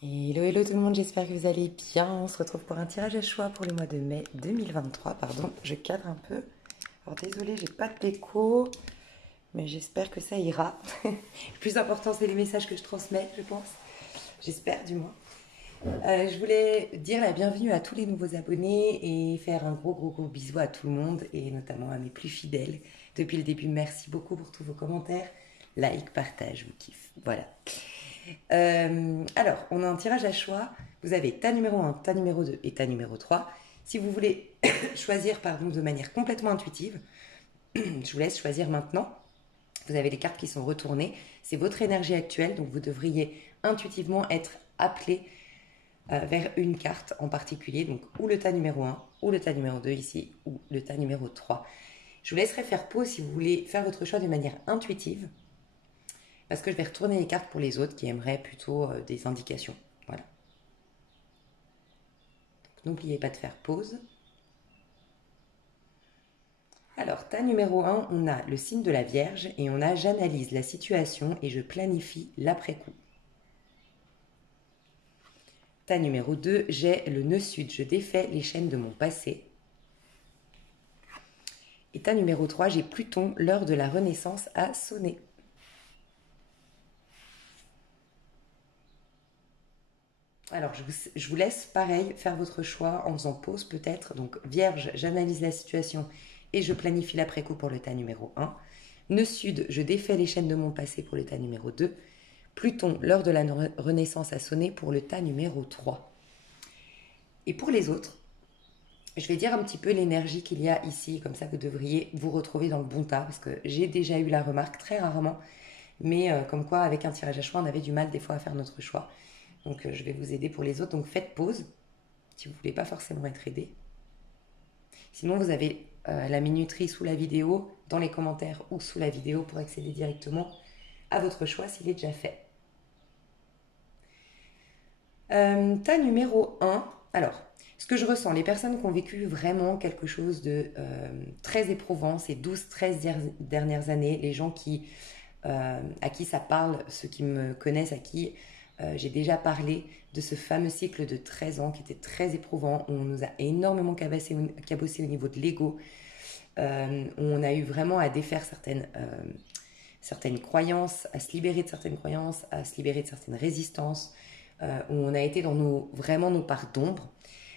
Hello, hello tout le monde, j'espère que vous allez bien. On se retrouve pour un tirage à choix pour le mois de mai 2023. Pardon, je cadre un peu. Alors désolée, j'ai pas de déco, mais j'espère que ça ira. Le plus important, c'est les messages que je transmets, je pense. J'espère du moins. Je voulais dire la bienvenue à tous les nouveaux abonnés et faire un gros bisou à tout le monde et notamment à mes plus fidèles. Depuis le début, merci beaucoup pour tous vos commentaires. Like, partage, je vous kiffe. Voilà. Alors, on a un tirage à choix. Vous avez ta numéro 1, ta numéro 2 et ta numéro 3. Si vous voulez choisir de manière complètement intuitive, je vous laisse choisir maintenant. Vous avez les cartes qui sont retournées. C'est votre énergie actuelle, donc vous devriez intuitivement être appelé vers une carte en particulier, donc ou le tas numéro 1, ou le tas numéro 2 ici, ou le tas numéro 3. Je vous laisserai faire pause si vous voulez faire votre choix de manière intuitive, parce que je vais retourner les cartes pour les autres qui aimeraient plutôt des indications. Voilà. N'oubliez pas de faire pause. Alors, tas numéro 1, on a le signe de la Vierge et on a j'analyse la situation et je planifie l'après-coup. Tas numéro 2, j'ai le nœud sud, je défais les chaînes de mon passé. Et tas numéro 3, j'ai Pluton, l'heure de la renaissance a sonné. Alors, je vous laisse, pareil, faire votre choix en faisant pause peut-être. Donc, Vierge, j'analyse la situation et je planifie l'après-coup pour le tas numéro 1. Nœud sud, je défais les chaînes de mon passé pour le tas numéro 2. Pluton, l'heure de la renaissance a sonné pour le tas numéro 3. Et pour les autres, je vais dire un petit peu l'énergie qu'il y a ici, comme ça vous devriez vous retrouver dans le bon tas, parce que j'ai déjà eu la remarque très rarement, mais comme quoi avec un tirage à choix, on avait du mal des fois à faire notre choix. Donc je vais vous aider pour les autres, donc faites pause si vous ne voulez pas forcément être aidé. Sinon vous avez la minuterie sous la vidéo, dans les commentaires ou sous la vidéo pour accéder directement à votre choix s'il est déjà fait. Tas numéro 1, alors ce que je ressens, les personnes qui ont vécu vraiment quelque chose de très éprouvant ces 12-13 dernières années, les gens à qui ça parle, ceux qui me connaissent, à qui j'ai déjà parlé de ce fameux cycle de 13 ans qui était très éprouvant, où on nous a énormément cabossé au niveau de l'ego, où on a eu vraiment à défaire certaines croyances, à se libérer de certaines croyances, à se libérer de certaines résistances, où on a été dans vraiment nos parts d'ombre.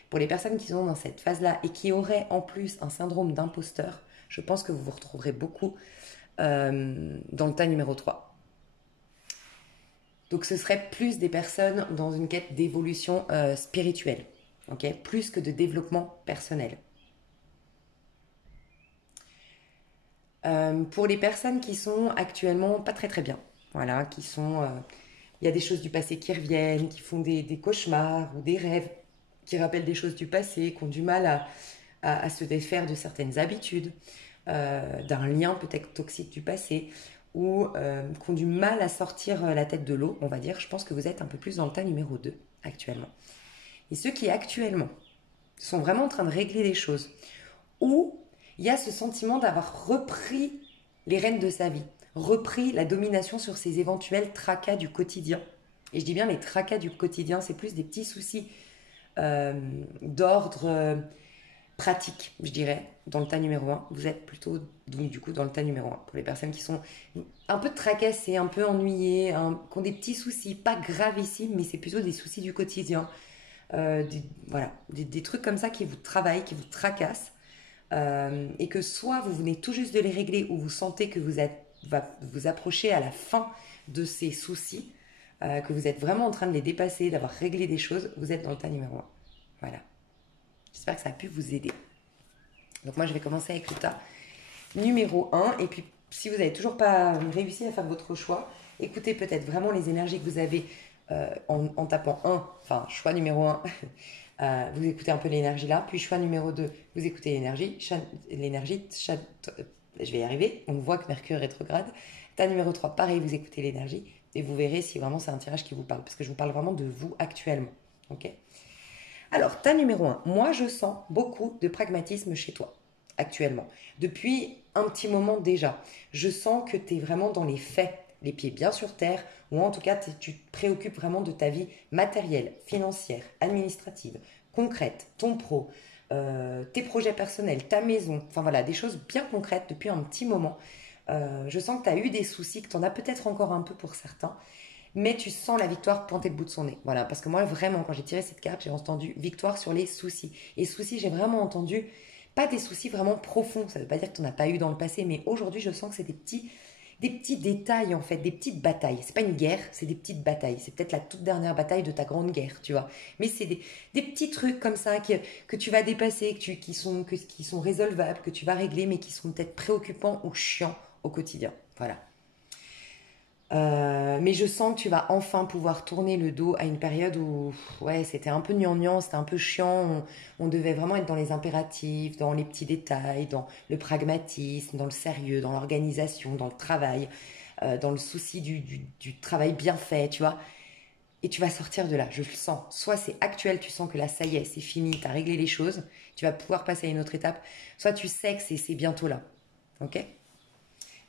Pour les personnes qui sont dans cette phase-là et qui auraient en plus un syndrome d'imposteur, je pense que vous vous retrouverez beaucoup dans le tas numéro 3. Donc ce serait plus des personnes dans une quête d'évolution spirituelle, okay, plus que de développement personnel. Pour les personnes qui sont actuellement pas très bien, voilà, qui sont... il y a des choses du passé qui reviennent, qui font des cauchemars ou des rêves qui rappellent des choses du passé, qui ont du mal à se défaire de certaines habitudes, d'un lien peut-être toxique du passé, ou qui ont du mal à sortir la tête de l'eau, on va dire. Je pense que vous êtes un peu plus dans le tas numéro 2 actuellement. Et ceux qui actuellement sont vraiment en train de régler des choses, ou il y a ce sentiment d'avoir repris les rênes de sa vie, repris la domination sur ses éventuels tracas du quotidien. Et je dis bien les tracas du quotidien, c'est plus des petits soucis d'ordre pratique, je dirais, dans le tas numéro 1. Vous êtes plutôt, donc, du coup, dans le tas numéro 1. Pour les personnes qui sont un peu tracassées, un peu ennuyées, qui ont des petits soucis, pas gravissimes, mais c'est plutôt des soucis du quotidien. Voilà, des trucs comme ça qui vous travaillent, qui vous tracassent. Et que soit vous venez tout juste de les régler ou vous sentez que vous approchez à la fin de ces soucis, que vous êtes vraiment en train de les dépasser, d'avoir réglé des choses, vous êtes dans le tas numéro 1. Voilà. J'espère que ça a pu vous aider. Donc moi, je vais commencer avec le tas numéro 1. Et puis, si vous n'avez toujours pas réussi à faire votre choix, écoutez peut-être vraiment les énergies que vous avez en tapant 1, enfin, choix numéro 1. Vous écoutez un peu l'énergie là. Puis choix numéro 2, vous écoutez l'énergie. Je vais y arriver. On voit que Mercure est rétrograde. Tas numéro 3, pareil, vous écoutez l'énergie. Et vous verrez si vraiment c'est un tirage qui vous parle. Parce que je vous parle vraiment de vous actuellement. Ok ? Alors, tas numéro 1, moi je sens beaucoup de pragmatisme chez toi, actuellement. Depuis un petit moment déjà, je sens que tu es vraiment dans les faits les pieds bien sur terre, ou en tout cas tu te préoccupes vraiment de ta vie matérielle, financière, administrative, concrète, ton pro, tes projets personnels, ta maison, enfin voilà, des choses bien concrètes depuis un petit moment. Je sens que tu as eu des soucis, que tu en as peut-être encore un peu pour certains, mais tu sens la victoire pointer le bout de son nez. Voilà, parce que moi, vraiment, quand j'ai tiré cette carte, j'ai entendu victoire sur les soucis. Et soucis, j'ai vraiment entendu, pas des soucis vraiment profonds, ça ne veut pas dire que tu n'en as pas eu dans le passé, mais aujourd'hui, je sens que c'est des petits détails, en fait, des petites batailles. C'est pas une guerre, c'est des petites batailles. C'est peut-être la toute dernière bataille de ta grande guerre, tu vois. Mais c'est des petits trucs comme ça que tu vas dépasser, qui sont résolvables, que tu vas régler, mais qui sont peut-être préoccupants ou chiants au quotidien. Voilà. Mais je sens que tu vas enfin pouvoir tourner le dos à une période où ouais, c'était un peu gnangnan, c'était un peu chiant. On devait vraiment être dans les impératifs, dans les petits détails, dans le pragmatisme, dans le sérieux, dans l'organisation, dans le travail, dans le souci du travail bien fait, tu vois. Et tu vas sortir de là, je le sens. Soit c'est actuel, tu sens que là, ça y est, c'est fini, tu as réglé les choses, tu vas pouvoir passer à une autre étape. Soit tu sais que c'est bientôt là. Ok?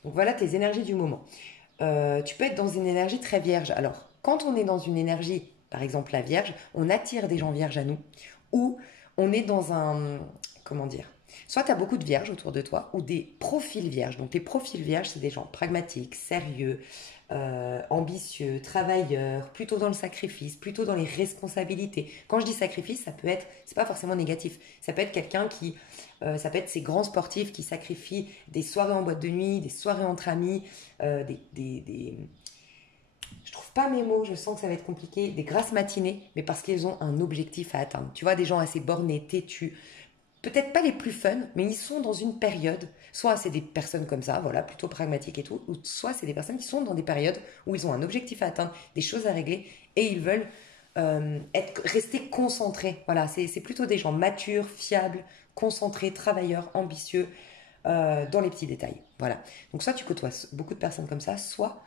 Donc voilà tes énergies du moment. Tu peux être dans une énergie très vierge. Alors, quand on est dans une énergie, par exemple la vierge, on attire des gens vierges à nous, ou on est dans un, comment dire, soit tu as beaucoup de vierges autour de toi, ou des profils vierges. Donc, les profils vierges, c'est des gens pragmatiques, sérieux, ambitieux, travailleurs, plutôt dans le sacrifice, plutôt dans les responsabilités. Quand je dis sacrifice, ça peut être, c'est pas forcément négatif. Ça peut être quelqu'un qui, ça peut être ces grands sportifs qui sacrifient des soirées en boîte de nuit, des soirées entre amis, je trouve pas mes mots, je sens que ça va être compliqué, des grasses matinées, mais parce qu'ils ont un objectif à atteindre. Tu vois, des gens assez bornés, têtus, peut-être pas les plus fun, mais ils sont dans une période, soit c'est des personnes comme ça, voilà, plutôt pragmatiques et tout, ou soit c'est des personnes qui sont dans des périodes où ils ont un objectif à atteindre, des choses à régler, et ils veulent rester concentrés. Voilà, c'est plutôt des gens matures, fiables, concentrés, travailleurs, ambitieux, dans les petits détails. Voilà. Donc soit tu côtoies beaucoup de personnes comme ça, soit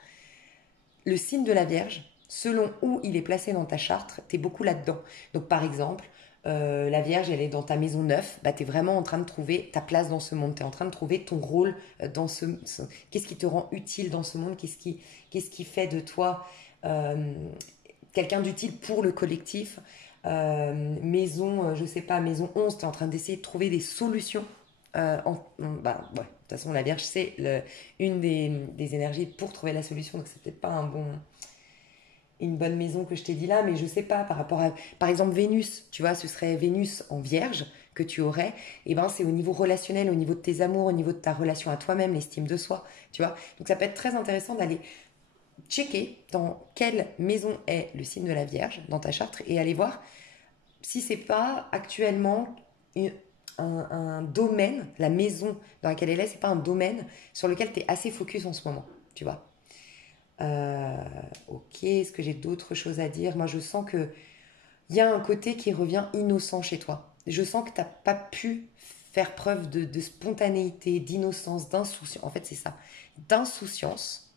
le signe de la Vierge, selon où il est placé dans ta charte, tu es beaucoup là-dedans. Donc par exemple, la Vierge, elle est dans ta maison neuve, bah, tu es vraiment en train de trouver ta place dans ce monde, tu es en train de trouver ton rôle dans qu'est-ce qui te rend utile dans ce monde, qu'est-ce qui fait de toi quelqu'un d'utile pour le collectif. Je sais pas, maison 11, tu es en train d'essayer de trouver des solutions. Bah, ouais. De toute façon, la Vierge, c'est une des énergies pour trouver la solution. Donc, c'est peut-être pas une bonne maison que je t'ai dit là, mais je sais pas, par rapport à, par exemple, Vénus, tu vois, ce serait Vénus en Vierge que tu aurais, et ben c'est au niveau relationnel, au niveau de tes amours, au niveau de ta relation à toi-même, l'estime de soi, tu vois. Donc, ça peut être très intéressant d'aller checker dans quelle maison est le signe de la Vierge dans ta charte et aller voir si c'est pas actuellement un domaine, la maison dans laquelle elle est, c'est pas un domaine sur lequel tu es assez focus en ce moment, tu vois. Ok, est-ce que j'ai d'autres choses à dire? Moi, je sens que il y a un côté qui revient innocent chez toi. Je sens que tu n'as pas pu faire preuve de spontanéité, d'innocence, d'insouciance. En fait, c'est ça. D'insouciance,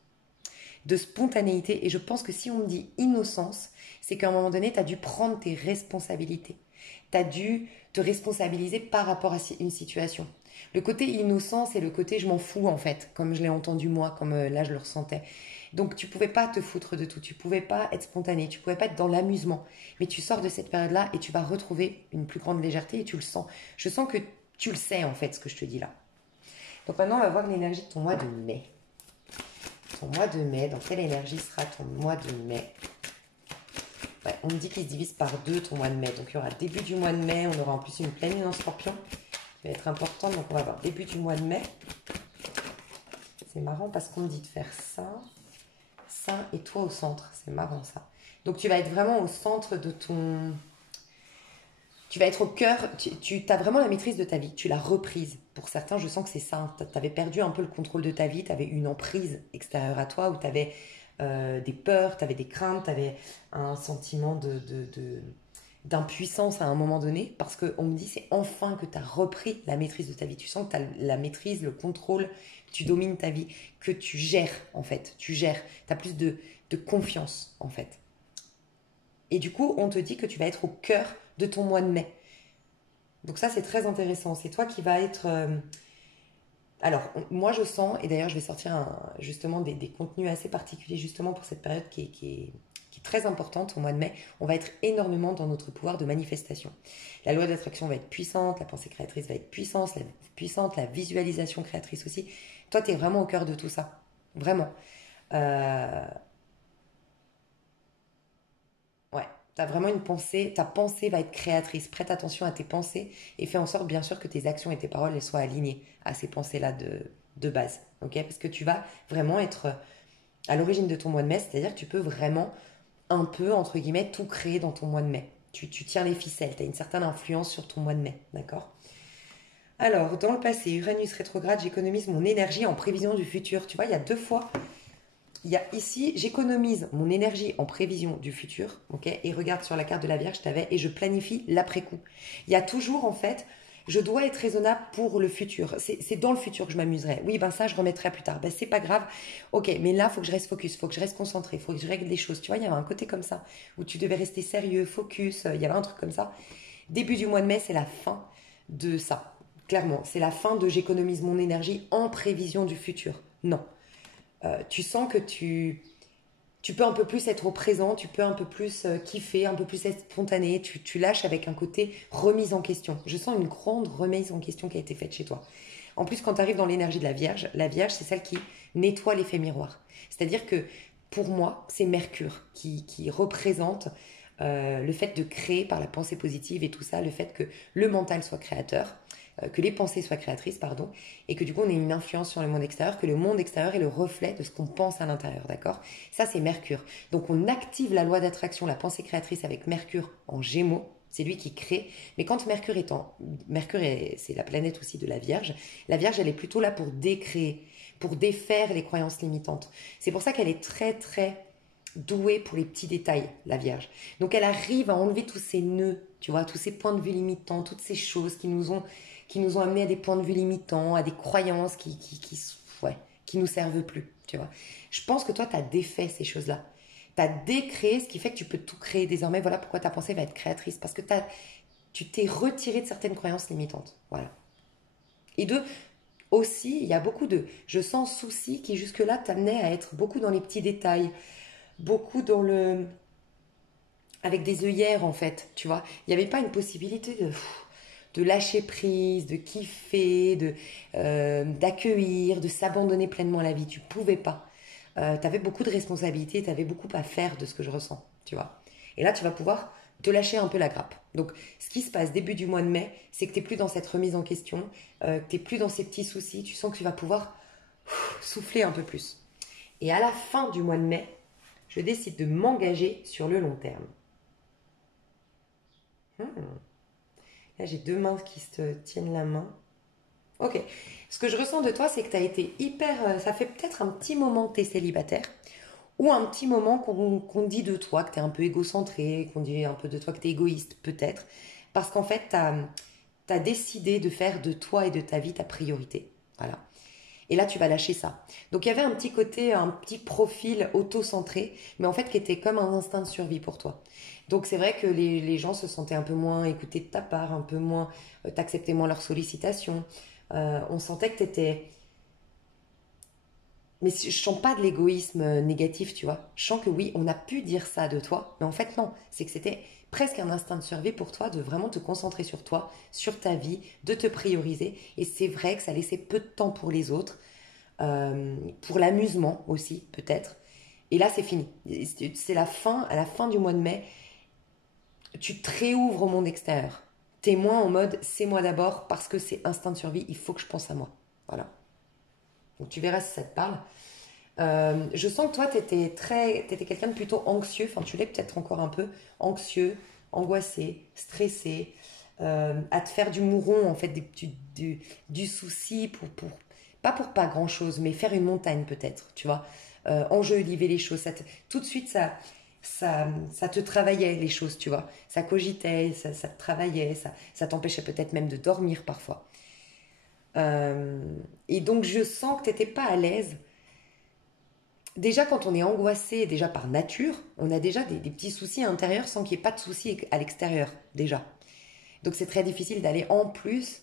de spontanéité. Et je pense que si on me dit innocence, c'est qu'à un moment donné, tu as dû prendre tes responsabilités. Tu as dû te responsabiliser par rapport à une situation. Le côté innocent, c'est le côté je m'en fous en fait, comme je l'ai entendu moi, comme là je le ressentais. Donc tu pouvais pas te foutre de tout, tu pouvais pas être spontané, tu pouvais pas être dans l'amusement. Mais tu sors de cette période-là et tu vas retrouver une plus grande légèreté et tu le sens. Je sens que tu le sais en fait ce que je te dis là. Donc maintenant on va voir l'énergie de ton mois de mai. Ton mois de mai, dans quelle énergie sera ton mois de mai? Ouais, on me dit qu'il se divise par deux ton mois de mai. Donc il y aura début du mois de mai, on aura en plus une pleine lune en scorpion qui va être importante. Donc on va voir début du mois de mai. C'est marrant parce qu'on me dit de faire ça, ça et toi au centre. C'est marrant ça. Donc tu vas être vraiment au centre de ton... Tu vas être au cœur, tu as vraiment la maîtrise de ta vie, tu l'as reprise. Pour certains, je sens que c'est ça. Tu avais perdu un peu le contrôle de ta vie, tu avais une emprise extérieure à toi où tu avais des peurs, tu avais des craintes, tu avais un sentiment d'impuissance à un moment donné. Parce qu'on me dit, c'est enfin que tu as repris la maîtrise de ta vie. Tu sens que tu as la maîtrise, le contrôle, tu domines ta vie, que tu gères en fait. Tu gères, tu as plus de confiance en fait. Et du coup, on te dit que tu vas être au cœur de ton mois de mai. Donc ça, c'est très intéressant. C'est toi qui vas être Alors, moi je sens, et d'ailleurs je vais sortir justement des contenus assez particuliers justement pour cette période qui est très importante au mois de mai. On va être énormément dans notre pouvoir de manifestation. La loi d'attraction va être puissante, la pensée créatrice va être puissante, la visualisation créatrice aussi. Toi, tu es vraiment au cœur de tout ça. Vraiment. Euh, ouais. Tu as vraiment une pensée, ta pensée va être créatrice. Prête attention à tes pensées et fais en sorte, bien sûr, que tes actions et tes paroles elles soient alignées à ces pensées-là de base. Ok? Parce que tu vas vraiment être à l'origine de ton mois de mai, c'est-à-dire que tu peux vraiment un peu, entre guillemets, tout créer dans ton mois de mai. Tu tiens les ficelles, tu as une certaine influence sur ton mois de mai, d'accord? Alors, dans le passé, Uranus rétrograde, j'économise mon énergie en prévision du futur. Tu vois, il y a deux fois. Il y a ici, j'économise mon énergie en prévision du futur, ok? Et regarde sur la carte de la Vierge, t'avais, et je planifie l'après-coup. Il y a toujours, en fait, je dois être raisonnable pour le futur. C'est dans le futur que je m'amuserai. Oui, ben ça, je remettrai plus tard. Ben c'est pas grave. Ok, mais là, il faut que je reste focus, il faut que je reste concentré, il faut que je règle des choses. Tu vois, il y avait un côté comme ça, où tu devais rester sérieux, focus, il y avait un truc comme ça. Début du mois de mai, c'est la fin de ça. Clairement, c'est la fin de j'économise mon énergie en prévision du futur. Non. Tu sens que tu peux un peu plus être au présent, tu peux un peu plus kiffer, un peu plus être spontané, tu lâches avec un côté remise en question. Je sens une grande remise en question qui a été faite chez toi. En plus, quand tu arrives dans l'énergie de la Vierge, c'est celle qui nettoie l'effet miroir. C'est-à-dire que pour moi, c'est Mercure qui représente le fait de créer par la pensée positive et tout ça, le fait que le mental soit créateur, que les pensées soient créatrices, pardon, et que du coup on ait une influence sur le monde extérieur, que le monde extérieur est le reflet de ce qu'on pense à l'intérieur, d'accord? Ça c'est Mercure. Donc on active la loi d'attraction, la pensée créatrice avec Mercure en Gémeaux. C'est lui qui crée. Mais quand Mercure est en... Mercure, c'est la planète aussi de la Vierge, elle est plutôt là pour décréer, pour défaire les croyances limitantes. C'est pour ça qu'elle est très, très douée pour les petits détails, la Vierge. Donc elle arrive à enlever tous ces nœuds, tu vois, tous ces points de vue limitants, toutes ces choses qui nous ont amenés à des points de vue limitants, à des croyances ouais, qui nous servent plus, tu vois. Je pense que toi, tu as défait ces choses-là. Tu as décréé, ce qui fait que tu peux tout créer désormais. Voilà pourquoi ta pensée va être créatrice, parce que tu t'es retiré de certaines croyances limitantes. Voilà. Et deux, aussi, il y a beaucoup de, je sens, soucis qui jusque-là t'amenaient à être beaucoup dans les petits détails, beaucoup dans le, avec des œillères en fait, tu vois. Il n'y avait pas une possibilité de lâcher prise, de kiffer, d'accueillir, de s'abandonner pleinement à la vie. Tu pouvais pas. Tu avais beaucoup de responsabilités, tu avais beaucoup à faire de ce que je ressens, tu vois. Et là, tu vas pouvoir te lâcher un peu la grappe. Donc, ce qui se passe début du mois de mai, c'est que tu n'es plus dans cette remise en question, que tu n'es plus dans ces petits soucis, tu sens que tu vas pouvoir souffler un peu plus. Et à la fin du mois de mai, je décide de m'engager sur le long terme. Hmm. Là, j'ai deux mains qui se tiennent la main. Ok. Ce que je ressens de toi, c'est que tu as été hyper. Ça fait peut-être un petit moment que tu es célibataire, ou un petit moment qu'on dit de toi que tu es un peu égocentré, qu'on dit un peu de toi que tu es égoïste, peut-être. Parce qu'en fait, tu as décidé de faire de toi et de ta vie ta priorité. Voilà. Et là, tu vas lâcher ça. Donc, il y avait un petit côté, un petit profil auto-centré, mais en fait, qui était comme un instinct de survie pour toi. Donc, c'est vrai que les gens se sentaient un peu moins écoutés de ta part, un peu moins, t'acceptais moins leurs sollicitations. On sentait que tu étais. Mais je sens pas de l'égoïsme négatif, tu vois. Je sens que oui, on a pu dire ça de toi, mais en fait, non. C'est que c'était presque un instinct de survie pour toi de vraiment te concentrer sur toi, sur ta vie, de te prioriser. Et c'est vrai que ça laissait peu de temps pour les autres, pour l'amusement aussi, peut-être. Et là, c'est fini. C'est la fin, à la fin du mois de mai, tu te réouvres au monde extérieur. T'es moins en mode c'est moi d'abord parce que c'est instinct de survie, il faut que je pense à moi. Voilà. Donc tu verras si ça te parle. Je sens que toi, t'étais quelqu'un de plutôt anxieux, enfin tu l'es peut-être encore un peu, anxieux, angoissé, stressé, à te faire du mouron, en fait, du souci pas pour pas grand-chose, mais faire une montagne peut-être, tu vois, enjoliver les choses. Tout de suite, ça te travaillait les choses, tu vois, ça cogitait, ça te travaillait, ça t'empêchait peut-être même de dormir parfois. Euh, et donc je sens que t'étais pas à l'aise. Déjà, quand on est angoissé, déjà par nature, on a déjà des petits soucis intérieurs sans qu'il n'y ait pas de soucis à l'extérieur, déjà. Donc c'est très difficile d'aller en plus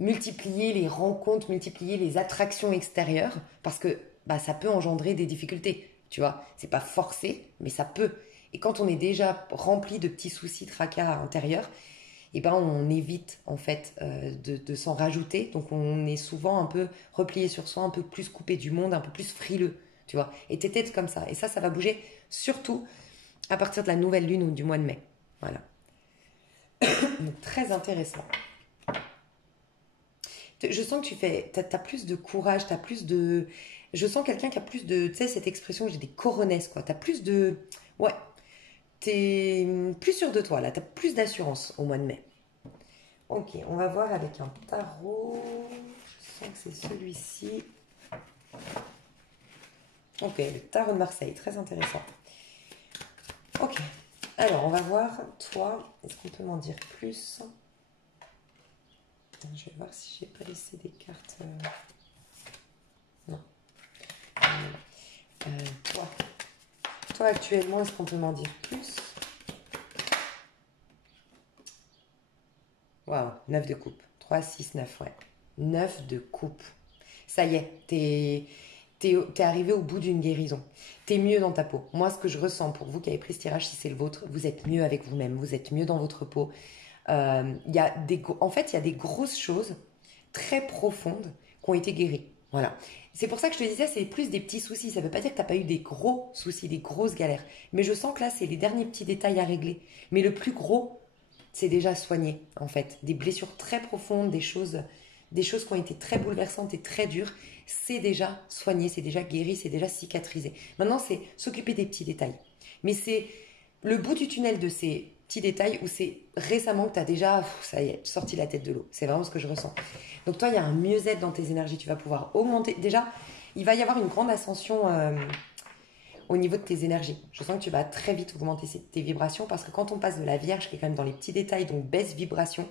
multiplier les rencontres, multiplier les attractions extérieures, parce que bah, ça peut engendrer des difficultés, tu vois. C'est pas forcé, mais ça peut. Et quand on est déjà rempli de petits soucis, tracas intérieurs, eh ben on évite en fait de s'en rajouter. Donc on est souvent un peu replié sur soi, un peu plus coupé du monde, un peu plus frileux, tu vois. Et t'es tête comme ça. Et ça va bouger surtout à partir de la nouvelle lune ou du mois de mai. Voilà. Donc très intéressant. Je sens que t'as plus de courage, t'as plus de... Je sens quelqu'un qui a plus de... Tu sais, cette expression, j'ai des coronesses, quoi. T'as plus de... Ouais, t'es plus sûr de toi, là. T'as plus d'assurance au mois de mai. Ok, on va voir avec un tarot. Je sens que c'est celui-ci. Ok, le tarot de Marseille, très intéressant. Ok, alors on va voir, toi, est-ce qu'on peut m'en dire plus? Je vais voir si j'ai pas laissé des cartes. Non. Toi. Toi, actuellement, est-ce qu'on peut m'en dire plus? Waouh, 9 de coupe. 3, 6, 9, ouais. 9 de coupe. Ça y est, t'es arrivé au bout d'une guérison. T'es mieux dans ta peau. Moi, ce que je ressens pour vous qui avez pris ce tirage, si c'est le vôtre, vous êtes mieux avec vous-même, vous êtes mieux dans votre peau. En fait, il y a des grosses choses très profondes qui ont été guéries. Voilà. C'est pour ça que je te disais, c'est plus des petits soucis. Ça ne veut pas dire que tu n'as pas eu des gros soucis, des grosses galères. Mais je sens que là, c'est les derniers petits détails à régler. Mais le plus gros, c'est déjà soigné, en fait. Des blessures très profondes, des choses qui ont été très bouleversantes et très dures, c'est déjà soigné, c'est déjà guéri, c'est déjà cicatrisé. Maintenant, c'est s'occuper des petits détails. Mais c'est le bout du tunnel de ces petits détails où c'est récemment que tu as déjà, ça y est, sorti la tête de l'eau. C'est vraiment ce que je ressens. Donc toi, il y a un mieux-être dans tes énergies. Tu vas pouvoir augmenter. Déjà, il va y avoir une grande ascension au niveau de tes énergies. Je sens que tu vas très vite augmenter tes vibrations parce que quand on passe de la Vierge, qui est quand même dans les petits détails, donc basse vibration,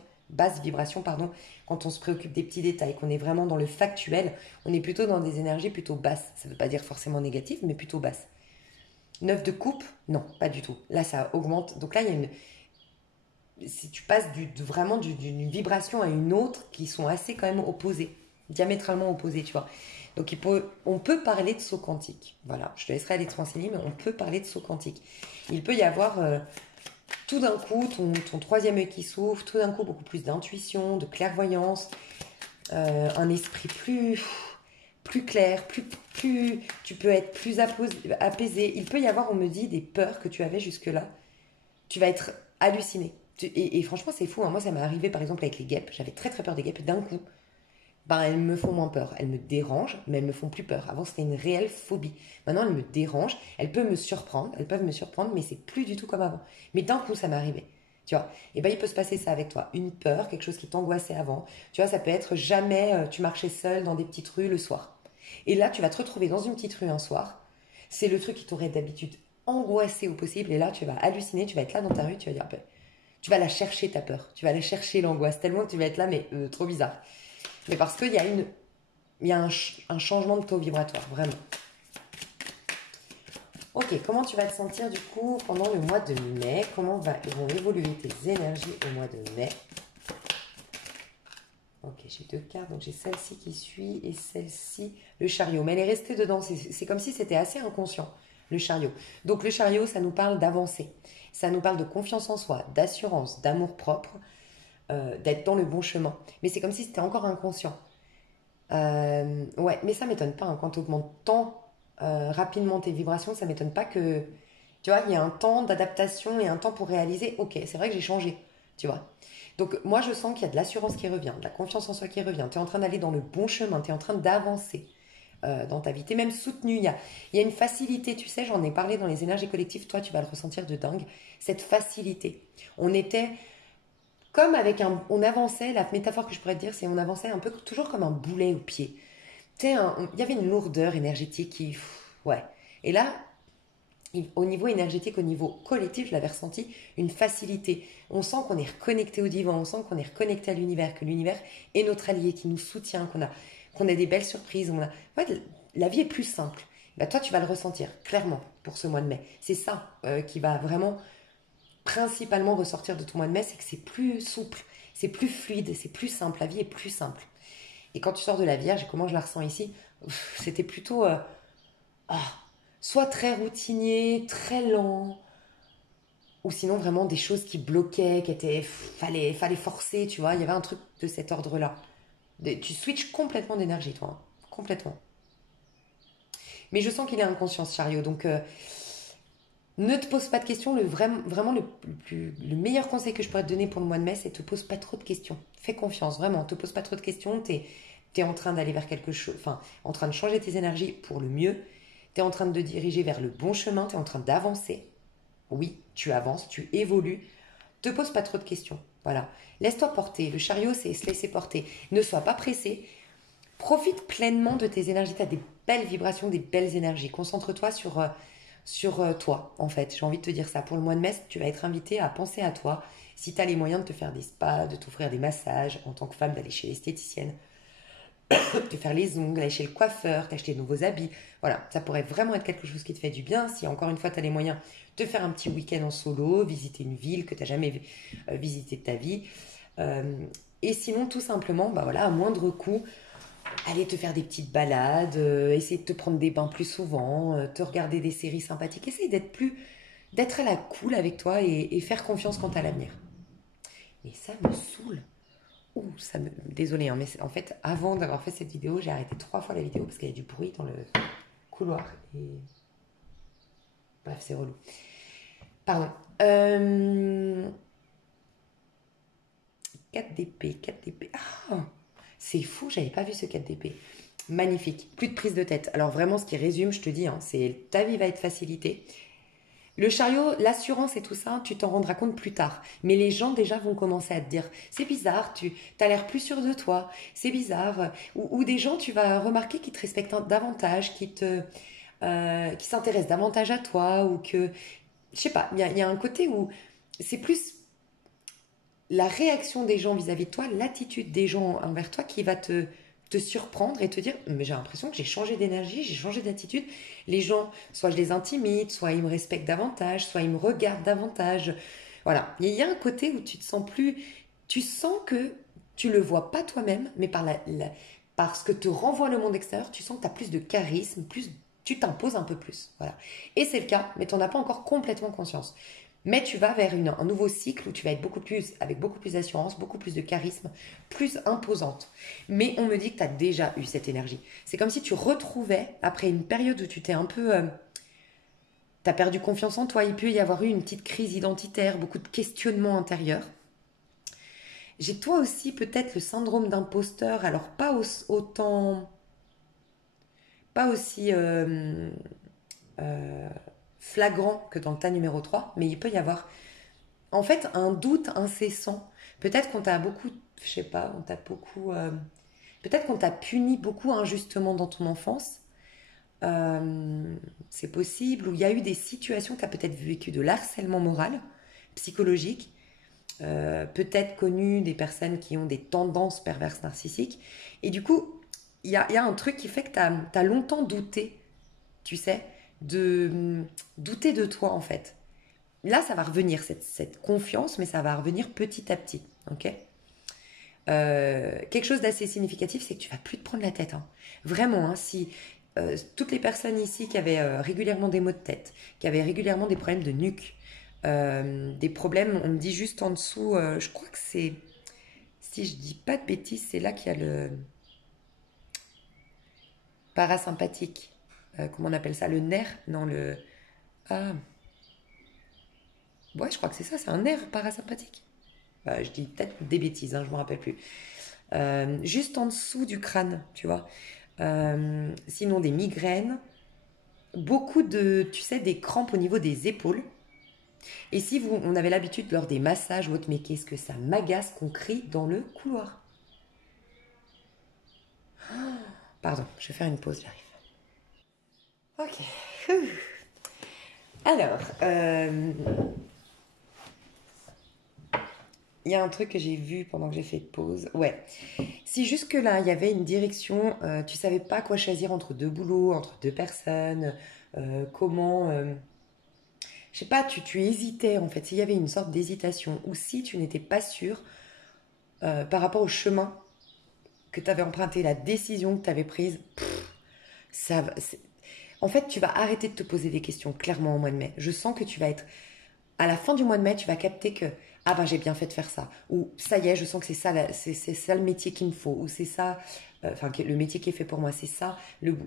pardon, quand on se préoccupe des petits détails, qu'on est vraiment dans le factuel, on est plutôt dans des énergies plutôt basses. Ça ne veut pas dire forcément négatives, mais plutôt basses. 9 de coupe, non, pas du tout. Là, ça augmente. Donc là, il y a une... Si tu passes vraiment d'une vibration à une autre qui sont assez quand même opposées, diamétralement opposées, tu vois. Donc on peut parler de saut quantique. Voilà, je te laisserai aller te renseigner, mais on peut parler de saut quantique. Il peut y avoir tout d'un coup ton troisième œil qui s'ouvre, tout d'un coup beaucoup plus d'intuition, de clairvoyance, un esprit plus clair, tu peux être plus apaisé. Il peut y avoir, on me dit, des peurs que tu avais jusque-là. Tu vas être halluciné. Et franchement, c'est fou, hein. Moi, ça m'est arrivé par exemple avec les guêpes. J'avais très très peur des guêpes. D'un coup, ben, elles me font moins peur. Elles me dérangent, mais elles me font plus peur. Avant, c'était une réelle phobie. Maintenant, elles me dérangent. Elles peuvent me surprendre, mais c'est plus du tout comme avant. Mais d'un coup, ça m'est arrivé. Tu vois, et ben il peut se passer ça avec toi. Une peur, quelque chose qui t'angoissait avant. Tu vois, ça peut être jamais tu marchais seul dans des petites rues le soir. Et là, tu vas te retrouver dans une petite rue un soir. C'est le truc qui t'aurait d'habitude angoissé au possible. Et là, tu vas halluciner, tu vas être là dans ta rue, tu vas dire, ben, tu vas la chercher ta peur. Tu vas la chercher l'angoisse. Tellement que tu vas être là, mais trop bizarre. Mais parce qu'il y a un changement de taux vibratoire, vraiment. Ok, comment tu vas te sentir du coup pendant le mois de mai? Comment vont évoluer tes énergies au mois de mai? Ok, j'ai deux cartes, donc j'ai celle-ci qui suit et celle-ci, le chariot. Mais elle est restée dedans, c'est comme si c'était assez inconscient, le chariot. Donc le chariot, ça nous parle d'avancer. Ça nous parle de confiance en soi, d'assurance, d'amour-propre, d'être dans le bon chemin. Mais c'est comme si c'était encore inconscient. Ouais, mais ça m'étonne pas, hein, quand tu augmentes tant rapidement tes vibrations, ça m'étonne pas que, tu vois, il y a un temps d'adaptation et un temps pour réaliser, ok, c'est vrai que j'ai changé, tu vois. Donc moi, je sens qu'il y a de l'assurance qui revient, de la confiance en soi qui revient. Tu es en train d'aller dans le bon chemin, tu es en train d'avancer dans ta vie. Tu es même soutenu, il y a une facilité, tu sais, j'en ai parlé dans les énergies collectives, toi, tu vas le ressentir de dingue, cette facilité. On était comme avec on avançait, la métaphore que je pourrais te dire, c'est on avançait un peu toujours comme un boulet au pied. Tu sais, il y avait une lourdeur énergétique qui... Ouais. Et là, au niveau énergétique, au niveau collectif, je l'avais ressenti, une facilité. On sent qu'on est reconnecté au divin, on sent qu'on est reconnecté à l'univers, que l'univers est notre allié, qui nous soutient, qu'on a des belles surprises. En fait, la vie est plus simple. Bah, toi, tu vas le ressentir, clairement, pour ce mois de mai. C'est ça qui va vraiment principalement ressortir de ton mois de mai, c'est que c'est plus souple, c'est plus fluide, c'est plus simple, la vie est plus simple. Et quand tu sors de la Vierge, et comment je la ressens ici, c'était plutôt ah, soit très routinier, très lent, ou sinon vraiment des choses qui bloquaient, qui étaient fallait forcer, tu vois. Il y avait un truc de cet ordre-là. Tu switches complètement d'énergie, toi, hein. Complètement. Mais je sens qu'il est inconscient, ce chariot. Donc, ne te pose pas de questions. Vraiment, le meilleur conseil que je pourrais te donner pour le mois de mai, c'est te pose pas trop de questions. Fais confiance, vraiment. Te pose pas trop de questions. T'es en train d'aller vers quelque chose, enfin, en train de changer tes énergies pour le mieux. T'es en train de te diriger vers le bon chemin. T'es en train d'avancer. Oui, tu avances, tu évolues. Te pose pas trop de questions. Voilà. Laisse-toi porter. Le chariot, c'est se laisser porter. Ne sois pas pressé. Profite pleinement de tes énergies. Tu as des belles vibrations, des belles énergies. Concentre-toi sur toi, en fait. J'ai envie de te dire ça. Pour le mois de mai, tu vas être invité à penser à toi. Si tu as les moyens de te faire des spas, de t'offrir des massages, en tant que femme, d'aller chez l'esthéticienne, de te faire les ongles, d'aller chez le coiffeur, t'acheter de nouveaux habits. Voilà, ça pourrait vraiment être quelque chose qui te fait du bien. Si encore une fois, tu as les moyens de faire un petit week-end en solo, visiter une ville que tu n'as jamais visitée de ta vie. Euh, et sinon, tout simplement, bah voilà, à moindre coût, aller te faire des petites balades, essayer de te prendre des bains plus souvent, te regarder des séries sympathiques, essaye d'être à la cool avec toi et faire confiance quant à l'avenir. Mais ça me saoule. Ouh, désolée, hein, mais en fait, avant d'avoir fait cette vidéo, j'ai arrêté 3 fois la vidéo parce qu'il y a du bruit dans le couloir. Et... Bref, c'est relou. Pardon. 4 d'épée, 4 d'épée. Ah, c'est fou, j'avais pas vu ce 4 d'épée. Magnifique. Plus de prise de tête. Alors vraiment, ce qui résume, je te dis, hein, c'est ta vie va être facilitée. Le chariot, l'assurance et tout ça, tu t'en rendras compte plus tard. Mais les gens déjà vont commencer à te dire, c'est bizarre, tu as l'air plus sûr de toi, c'est bizarre. Ou des gens, tu vas remarquer qui te respectent davantage, qui s'intéressent davantage à toi, ou que, je sais pas, il y a un côté où c'est plus la réaction des gens vis-à-vis de toi, l'attitude des gens envers toi qui va te surprendre et te dire mais j'ai l'impression que j'ai changé d'énergie, j'ai changé d'attitude. Les gens, soit je les intimide, soit ils me respectent davantage, soit ils me regardent davantage. Voilà, il y a un côté où tu te sens plus... Tu sens que tu le vois pas toi-même, mais par ce que te renvoie le monde extérieur, tu sens que tu as plus de charisme, tu t'imposes un peu plus. Voilà. Et c'est le cas, mais tu n'en as pas encore complètement conscience. Mais tu vas vers un nouveau cycle où tu vas être avec beaucoup plus d'assurance, beaucoup plus de charisme, plus imposante. Mais on me dit que tu as déjà eu cette énergie. C'est comme si tu retrouvais, après une période où tu t'es un peu... tu as perdu confiance en toi, il peut y avoir eu une petite crise identitaire, beaucoup de questionnements intérieurs. J'ai toi aussi peut-être le syndrome d'imposteur, alors pas aussi euh, flagrant que dans le tas numéro 3, mais il peut y avoir en fait un doute incessant. Peut-être qu'on t'a beaucoup, je sais pas, on t'a beaucoup, peut-être qu'on t'a puni beaucoup injustement dans ton enfance. C'est possible. Ou il y a eu des situations, tu as peut-être vécu de l'harcèlement moral, psychologique, peut-être connu des personnes qui ont des tendances perverses narcissiques. Et du coup, il y a un truc qui fait que tu as longtemps douté, tu sais, douter de toi en fait. Là, ça va revenir, cette confiance, mais ça va revenir petit à petit. Ok. Quelque chose d'assez significatif, c'est que tu vas plus te prendre la tête, hein. Vraiment, hein, si toutes les personnes ici qui avaient régulièrement des maux de tête, qui avaient régulièrement des problèmes de nuque, des problèmes, on me dit juste en dessous, je crois que c'est, si je dis pas de bêtises, c'est là qu'il y a le parasympathique. Comment on appelle ça? Le nerf? Non, le... Ah, ouais, je crois que c'est ça, c'est un nerf parasympathique. Je dis peut-être des bêtises, hein, je ne me rappelle plus. Juste en dessous du crâne, tu vois. Sinon, des migraines, beaucoup de, tu sais, des crampes au niveau des épaules. Et si on avait l'habitude lors des massages ou autre, mais qu'est-ce que ça m'agace qu'on crie dans le couloir. Pardon, je vais faire une pause, j'arrive. Ok. Alors, il y a un truc que j'ai vu pendant que j'ai fait pause. Ouais. Si jusque-là, il y avait une direction, tu savais pas quoi choisir entre deux boulots, entre deux personnes, comment... je sais pas, tu hésitais en fait. S'il y avait une sorte d'hésitation, ou si tu n'étais pas sûr, par rapport au chemin que tu avais emprunté, la décision que tu avais prise, ça, en fait, tu vas arrêter de te poser des questions, clairement, au mois de mai. Je sens que tu vas être... À la fin du mois de mai, tu vas capter que ah ben j'ai bien fait de faire ça, ou ça y est, je sens que c'est ça, c'est ça le métier qu'il me faut, ou c'est ça, enfin le métier qui est fait pour moi, c'est ça,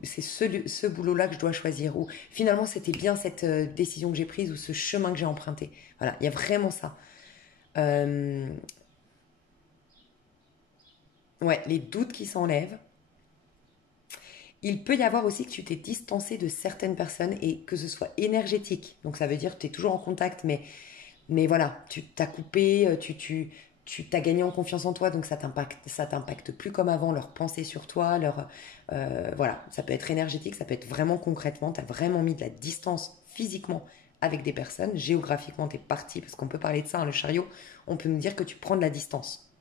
c'est ce boulot-là que je dois choisir, ou finalement c'était bien cette décision que j'ai prise, ou ce chemin que j'ai emprunté. Voilà, il y a vraiment ça. Euh, ouais, les doutes qui s'enlèvent. Il peut y avoir aussi que tu t'es distancé de certaines personnes et que ce soit énergétique. Donc ça veut dire que tu es toujours en contact, mais voilà, tu t'as coupé, tu t'as gagné en confiance en toi, donc ça t'impacte plus comme avant, leurs pensées sur toi, voilà, ça peut être énergétique, ça peut être vraiment concrètement, tu as vraiment mis de la distance physiquement avec des personnes, géographiquement tu es parti, parce qu'on peut parler de ça, hein, le chariot, on peut nous dire que tu prends de la distance.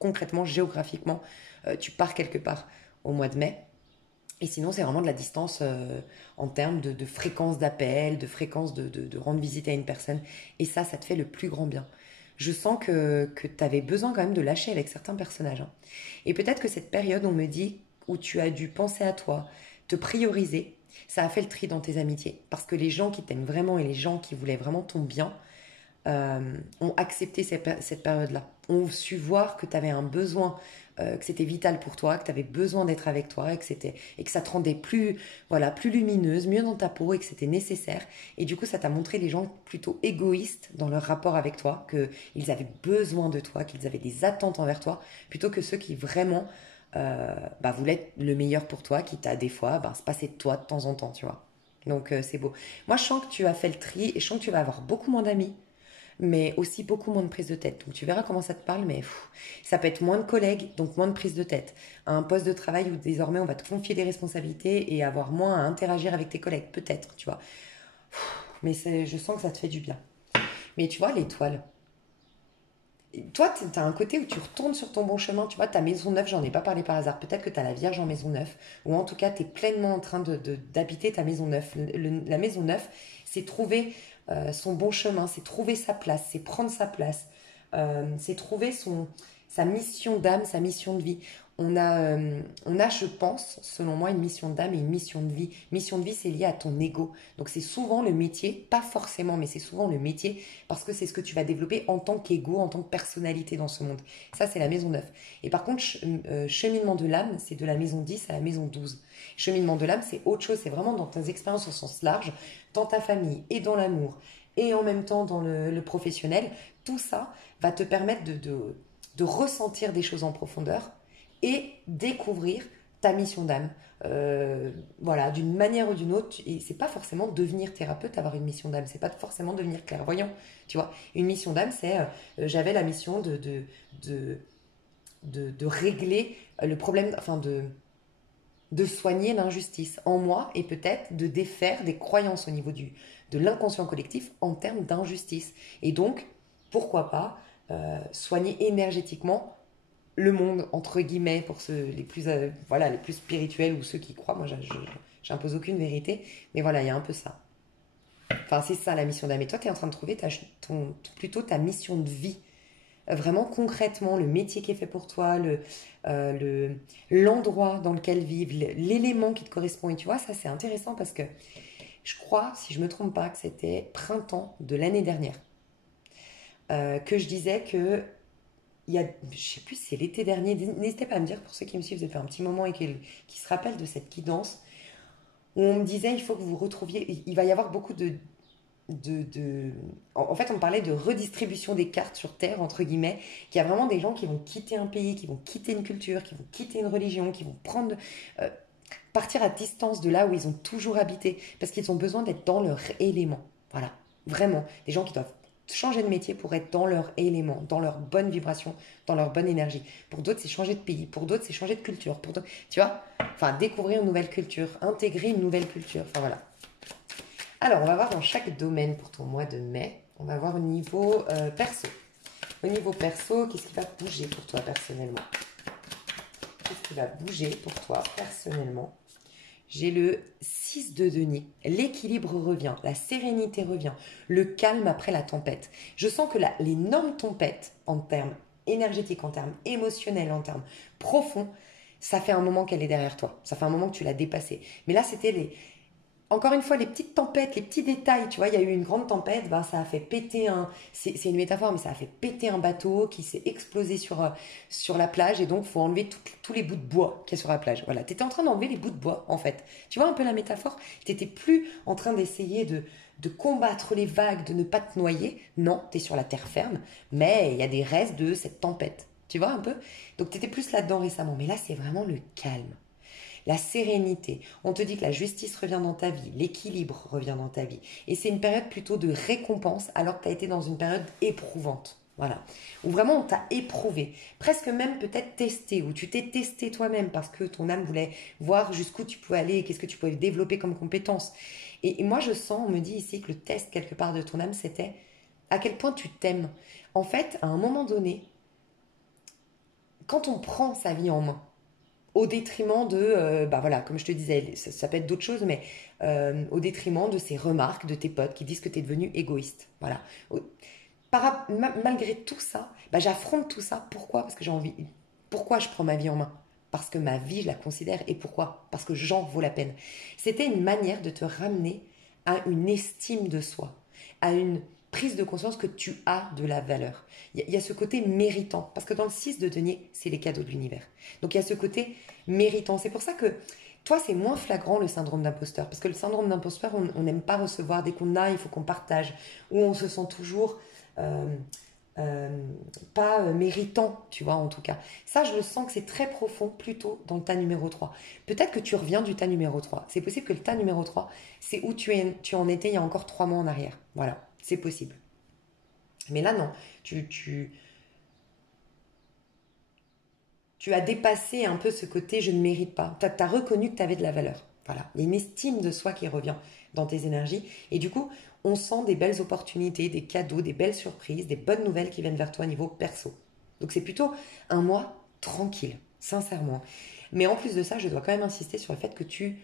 Concrètement, géographiquement, tu pars quelque part au mois de mai, et sinon, c'est vraiment de la distance en termes de fréquence d'appel, de fréquence de rendre visite à une personne. Et ça te fait le plus grand bien. Je sens que tu avais besoin quand même de lâcher avec certains personnages, hein. Et peut-être que cette période, on me dit, où tu as dû penser à toi, te prioriser, ça a fait le tri dans tes amitiés. Parce que les gens qui t'aiment vraiment et les gens qui voulaient vraiment ton bien, ont accepté cette période-là, ont su voir que tu avais un besoin, que c'était vital pour toi, que tu avais besoin d'être avec toi et que ça te rendait plus, voilà, plus lumineuse, mieux dans ta peau et que c'était nécessaire. Et du coup, ça t'a montré les gens plutôt égoïstes dans leur rapport avec toi, qu'ils avaient besoin de toi, qu'ils avaient des attentes envers toi, plutôt que ceux qui vraiment voulaient le meilleur pour toi, qui t'a des fois se passer de toi de temps en temps, tu vois. Donc c'est beau. Moi, je sens que tu as fait le tri et je sens que tu vas avoir beaucoup moins d'amis, mais aussi beaucoup moins de prise de tête. Donc tu verras comment ça te parle, mais ça peut être moins de collègues, donc moins de prise de tête. Un poste de travail où désormais on va te confier des responsabilités et avoir moins à interagir avec tes collègues, peut-être, tu vois. Mais je sens que ça te fait du bien. Mais tu vois, l'étoile, toi, tu as un côté où tu retournes sur ton bon chemin. Tu vois, ta maison neuve, j'en ai pas parlé par hasard. Peut-être que tu as la Vierge en maison neuve, ou en tout cas, tu es pleinement en train d'habiter ta maison neuve. La maison neuve, c'est trouver son bon chemin, c'est trouver sa place, c'est prendre sa place, c'est trouver sa mission d'âme, sa mission de vie. On a, je pense, selon moi, une mission d'âme et une mission de vie. Mission de vie, c'est lié à ton ego. Donc c'est souvent le métier, pas forcément, mais c'est souvent le métier parce que c'est ce que tu vas développer en tant qu'ego, en tant que personnalité dans ce monde. Ça, c'est la maison 9. Et par contre, cheminement de l'âme, c'est de la maison 10 à la maison 12. Cheminement de l'âme, c'est autre chose, c'est vraiment dans tes expériences au sens large, dans ta famille et dans l'amour, et en même temps dans le professionnel. Tout ça va te permettre de ressentir des choses en profondeur et découvrir ta mission d'âme. Voilà, d'une manière ou d'une autre. Et c'est pas forcément devenir thérapeute, avoir une mission d'âme. C'est pas forcément devenir clairvoyant. Tu vois, une mission d'âme, c'est j'avais la mission de régler le problème, enfin de soigner l'injustice en moi et peut-être de défaire des croyances au niveau de l'inconscient collectif en termes d'injustice. Et donc, pourquoi pas soigner énergétiquement le monde, entre guillemets, pour ceux les plus, voilà, les plus spirituels ou ceux qui croient. Moi, j'impose aucune vérité, mais voilà, il y a un peu ça. Enfin, c'est ça la mission d'âme. Et toi, tu es en train de trouver plutôt ta mission de vie. Vraiment concrètement, le métier qui est fait pour toi, l'endroit dans lequel vivre, l'élément qui te correspond. Et tu vois, ça c'est intéressant parce que je crois, si je ne me trompe pas, que c'était printemps de l'année dernière, que je disais que je sais plus si c'est l'été dernier, n'hésitez pas à me dire pour ceux qui me suivent depuis un petit moment et qui se rappellent de cette guidance, où on me disait il faut que vous retrouviez, il va y avoir beaucoup en fait, on parlait de redistribution des cartes sur Terre, entre guillemets, qu'il y a vraiment des gens qui vont quitter un pays, qui vont quitter une culture, qui vont quitter une religion, qui vont euh, partir à distance de là où ils ont toujours habité, parce qu'ils ont besoin d'être dans leur élément. Voilà, vraiment. Des gens qui doivent changer de métier pour être dans leur élément, dans leur bonne vibration, dans leur bonne énergie. Pour d'autres, c'est changer de pays. Pour d'autres, c'est changer de culture. Pour d'autres, tu vois, enfin, découvrir une nouvelle culture, intégrer une nouvelle culture. Enfin, voilà. Alors, on va voir dans chaque domaine pour ton mois de mai. On va voir au niveau perso. Au niveau perso, qu'est-ce qui va bouger pour toi personnellement? Qu'est-ce qui va bouger pour toi personnellement? J'ai le 6 de denier. L'équilibre revient, la sérénité revient, le calme après la tempête. Je sens que l'énorme tempête en termes énergétiques, en termes émotionnels, en termes profonds, ça fait un moment qu'elle est derrière toi. Ça fait un moment que tu l'as dépassée. Mais là, c'était encore une fois, les petites tempêtes, les petits détails. Tu vois, il y a eu une grande tempête, ben, ça a fait péter un... C'est une métaphore, mais ça a fait péter un bateau qui s'est explosé sur la plage. Et donc, il faut enlever tous les bouts de bois qu'il y a sur la plage. Voilà, tu étais en train d'enlever les bouts de bois, en fait. Tu vois un peu la métaphore? Tu n'étais plus en train d'essayer de combattre les vagues, de ne pas te noyer. Non, tu es sur la terre ferme, mais il y a des restes de cette tempête. Tu vois un peu? Donc, tu étais plus là-dedans récemment. Mais là, c'est vraiment le calme. La sérénité. On te dit que la justice revient dans ta vie, l'équilibre revient dans ta vie. Et c'est une période plutôt de récompense alors que tu as été dans une période éprouvante. Voilà. Où vraiment on t'a éprouvé. Presque même peut-être testé, où tu t'es testé toi-même parce que ton âme voulait voir jusqu'où tu pouvais aller, qu'est-ce que tu pouvais développer comme compétence. Et moi je sens, on me dit ici que le test quelque part de ton âme c'était à quel point tu t'aimes. En fait, à un moment donné, quand on prend sa vie en main, au détriment de, bah voilà, comme je te disais, ça peut être d'autres choses, mais au détriment de ces remarques de tes potes qui disent que tu es devenu égoïste. Voilà. Malgré tout ça, bah, j'affronte tout ça. Pourquoi? Parce que j'ai envie. Pourquoi je prends ma vie en main? Parce que ma vie, je la considère. Et pourquoi? Parce que j'en vaux la peine. C'était une manière de te ramener à une estime de soi, à une prise de conscience que tu as de la valeur. Il y a ce côté méritant, parce que dans le 6 de denier, c'est les cadeaux de l'univers. Donc il y a ce côté méritant. C'est pour ça que toi, c'est moins flagrant le syndrome d'imposteur, parce que le syndrome d'imposteur, on n'aime pas recevoir. Dès qu'on a, il faut qu'on partage, ou on se sent toujours euh, pas méritant, tu vois, en tout cas. Ça, je le sens que c'est très profond, plutôt dans le tas numéro 3. Peut-être que tu reviens du tas numéro 3. C'est possible que le tas numéro 3, c'est où tu en étais il y a encore 3 mois en arrière. Voilà, c'est possible. Mais là, non. Tu as dépassé un peu ce côté je ne mérite pas. Tu as reconnu que tu avais de la valeur. Voilà. Il y a une estime de soi qui revient dans tes énergies. Et du coup, on sent des belles opportunités, des cadeaux, des belles surprises, des bonnes nouvelles qui viennent vers toi au niveau perso. Donc c'est plutôt un mois tranquille, sincèrement. Mais en plus de ça, je dois quand même insister sur le fait que tu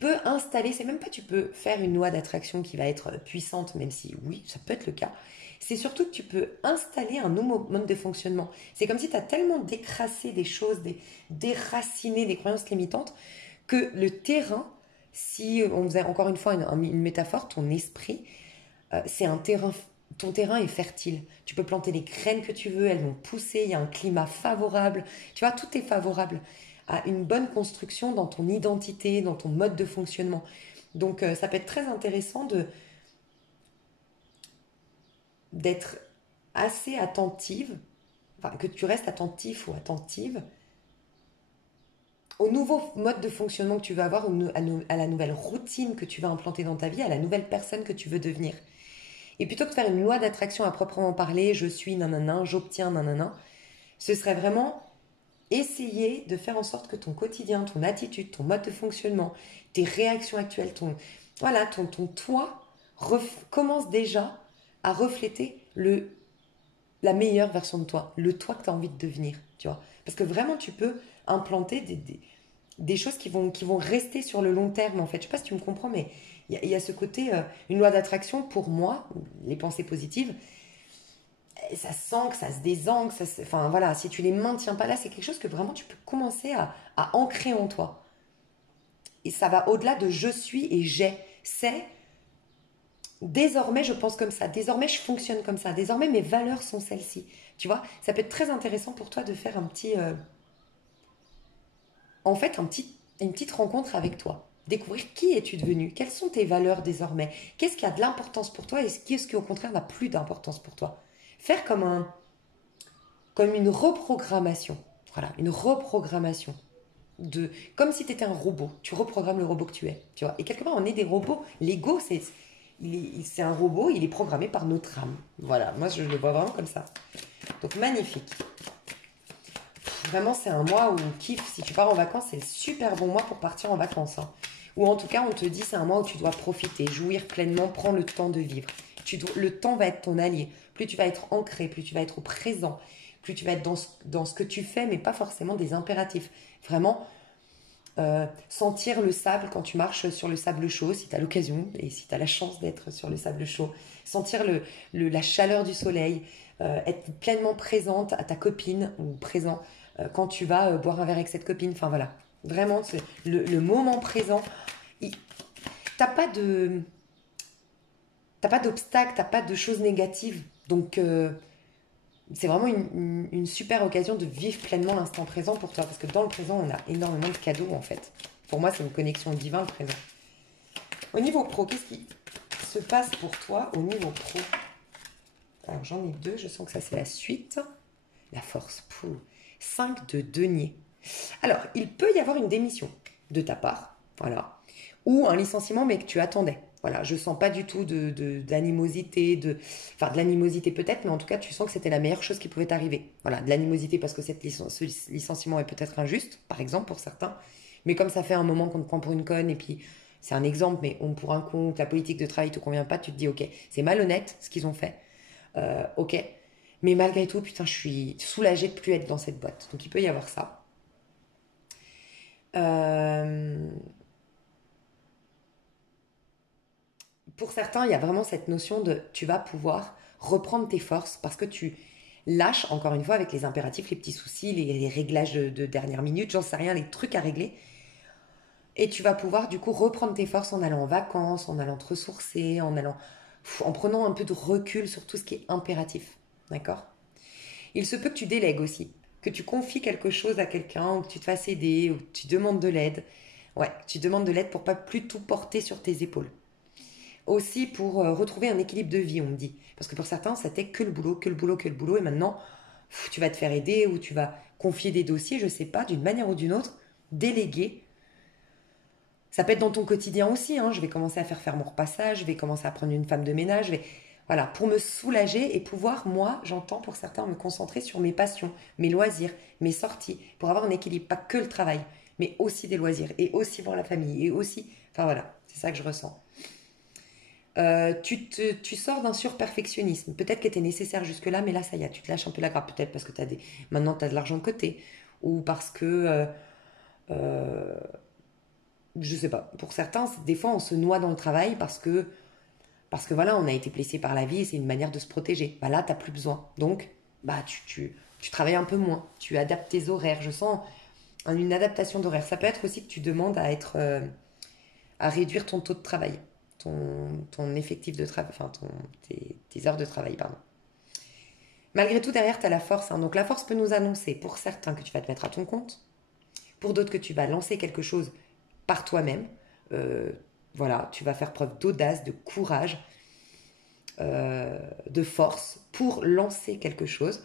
peux installer, c'est même pas tu peux faire une loi d'attraction qui va être puissante, même si oui, ça peut être le cas. C'est surtout que tu peux installer un nouveau mode de fonctionnement. C'est comme si tu as tellement décrassé des choses, déraciné des croyances limitantes, que le terrain, si on faisait encore une fois une métaphore, ton esprit, c'est un terrain, ton terrain est fertile. Tu peux planter les graines que tu veux, elles vont pousser, il y a un climat favorable. Tu vois, tout est favorable à une bonne construction dans ton identité, dans ton mode de fonctionnement. Donc ça peut être très intéressant d'être assez attentive, enfin que tu restes attentif ou attentive au nouveau mode de fonctionnement que tu vas avoir, à la nouvelle routine que tu vas implanter dans ta vie, à la nouvelle personne que tu veux devenir. Et plutôt que de faire une loi d'attraction à proprement parler, je suis nanana, j'obtiens nanana, ce serait vraiment essayer de faire en sorte que ton quotidien, ton attitude, ton mode de fonctionnement, tes réactions actuelles, ton toi commence déjà à refléter la meilleure version de toi, le toi que tu as envie de devenir, tu vois. Parce que vraiment, tu peux implanter des choses qui vont rester sur le long terme, en fait. Je sais pas si tu me comprends, mais il y a ce côté, une loi d'attraction, pour moi, les pensées positives, ça s'ancre, ça se désancre, enfin voilà, si tu les maintiens pas là, c'est quelque chose que vraiment tu peux commencer à ancrer en toi. Et ça va au-delà de je suis et j'ai. C'est désormais je pense comme ça, désormais je fonctionne comme ça, désormais mes valeurs sont celles-ci. Tu vois, ça peut être très intéressant pour toi de faire en fait, une petite rencontre avec toi. Découvrir qui es-tu devenu, quelles sont tes valeurs désormais, qu'est-ce qui a de l'importance pour toi et qu'est-ce qui au contraire n'a plus d'importance pour toi. Faire comme une reprogrammation. Voilà, une reprogrammation. Comme si tu étais un robot. Tu reprogrammes le robot que tu es. Tu vois. Et quelque part, on est des robots. L'ego, c'est un robot, il est programmé par notre âme. Voilà, moi je le vois vraiment comme ça. Donc magnifique. Vraiment, c'est un mois où kiffe. Si tu pars en vacances, c'est le super bon mois pour partir en vacances. Hein. Ou en tout cas, on te dit c'est un mois où tu dois profiter, jouir pleinement, prends le temps de vivre. Le temps va être ton allié. Plus tu vas être ancré, plus tu vas être au présent, plus tu vas être dans ce que tu fais, mais pas forcément des impératifs. Vraiment, sentir le sable quand tu marches sur le sable chaud, si tu as l'occasion et si tu as la chance d'être sur le sable chaud. Sentir la chaleur du soleil, être pleinement présente à ta copine ou présent quand tu vas boire un verre avec cette copine. Enfin voilà, vraiment, c'est le moment présent. T'as pas de... T'as pas d'obstacles, t'as pas de choses négatives. Donc, c'est vraiment une super occasion de vivre pleinement l'instant présent pour toi. Parce que dans le présent, on a énormément de cadeaux, en fait. Pour moi, c'est une connexion divine, le présent. Au niveau pro, qu'est-ce qui se passe pour toi au niveau pro? Alors, j'en ai deux. Je sens que ça, c'est la suite. La force. 5 de denier. Alors, il peut y avoir une démission de ta part. Voilà. Ou un licenciement, mais que tu attendais. Voilà, je sens pas du tout d'animosité, enfin de l'animosité peut-être, mais en tout cas, tu sens que c'était la meilleure chose qui pouvait t'arriver. Voilà, de l'animosité parce que ce licenciement est peut-être injuste, par exemple, pour certains. Mais comme ça fait un moment qu'on te prend pour une conne, et puis c'est un exemple, mais on pour un con, que la politique de travail te convient pas, tu te dis, ok, c'est malhonnête ce qu'ils ont fait. Ok. Mais malgré tout, putain, je suis soulagée de plus être dans cette boîte. Donc il peut y avoir ça. Pour certains, il y a vraiment cette notion de tu vas pouvoir reprendre tes forces parce que tu lâches, encore une fois, avec les impératifs, les petits soucis, les réglages de dernière minute, j'en sais rien, les trucs à régler. Et tu vas pouvoir du coup reprendre tes forces en allant en vacances, en allant te ressourcer, en prenant un peu de recul sur tout ce qui est impératif. D'accord? Il se peut que tu délègues aussi, que tu confies quelque chose à quelqu'un, ou que tu te fasses aider, ou que tu demandes de l'aide. Ouais, tu demandes de l'aide pour pas plus tout porter sur tes épaules. Aussi pour retrouver un équilibre de vie, on me dit. Parce que pour certains, c'était que le boulot, que le boulot, que le boulot. Et maintenant, tu vas te faire aider ou tu vas confier des dossiers, je sais pas, d'une manière ou d'une autre, déléguer. Ça peut être dans ton quotidien aussi. Hein. Je vais commencer à faire mon repassage, je vais commencer à prendre une femme de ménage. Voilà, pour me soulager et pouvoir, moi, j'entends pour certains, me concentrer sur mes passions, mes loisirs, mes sorties, pour avoir un équilibre. Pas que le travail, mais aussi des loisirs, et aussi voir la famille, et aussi... Enfin voilà, c'est ça que je ressens. Tu sors d'un surperfectionnisme. Peut-être qu'il était nécessaire jusque-là, mais là, ça y est, tu te lâches un peu la grappe. Peut-être parce que maintenant, tu as de l'argent de côté. Ou parce que, euh, je sais pas, pour certains, des fois, on se noie dans le travail parce que voilà, on a été blessé par la vie et c'est une manière de se protéger. Bah là, tu n'as plus besoin. Donc, bah, tu travailles un peu moins. Tu adaptes tes horaires. Je sens une adaptation d'horaire. Ça peut être aussi que tu demandes à réduire ton taux de travail. Ton effectif de travail, enfin tes heures de travail, pardon. Malgré tout, derrière, tu as la force. Hein. Donc la force peut nous annoncer, pour certains, que tu vas te mettre à ton compte, pour d'autres que tu vas lancer quelque chose par toi-même. Euh, voilà, tu vas faire preuve d'audace, de courage, de force pour lancer quelque chose.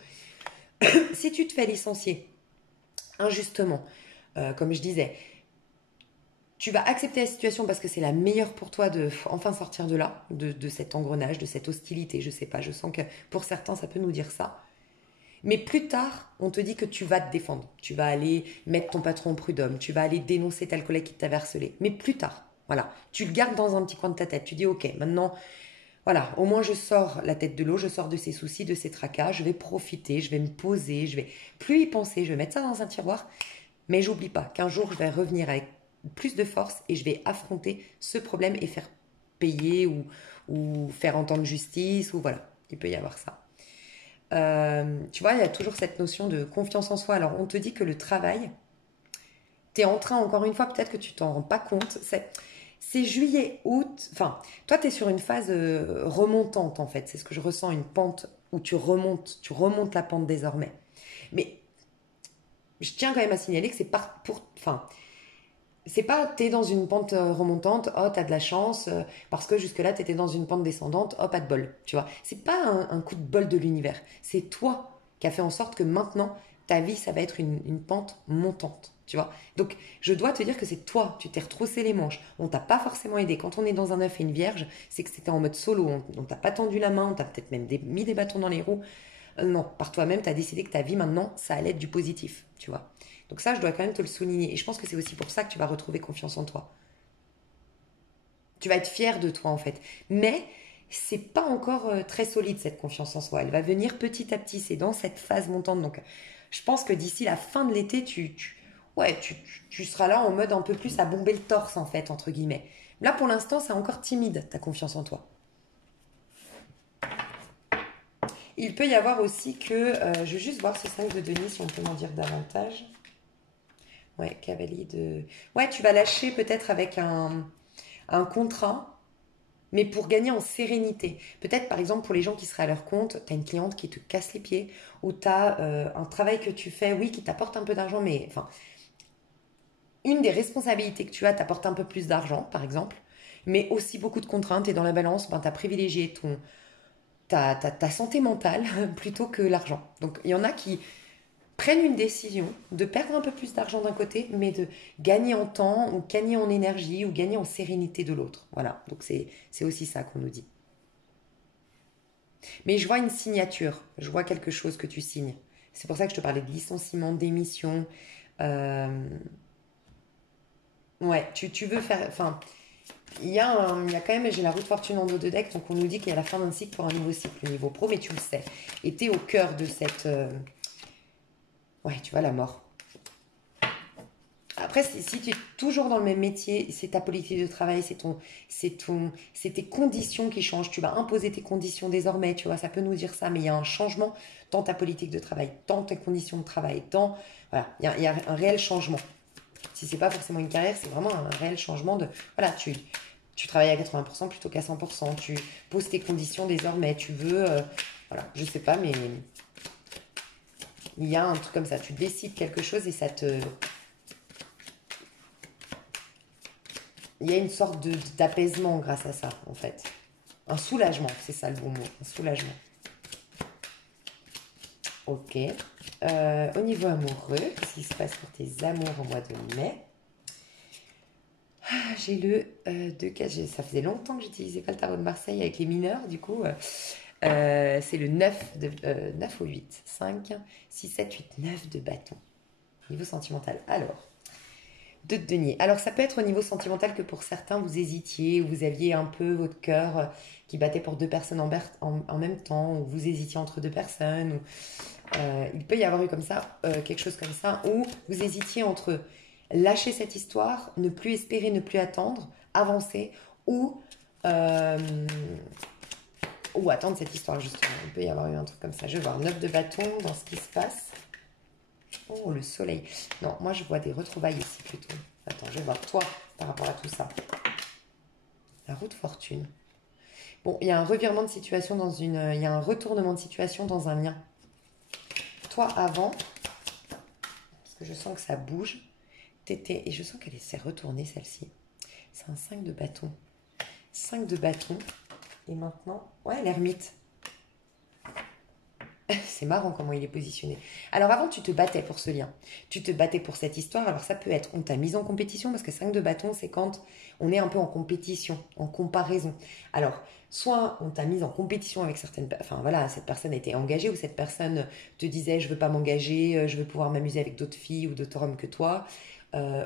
Si tu te fais licencier injustement, comme je disais, tu vas accepter la situation parce que c'est la meilleure pour toi de enfin sortir de là, de cet engrenage, de cette hostilité. Je sais pas, je sens que pour certains, ça peut nous dire ça. Mais plus tard, on te dit que tu vas te défendre. Tu vas aller mettre ton patron au prud'homme. Tu vas aller dénoncer tel collègue qui t'a harcelé. Mais plus tard, voilà. Tu le gardes dans un petit coin de ta tête. Tu dis, ok, maintenant, voilà, au moins je sors la tête de l'eau, je sors de ces soucis, de ces tracas. Je vais profiter, je vais me poser, je vais plus y penser. Je vais mettre ça dans un tiroir. Mais j'oublie pas qu'un jour, je vais revenir avec plus de force et je vais affronter ce problème et faire payer ou faire entendre justice ou voilà, il peut y avoir ça. Tu vois, il y a toujours cette notion de confiance en soi. Alors, on te dit que le travail, tu es en train, encore une fois, peut-être que tu t'en rends pas compte, c'est juillet, août, enfin, toi, tu es sur une phase remontante, en fait. C'est ce que je ressens, une pente où tu remontes la pente désormais. Mais je tiens quand même à signaler que c'est pas pour... Enfin, c'est pas t'es dans une pente remontante, oh t'as de la chance, parce que jusque-là t'étais dans une pente descendante, oh pas de bol, tu vois. C'est pas un coup de bol de l'univers, c'est toi qui as fait en sorte que maintenant ta vie ça va être une pente montante, tu vois. Donc je dois te dire que c'est toi, tu t'es retroussé les manches, on t'a pas forcément aidé. Quand on est dans un œuf et une vierge, c'est que c'était en mode solo, on t'a pas tendu la main, on t'a peut-être même mis des bâtons dans les roues. Non, par toi-même t'as décidé que ta vie maintenant ça allait être du positif, tu vois. Donc ça, je dois quand même te le souligner. Et je pense que c'est aussi pour ça que tu vas retrouver confiance en toi. Tu vas être fier de toi, en fait. Mais c'est pas encore très solide, cette confiance en soi. Elle va venir petit à petit. C'est dans cette phase montante. Donc, je pense que d'ici la fin de l'été, Ouais, tu seras là en mode un peu plus à bomber le torse, en fait, entre guillemets. Là, pour l'instant, c'est encore timide, ta confiance en toi. Il peut y avoir aussi que, je veux juste voir ce 5 de denier, si on peut m'en dire davantage. Ouais, cavalier de... Ouais, tu vas lâcher peut-être avec un contrat, mais pour gagner en sérénité. Peut-être, par exemple, pour les gens qui seraient à leur compte, tu as une cliente qui te casse les pieds, ou tu as un travail que tu fais, oui, qui t'apporte un peu d'argent, mais enfin, une des responsabilités que tu as t'apporte un peu plus d'argent, par exemple, mais aussi beaucoup de contraintes, et dans la balance, ben, tu as privilégié ta santé mentale plutôt que l'argent. Donc, il y en a qui prennent une décision de perdre un peu plus d'argent d'un côté, mais de gagner en temps, ou gagner en énergie, ou gagner en sérénité de l'autre. Voilà, donc c'est aussi ça qu'on nous dit. Mais je vois une signature, je vois quelque chose que tu signes. C'est pour ça que je te parlais de licenciement, d'émission. Euh, ouais, tu veux faire... Enfin, il y a quand même, j'ai la roue de fortune en dos de deck, donc on nous dit qu'il y a la fin d'un cycle pour un nouveau cycle, le niveau pro, mais tu le sais. Et tu es au cœur de cette... ouais, tu vois, la mort. Après, si tu es toujours dans le même métier, c'est ta politique de travail, c'est tes conditions qui changent. Tu vas imposer tes conditions désormais, tu vois, ça peut nous dire ça, mais il y a un changement dans ta politique de travail, dans tes conditions de travail, voilà, il y a un réel changement. Si c'est pas forcément une carrière, c'est vraiment un réel changement de, voilà, tu travailles à 80% plutôt qu'à 100%, tu poses tes conditions désormais, tu veux, voilà, je sais pas, mais il y a un truc comme ça, tu décides quelque chose et il y a une sorte d'apaisement grâce à ça, en fait. Un soulagement, c'est ça le bon mot, un soulagement. Ok. Au niveau amoureux, qu'est-ce qui se passe pour tes amours au mois de mai? Ah, j'ai le 2 4, ça faisait longtemps que j'utilisais pas le tarot de Marseille avec les mineurs, du coup, c'est le 9 au 8. 5, 6, 7, 8, 9 de bâton. Niveau sentimental. Alors, de denier. Alors, ça peut être au niveau sentimental que pour certains, vous hésitiez, vous aviez un peu votre cœur qui battait pour deux personnes en même temps, ou vous hésitiez entre deux personnes. Il peut y avoir eu comme ça, quelque chose comme ça, où vous hésitiez entre lâcher cette histoire, ne plus espérer, ne plus attendre, avancer, ou, euh, ou attendre cette histoire, justement. Il peut y avoir eu un truc comme ça. Je vais voir 9 de bâton dans ce qui se passe. Oh, le soleil. Non, moi je vois des retrouvailles ici plutôt. Attends, je vais voir toi par rapport à tout ça. La roue de fortune. Bon, il y a un revirement de situation il y a un retournement de situation dans un lien. Toi avant, parce que je sens que ça bouge, et je sens qu'elle s'est retournée celle-ci. C'est un 5 de bâton. 5 de bâton. Et maintenant, ouais, l'ermite. C'est marrant comment il est positionné. Alors avant, tu te battais pour ce lien. Tu te battais pour cette histoire. Alors ça peut être, on t'a mise en compétition, parce que 5 de bâton, c'est quand on est un peu en compétition, en comparaison. Alors, soit on t'a mise en compétition avec enfin voilà, cette personne était engagée, ou cette personne te disait, je veux pas m'engager, je veux pouvoir m'amuser avec d'autres filles ou d'autres hommes que toi.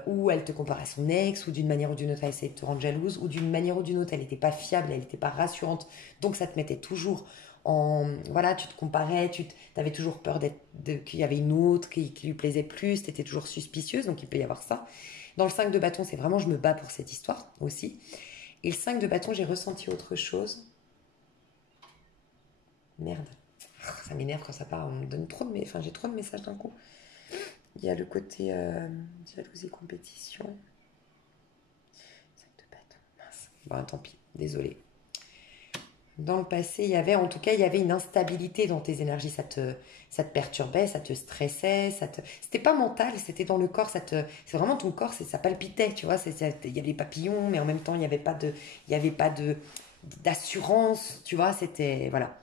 Ou elle te compare à son ex, ou d'une manière ou d'une autre, elle essayait de te rendre jalouse, ou d'une manière ou d'une autre, elle n'était pas fiable, elle n'était pas rassurante, donc ça te mettait toujours voilà, tu te comparais, tu avais toujours peur qu'il y avait une autre qui lui plaisait plus, tu étais toujours suspicieuse, donc il peut y avoir ça. Dans le 5 de bâton, c'est vraiment je me bats pour cette histoire aussi. Et le 5 de bâton, j'ai ressenti autre chose. Merde. Ça m'énerve quand ça part, on me donne trop enfin, j'ai trop de messages d'un coup. Il y a le côté jalousie, compétition. 5 de bâton, mince. Bon, tant pis, désolé. Dans le passé, en tout cas, il y avait une instabilité dans tes énergies. Ça te perturbait, ça te stressait, c'était pas mental, c'était dans le corps. C'est vraiment ton corps, ça palpitait, tu vois. Il y avait des papillons, mais en même temps, il y avait pas d'assurance, tu vois. C'était, voilà.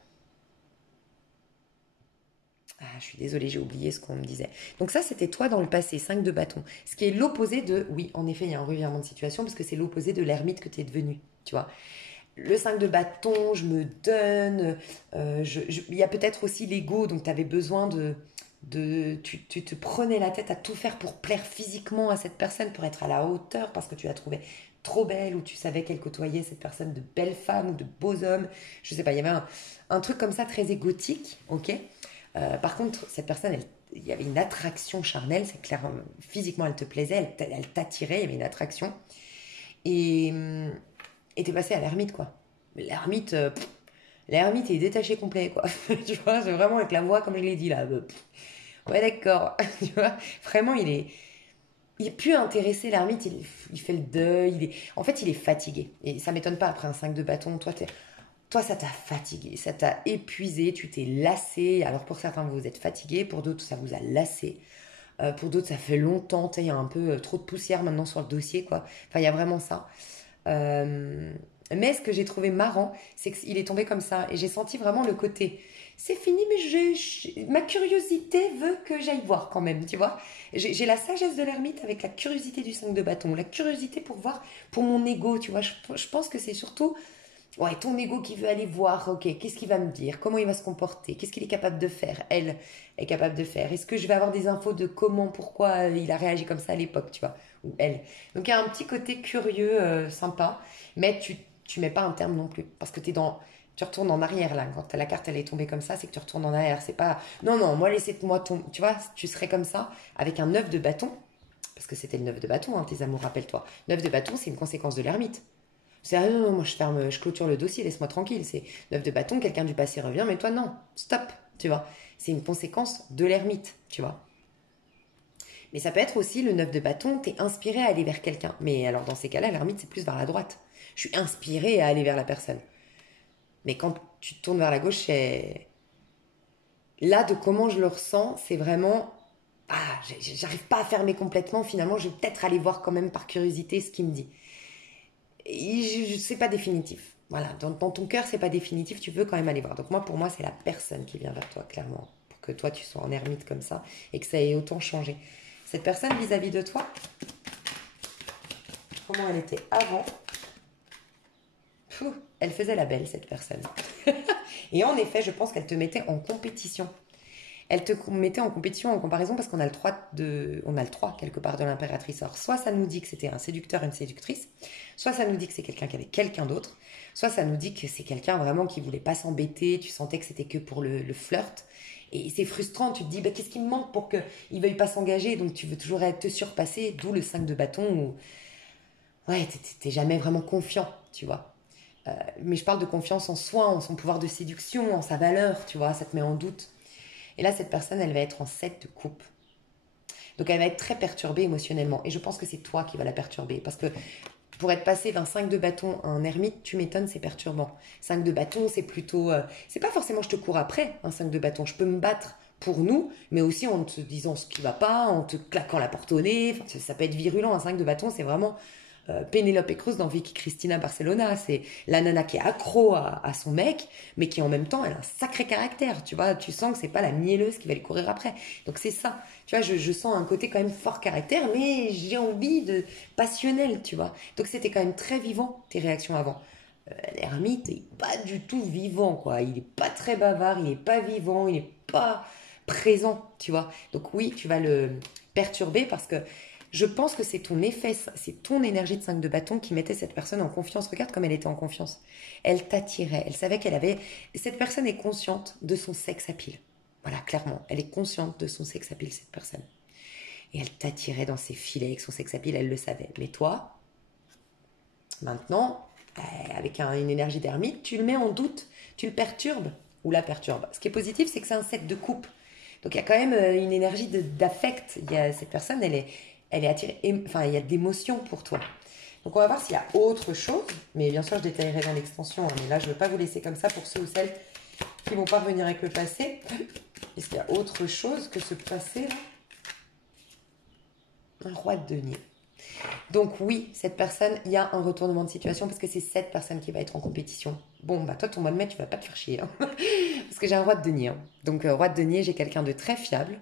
Ah, je suis désolée, j'ai oublié ce qu'on me disait. Donc ça, c'était toi dans le passé, 5 de bâton. Ce qui est l'opposé de, oui, en effet, il y a un revirement de situation parce que c'est l'opposé de l'ermite que tu es devenu, tu vois. Le 5 de bâton, je me donne. Il y a peut-être aussi l'ego, donc tu avais besoin tu te prenais la tête à tout faire pour plaire physiquement à cette personne, pour être à la hauteur, parce que tu la trouvais trop belle, ou tu savais qu'elle côtoyait cette personne de belles femmes ou de beaux hommes. Je sais pas, il y avait un truc comme ça très égotique, ok. Par contre, cette personne, il y avait une attraction charnelle, c'est clair, physiquement elle te plaisait, elle t'attirait, il y avait une attraction. Et t'es passé à l'ermite, quoi. Mais l'ermite est détaché complet, quoi. Tu vois, c'est vraiment avec la voix, comme je l'ai dit là. Ouais, d'accord. Tu vois, vraiment, il est plus intéressé, l'ermite, il fait le deuil. En fait, il est fatigué. Et ça m'étonne pas après un 5 de bâton. Toi, ça t'a fatigué, ça t'a épuisé, tu t'es lassé. Alors pour certains, vous êtes fatigué, pour d'autres, ça vous a lassé. Pour d'autres, ça fait longtemps, il y a un peu trop de poussière maintenant sur le dossier, quoi. Enfin, il y a vraiment ça. Euh, mais ce que j'ai trouvé marrant, c'est qu'il est tombé comme ça. Et j'ai senti vraiment le côté. C'est fini, mais ma curiosité veut que j'aille voir quand même, tu vois. J'ai la sagesse de l'ermite avec la curiosité du 5 de bâton. La curiosité pour voir, pour mon ego, tu vois. Je pense que c'est surtout ouais, ton ego qui veut aller voir, ok, qu'est-ce qu'il va me dire, comment il va se comporter, qu'est-ce qu'il est capable de faire, elle est capable de faire. Est-ce que je vais avoir des infos de comment, pourquoi il a réagi comme ça à l'époque, tu vois, ou elle. Donc il y a un petit côté curieux, sympa, mais tu mets pas un terme non plus, parce que tu retournes en arrière là, quand la carte elle est tombée comme ça, c'est que tu retournes en arrière, c'est pas, non, non, moi laissez-moi tomber, tu vois, tu serais comme ça, avec un 9 de bâton, parce que c'était le 9 de bâton, hein, tes amours, rappelle-toi. 9 de bâton, c'est une conséquence de l'ermite. C'est ah non, non, moi je clôture le dossier, laisse-moi tranquille. C'est 9 de bâton, quelqu'un du passé revient, mais toi non, stop, tu vois. C'est une conséquence de l'ermite, tu vois. Mais ça peut être aussi le 9 de bâton, t'es inspiré à aller vers quelqu'un. Mais alors dans ces cas-là, l'ermite c'est plus vers la droite. Je suis inspiré à aller vers la personne. Mais quand tu te tournes vers la gauche, c'est. Là, de comment je le ressens, c'est vraiment. Ah, j'arrive pas à fermer complètement. Finalement, je vais peut-être aller voir quand même par curiosité ce qu'il me dit. C'est pas définitif. Voilà, dans ton cœur, c'est pas définitif, tu veux quand même aller voir. Donc moi, pour moi, c'est la personne qui vient vers toi, clairement. Pour que toi, tu sois en ermite comme ça et que ça ait autant changé. Cette personne vis-à-vis de toi, comment elle était avant? Elle faisait la belle, cette personne. Et en effet, je pense qu'elle te mettait en compétition. Elle te mettait en compétition en comparaison parce qu'on a on a le 3 quelque part de l'impératrice. Alors soit ça nous dit que c'était un séducteur, une séductrice, soit ça nous dit que c'est quelqu'un qui avait quelqu'un d'autre, soit ça nous dit que c'est quelqu'un vraiment qui voulait pas s'embêter, tu sentais que c'était que pour le flirt. Et c'est frustrant, tu te dis, bah, qu'est-ce qui me manque pour qu'il ne veuille pas s'engager, donc tu veux toujours te surpasser, d'où le 5 de bâton où, ouais, t'es jamais vraiment confiant, tu vois. Mais je parle de confiance en soi, en son pouvoir de séduction, en sa valeur, tu vois, ça te met en doute. Et là, cette personne, elle va être en 7 de coupe. Donc, elle va être très perturbée émotionnellement. Et je pense que c'est toi qui vas la perturber. Parce que pour être passé d'un 5 de bâton à un ermite, tu m'étonnes, c'est perturbant. 5 de bâton, c'est plutôt. C'est pas forcément je te cours après, un 5 de bâton. Je peux me battre pour nous, mais aussi en te disant ce qui va pas, en te claquant la porte au nez. Enfin, ça peut être virulent. Un 5 de bâton, c'est vraiment Penelope Cruz dans Vicky Cristina Barcelona. C'est la nana qui est accro à son mec, mais qui en même temps, elle a un sacré caractère. Tu vois, tu sens que c'est pas la mielleuse qui va lui courir après. Donc c'est ça. Tu vois, je sens un côté quand même fort caractère, mais j'ai envie de passionnel, tu vois. Donc c'était quand même très vivant, tes réactions avant. L'ermite est pas du tout vivant, quoi. Il est pas très bavard, il est pas vivant, il est pas présent, tu vois. Donc oui, tu vas le perturber parce que je pense que c'est ton effet, c'est ton énergie de 5 de bâton qui mettait cette personne en confiance. Regarde comme elle était en confiance. Elle t'attirait, elle savait qu'elle avait. Cette personne est consciente de son sexe à pile. Voilà, clairement, elle est consciente de son sexe à pile, cette personne. Et elle t'attirait dans ses filets avec son sexe à pile, elle le savait. Mais toi, maintenant, avec une énergie d'ermite, tu le mets en doute, tu le perturbes ou la perturbes. Ce qui est positif, c'est que c'est un 7 de coupe. Donc il y a quand même une énergie d'affect. Cette personne, elle est attirée, enfin, il y a d'émotion pour toi. Donc on va voir s'il y a autre chose. Mais bien sûr, je détaillerai dans l'extension. Hein, mais là, je ne veux pas vous laisser comme ça pour ceux ou celles qui ne vont pas revenir avec le passé. Est-ce qu'il y a autre chose que ce passé là? Un roi de denier. Donc oui, cette personne, il y a un retournement de situation parce que c'est cette personne qui va être en compétition. Bon, bah toi, ton mois de mai, tu vas pas te faire chier. Hein. Parce que j'ai un roi de denier. Hein. Donc roi de denier, j'ai quelqu'un de très fiable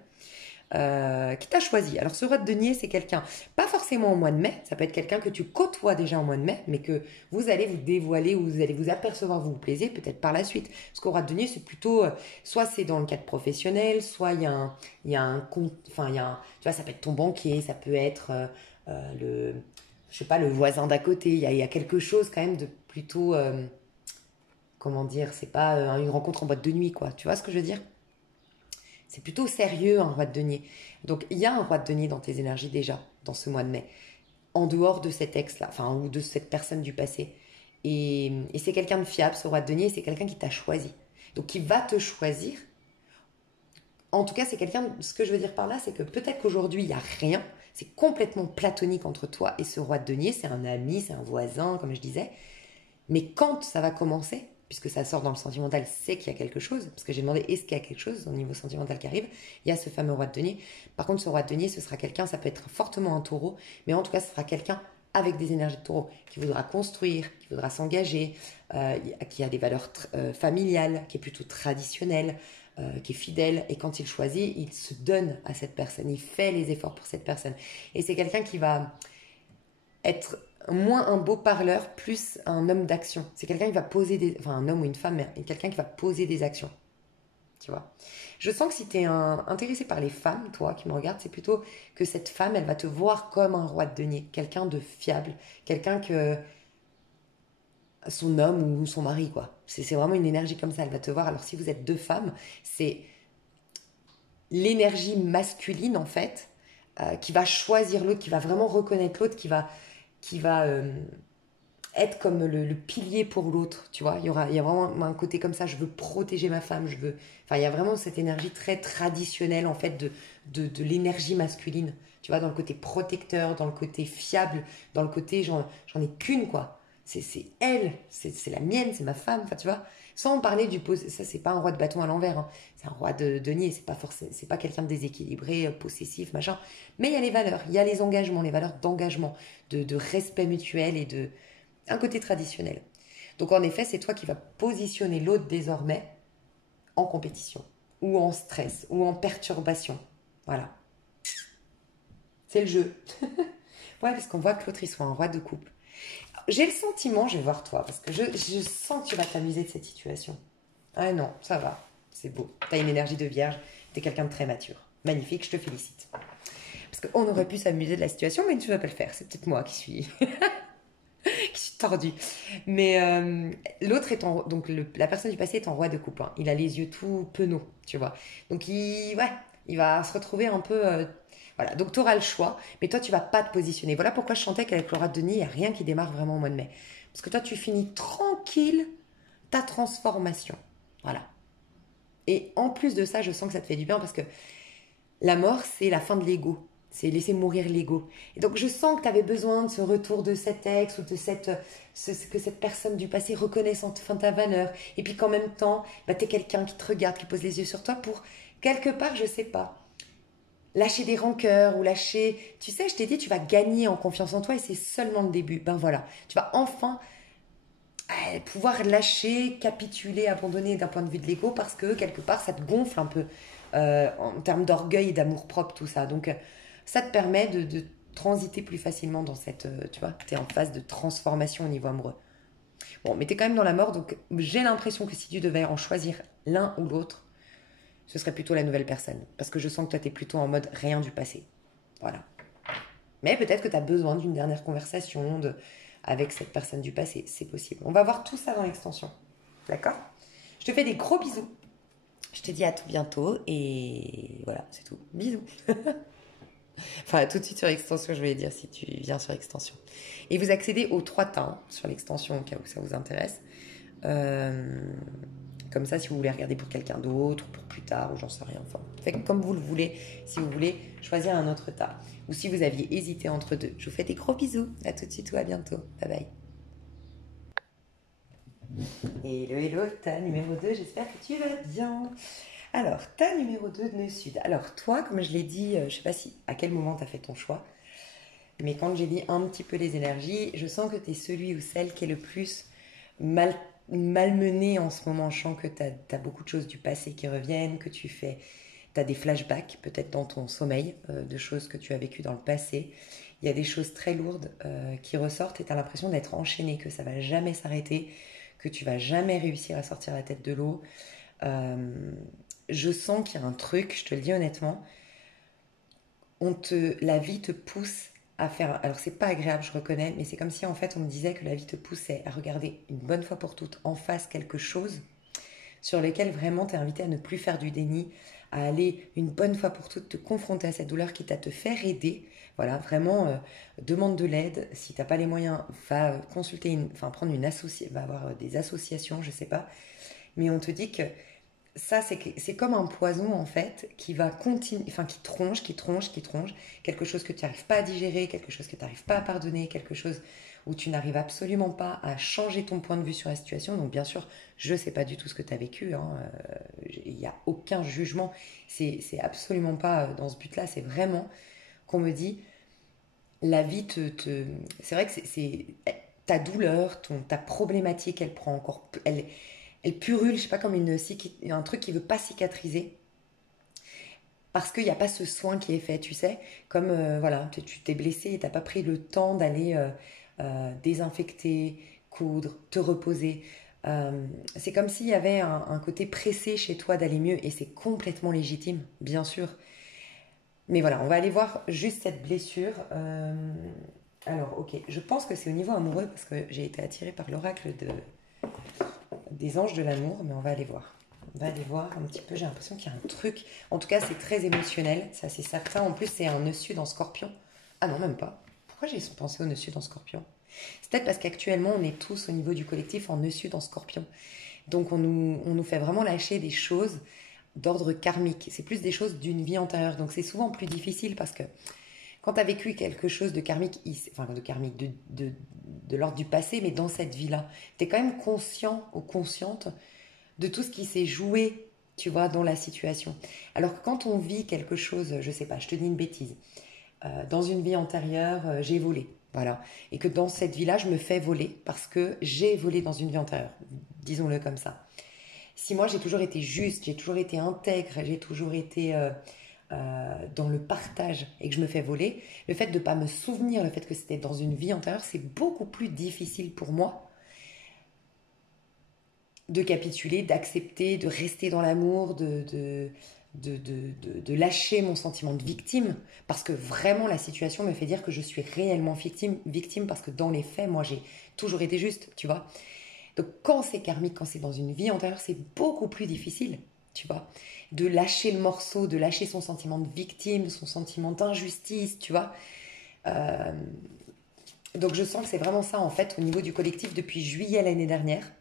qui t'a choisi. Alors ce roi de denier, c'est quelqu'un, pas forcément au mois de mai, ça peut être quelqu'un que tu côtoies déjà au mois de mai, mais que vous allez vous dévoiler ou vous allez vous apercevoir, vous plaisez peut-être par la suite. Parce qu'au roi de denier, c'est plutôt, soit c'est dans le cadre professionnel, soit il y a un compte, enfin tu vois, ça peut être ton banquier, ça peut être je sais pas, le voisin d'à côté. Il y a quelque chose quand même de plutôt, comment dire, c'est pas une rencontre en boîte de nuit, quoi. Tu vois ce que je veux dire? C'est plutôt sérieux un roi de denier. Donc il y a un roi de denier dans tes énergies déjà, dans ce mois de mai, en dehors de cet ex-là, enfin, ou de cette personne du passé. Et c'est quelqu'un de fiable, ce roi de denier, c'est quelqu'un qui t'a choisi. Donc qui va te choisir. En tout cas, c'est quelqu'un, ce que je veux dire par là, c'est que peut-être qu'aujourd'hui, il n'y a rien, c'est complètement platonique entre toi et ce roi de denier, c'est un ami, c'est un voisin, comme je disais. Mais quand ça va commencer, puisque ça sort dans le sentimental, c'est qu'il y a quelque chose, parce que j'ai demandé est-ce qu'il y a quelque chose au niveau sentimental qui arrive, il y a ce fameux roi de denier. Par contre, ce roi de denier, ce sera quelqu'un, ça peut être fortement un taureau, mais en tout cas, ce sera quelqu'un avec des énergies de taureau, qui voudra construire, qui voudra s'engager, qui a des valeurs familiales, qui est plutôt traditionnelle, qui est fidèle, et quand il choisit, il se donne à cette personne, il fait les efforts pour cette personne. Et c'est quelqu'un qui va être moins un beau parleur, plus un homme d'action. C'est quelqu'un qui va poser des... Enfin, un homme ou une femme, mais quelqu'un qui va poser des actions. Tu vois. Je sens que si tu es intéressé par les femmes, toi qui me regardes, c'est plutôt que cette femme, elle va te voir comme un roi de denier, quelqu'un de fiable, quelqu'un que son homme ou son mari, quoi. C'est vraiment une énergie comme ça, elle va te voir. Alors si vous êtes deux femmes, c'est l'énergie masculine, en fait, qui va choisir l'autre, qui va vraiment reconnaître l'autre, qui va être comme le pilier pour l'autre, tu vois. Il y a vraiment un côté comme ça, je veux protéger ma femme, je veux... Enfin, il y a vraiment cette énergie très traditionnelle, en fait, de l'énergie masculine. Tu vois, dans le côté protecteur, dans le côté fiable, dans le côté j'en ai qu'une, quoi. C'est elle, c'est la mienne, c'est ma femme, enfin, tu vois. Sans parler du... Ça, c'est pas un roi de bâton à l'envers, hein. C'est un roi de denier, c'est pas quelqu'un de déséquilibré, possessif, machin. Mais il y a les valeurs, il y a les engagements, les valeurs d'engagement, de respect mutuel et de un côté traditionnel. Donc en effet, c'est toi qui vas positionner l'autre désormais en compétition, ou en stress, ou en perturbation. Voilà. C'est le jeu. Ouais, parce qu'on voit que l'autre, il soit un roi de couple. J'ai le sentiment, je vais voir toi, parce que je sens que tu vas t'amuser de cette situation. Ah non, ça va. C'est beau. T'as une énergie de vierge. T'es quelqu'un de très mature. Magnifique, je te félicite. Parce qu'on aurait pu s'amuser de la situation, mais tu ne vas pas le faire. C'est peut-être moi qui suis... qui suis tordue. Mais l'autre est en... Donc la personne du passé est en roi de coupe. Hein. Il a les yeux tout penauds, tu vois. Donc il va se retrouver un peu... voilà, donc tu auras le choix, mais toi tu vas pas te positionner. Voilà pourquoi je chantais qu'avec le roi de Denis, il n'y a rien qui démarre vraiment au mois de mai. Parce que toi tu finis tranquille ta transformation. Voilà. Et en plus de ça, je sens que ça te fait du bien parce que la mort, c'est la fin de l'ego. C'est laisser mourir l'ego. Et donc, je sens que tu avais besoin de ce retour de cet ex ou de que cette personne du passé reconnaisse enfin ta valeur. Et puis qu'en même temps, bah, tu es quelqu'un qui te regarde, qui pose les yeux sur toi pour, quelque part, je sais pas, lâcher des rancœurs ou lâcher... Tu sais, je t'ai dit, tu vas gagner en confiance en toi et c'est seulement le début. Ben voilà, tu vas enfin pouvoir lâcher, capituler, abandonner d'un point de vue de l'ego parce que, quelque part, ça te gonfle un peu en termes d'orgueil et d'amour-propre, tout ça. Donc... ça te permet de transiter plus facilement dans cette... tu vois, tu es en phase de transformation au niveau amoureux. Bon, mais tu es quand même dans la mort, donc j'ai l'impression que si tu devais en choisir l'un ou l'autre, ce serait plutôt la nouvelle personne. Parce que je sens que toi, tu es plutôt en mode rien du passé. Voilà. Mais peut-être que tu as besoin d'une dernière conversation avec cette personne du passé. C'est possible. On va voir tout ça dans l'extension. D'accord? Je te fais des gros bisous. Je te dis à tout bientôt et voilà, c'est tout. Bisous. Enfin, tout de suite sur l'extension, je vais dire si tu viens sur l'extension. Et vous accédez aux 3 tas sur l'extension au cas où ça vous intéresse. Comme ça, si vous voulez regarder pour quelqu'un d'autre, ou pour plus tard, ou j'en sais rien. Enfin, faites comme vous le voulez, si vous voulez choisir un autre tas. Ou si vous aviez hésité entre deux. Je vous fais des gros bisous. À tout de suite ou à bientôt. Bye bye. Hello, hello, tas numéro 2, j'espère que tu vas bien. Alors, tas numéro 2, nœud sud. Alors, toi, comme je l'ai dit, je ne sais pas à quel moment tu as fait ton choix, mais quand j'ai dit un petit peu les énergies, je sens que tu es celui ou celle qui est le plus malmené en ce moment. Je sens que tu as beaucoup de choses du passé qui reviennent, que tu as des flashbacks peut-être dans ton sommeil, de choses que tu as vécues dans le passé. Il y a des choses très lourdes qui ressortent et tu as l'impression d'être enchaîné, que ça ne va jamais s'arrêter, que tu vas jamais réussir à sortir la tête de l'eau. Je sens qu'il y a un truc, je te le dis honnêtement, la vie te pousse à faire... Alors c'est pas agréable, je reconnais, mais c'est comme si en fait on me disait que la vie te poussait à regarder une bonne fois pour toutes en face quelque chose sur lequel vraiment tu es invité à ne plus faire du déni, à aller une bonne fois pour toutes te confronter à cette douleur, quitte à te faire aider. Voilà, vraiment, demande de l'aide. Si tu n'as pas les moyens, va consulter, prendre une association, va avoir des associations, je sais pas. Mais on te dit que ça, c'est comme un poison, en fait, qui va continuer, qui tronche, qui tronche, qui tronche. Quelque chose que tu n'arrives pas à digérer, quelque chose que tu n'arrives pas à pardonner, quelque chose où tu n'arrives absolument pas à changer ton point de vue sur la situation. Donc, bien sûr, je ne sais pas du tout ce que tu as vécu. Hein. Il n'y a aucun jugement. C'est absolument pas dans ce but-là. C'est vraiment qu'on me dit, la vie c'est vrai que c'est ta douleur, ta problématique, elle prend encore... Elle purule, je sais pas, comme un truc qui veut pas cicatriser. Parce qu'il n'y a pas ce soin qui est fait, tu sais. Comme, voilà, tu t'es blessé et tu n'as pas pris le temps d'aller désinfecter, coudre, te reposer. C'est comme s'il y avait un côté pressé chez toi d'aller mieux. Et c'est complètement légitime, bien sûr. Mais voilà, on va aller voir juste cette blessure. Alors, ok, je pense que c'est au niveau amoureux parce que j'ai été attirée par l'oracle des anges de l'amour, mais on va aller voir. On va aller voir un petit peu, j'ai l'impression qu'il y a un truc. En tout cas, c'est très émotionnel, ça c'est certain. En plus, c'est un nœud sud en scorpion. Ah non, même pas. Pourquoi j'ai pensé au nœud sud en scorpion? C'est peut-être parce qu'actuellement, on est tous au niveau du collectif en nœud sud en scorpion. Donc, on nous fait vraiment lâcher des choses d'ordre karmique. C'est plus des choses d'une vie antérieure. Donc, c'est souvent plus difficile parce que quand tu as vécu quelque chose de karmique, de l'ordre du passé, mais dans cette vie-là, tu es quand même conscient ou consciente de tout ce qui s'est joué, tu vois, dans la situation. Alors que quand on vit quelque chose, je sais pas, je te dis une bêtise, dans une vie antérieure, j'ai volé, voilà, et que dans cette vie-là, je me fais voler parce que j'ai volé dans une vie antérieure, disons-le comme ça. Si moi j'ai toujours été juste, j'ai toujours été intègre, j'ai toujours été dans le partage et que je me fais voler, le fait de ne pas me souvenir, le fait que c'était dans une vie antérieure, c'est beaucoup plus difficile pour moi de capituler, d'accepter, de rester dans l'amour, de lâcher mon sentiment de victime, parce que vraiment la situation me fait dire que je suis réellement victime parce que dans les faits, moi j'ai toujours été juste, tu vois. Donc quand c'est karmique, quand c'est dans une vie antérieure, c'est beaucoup plus difficile, tu vois, de lâcher le morceau, de lâcher son sentiment de victime, son sentiment d'injustice, tu vois. Euh, donc je sens que c'est vraiment ça en fait au niveau du collectif depuis juillet l'année dernière.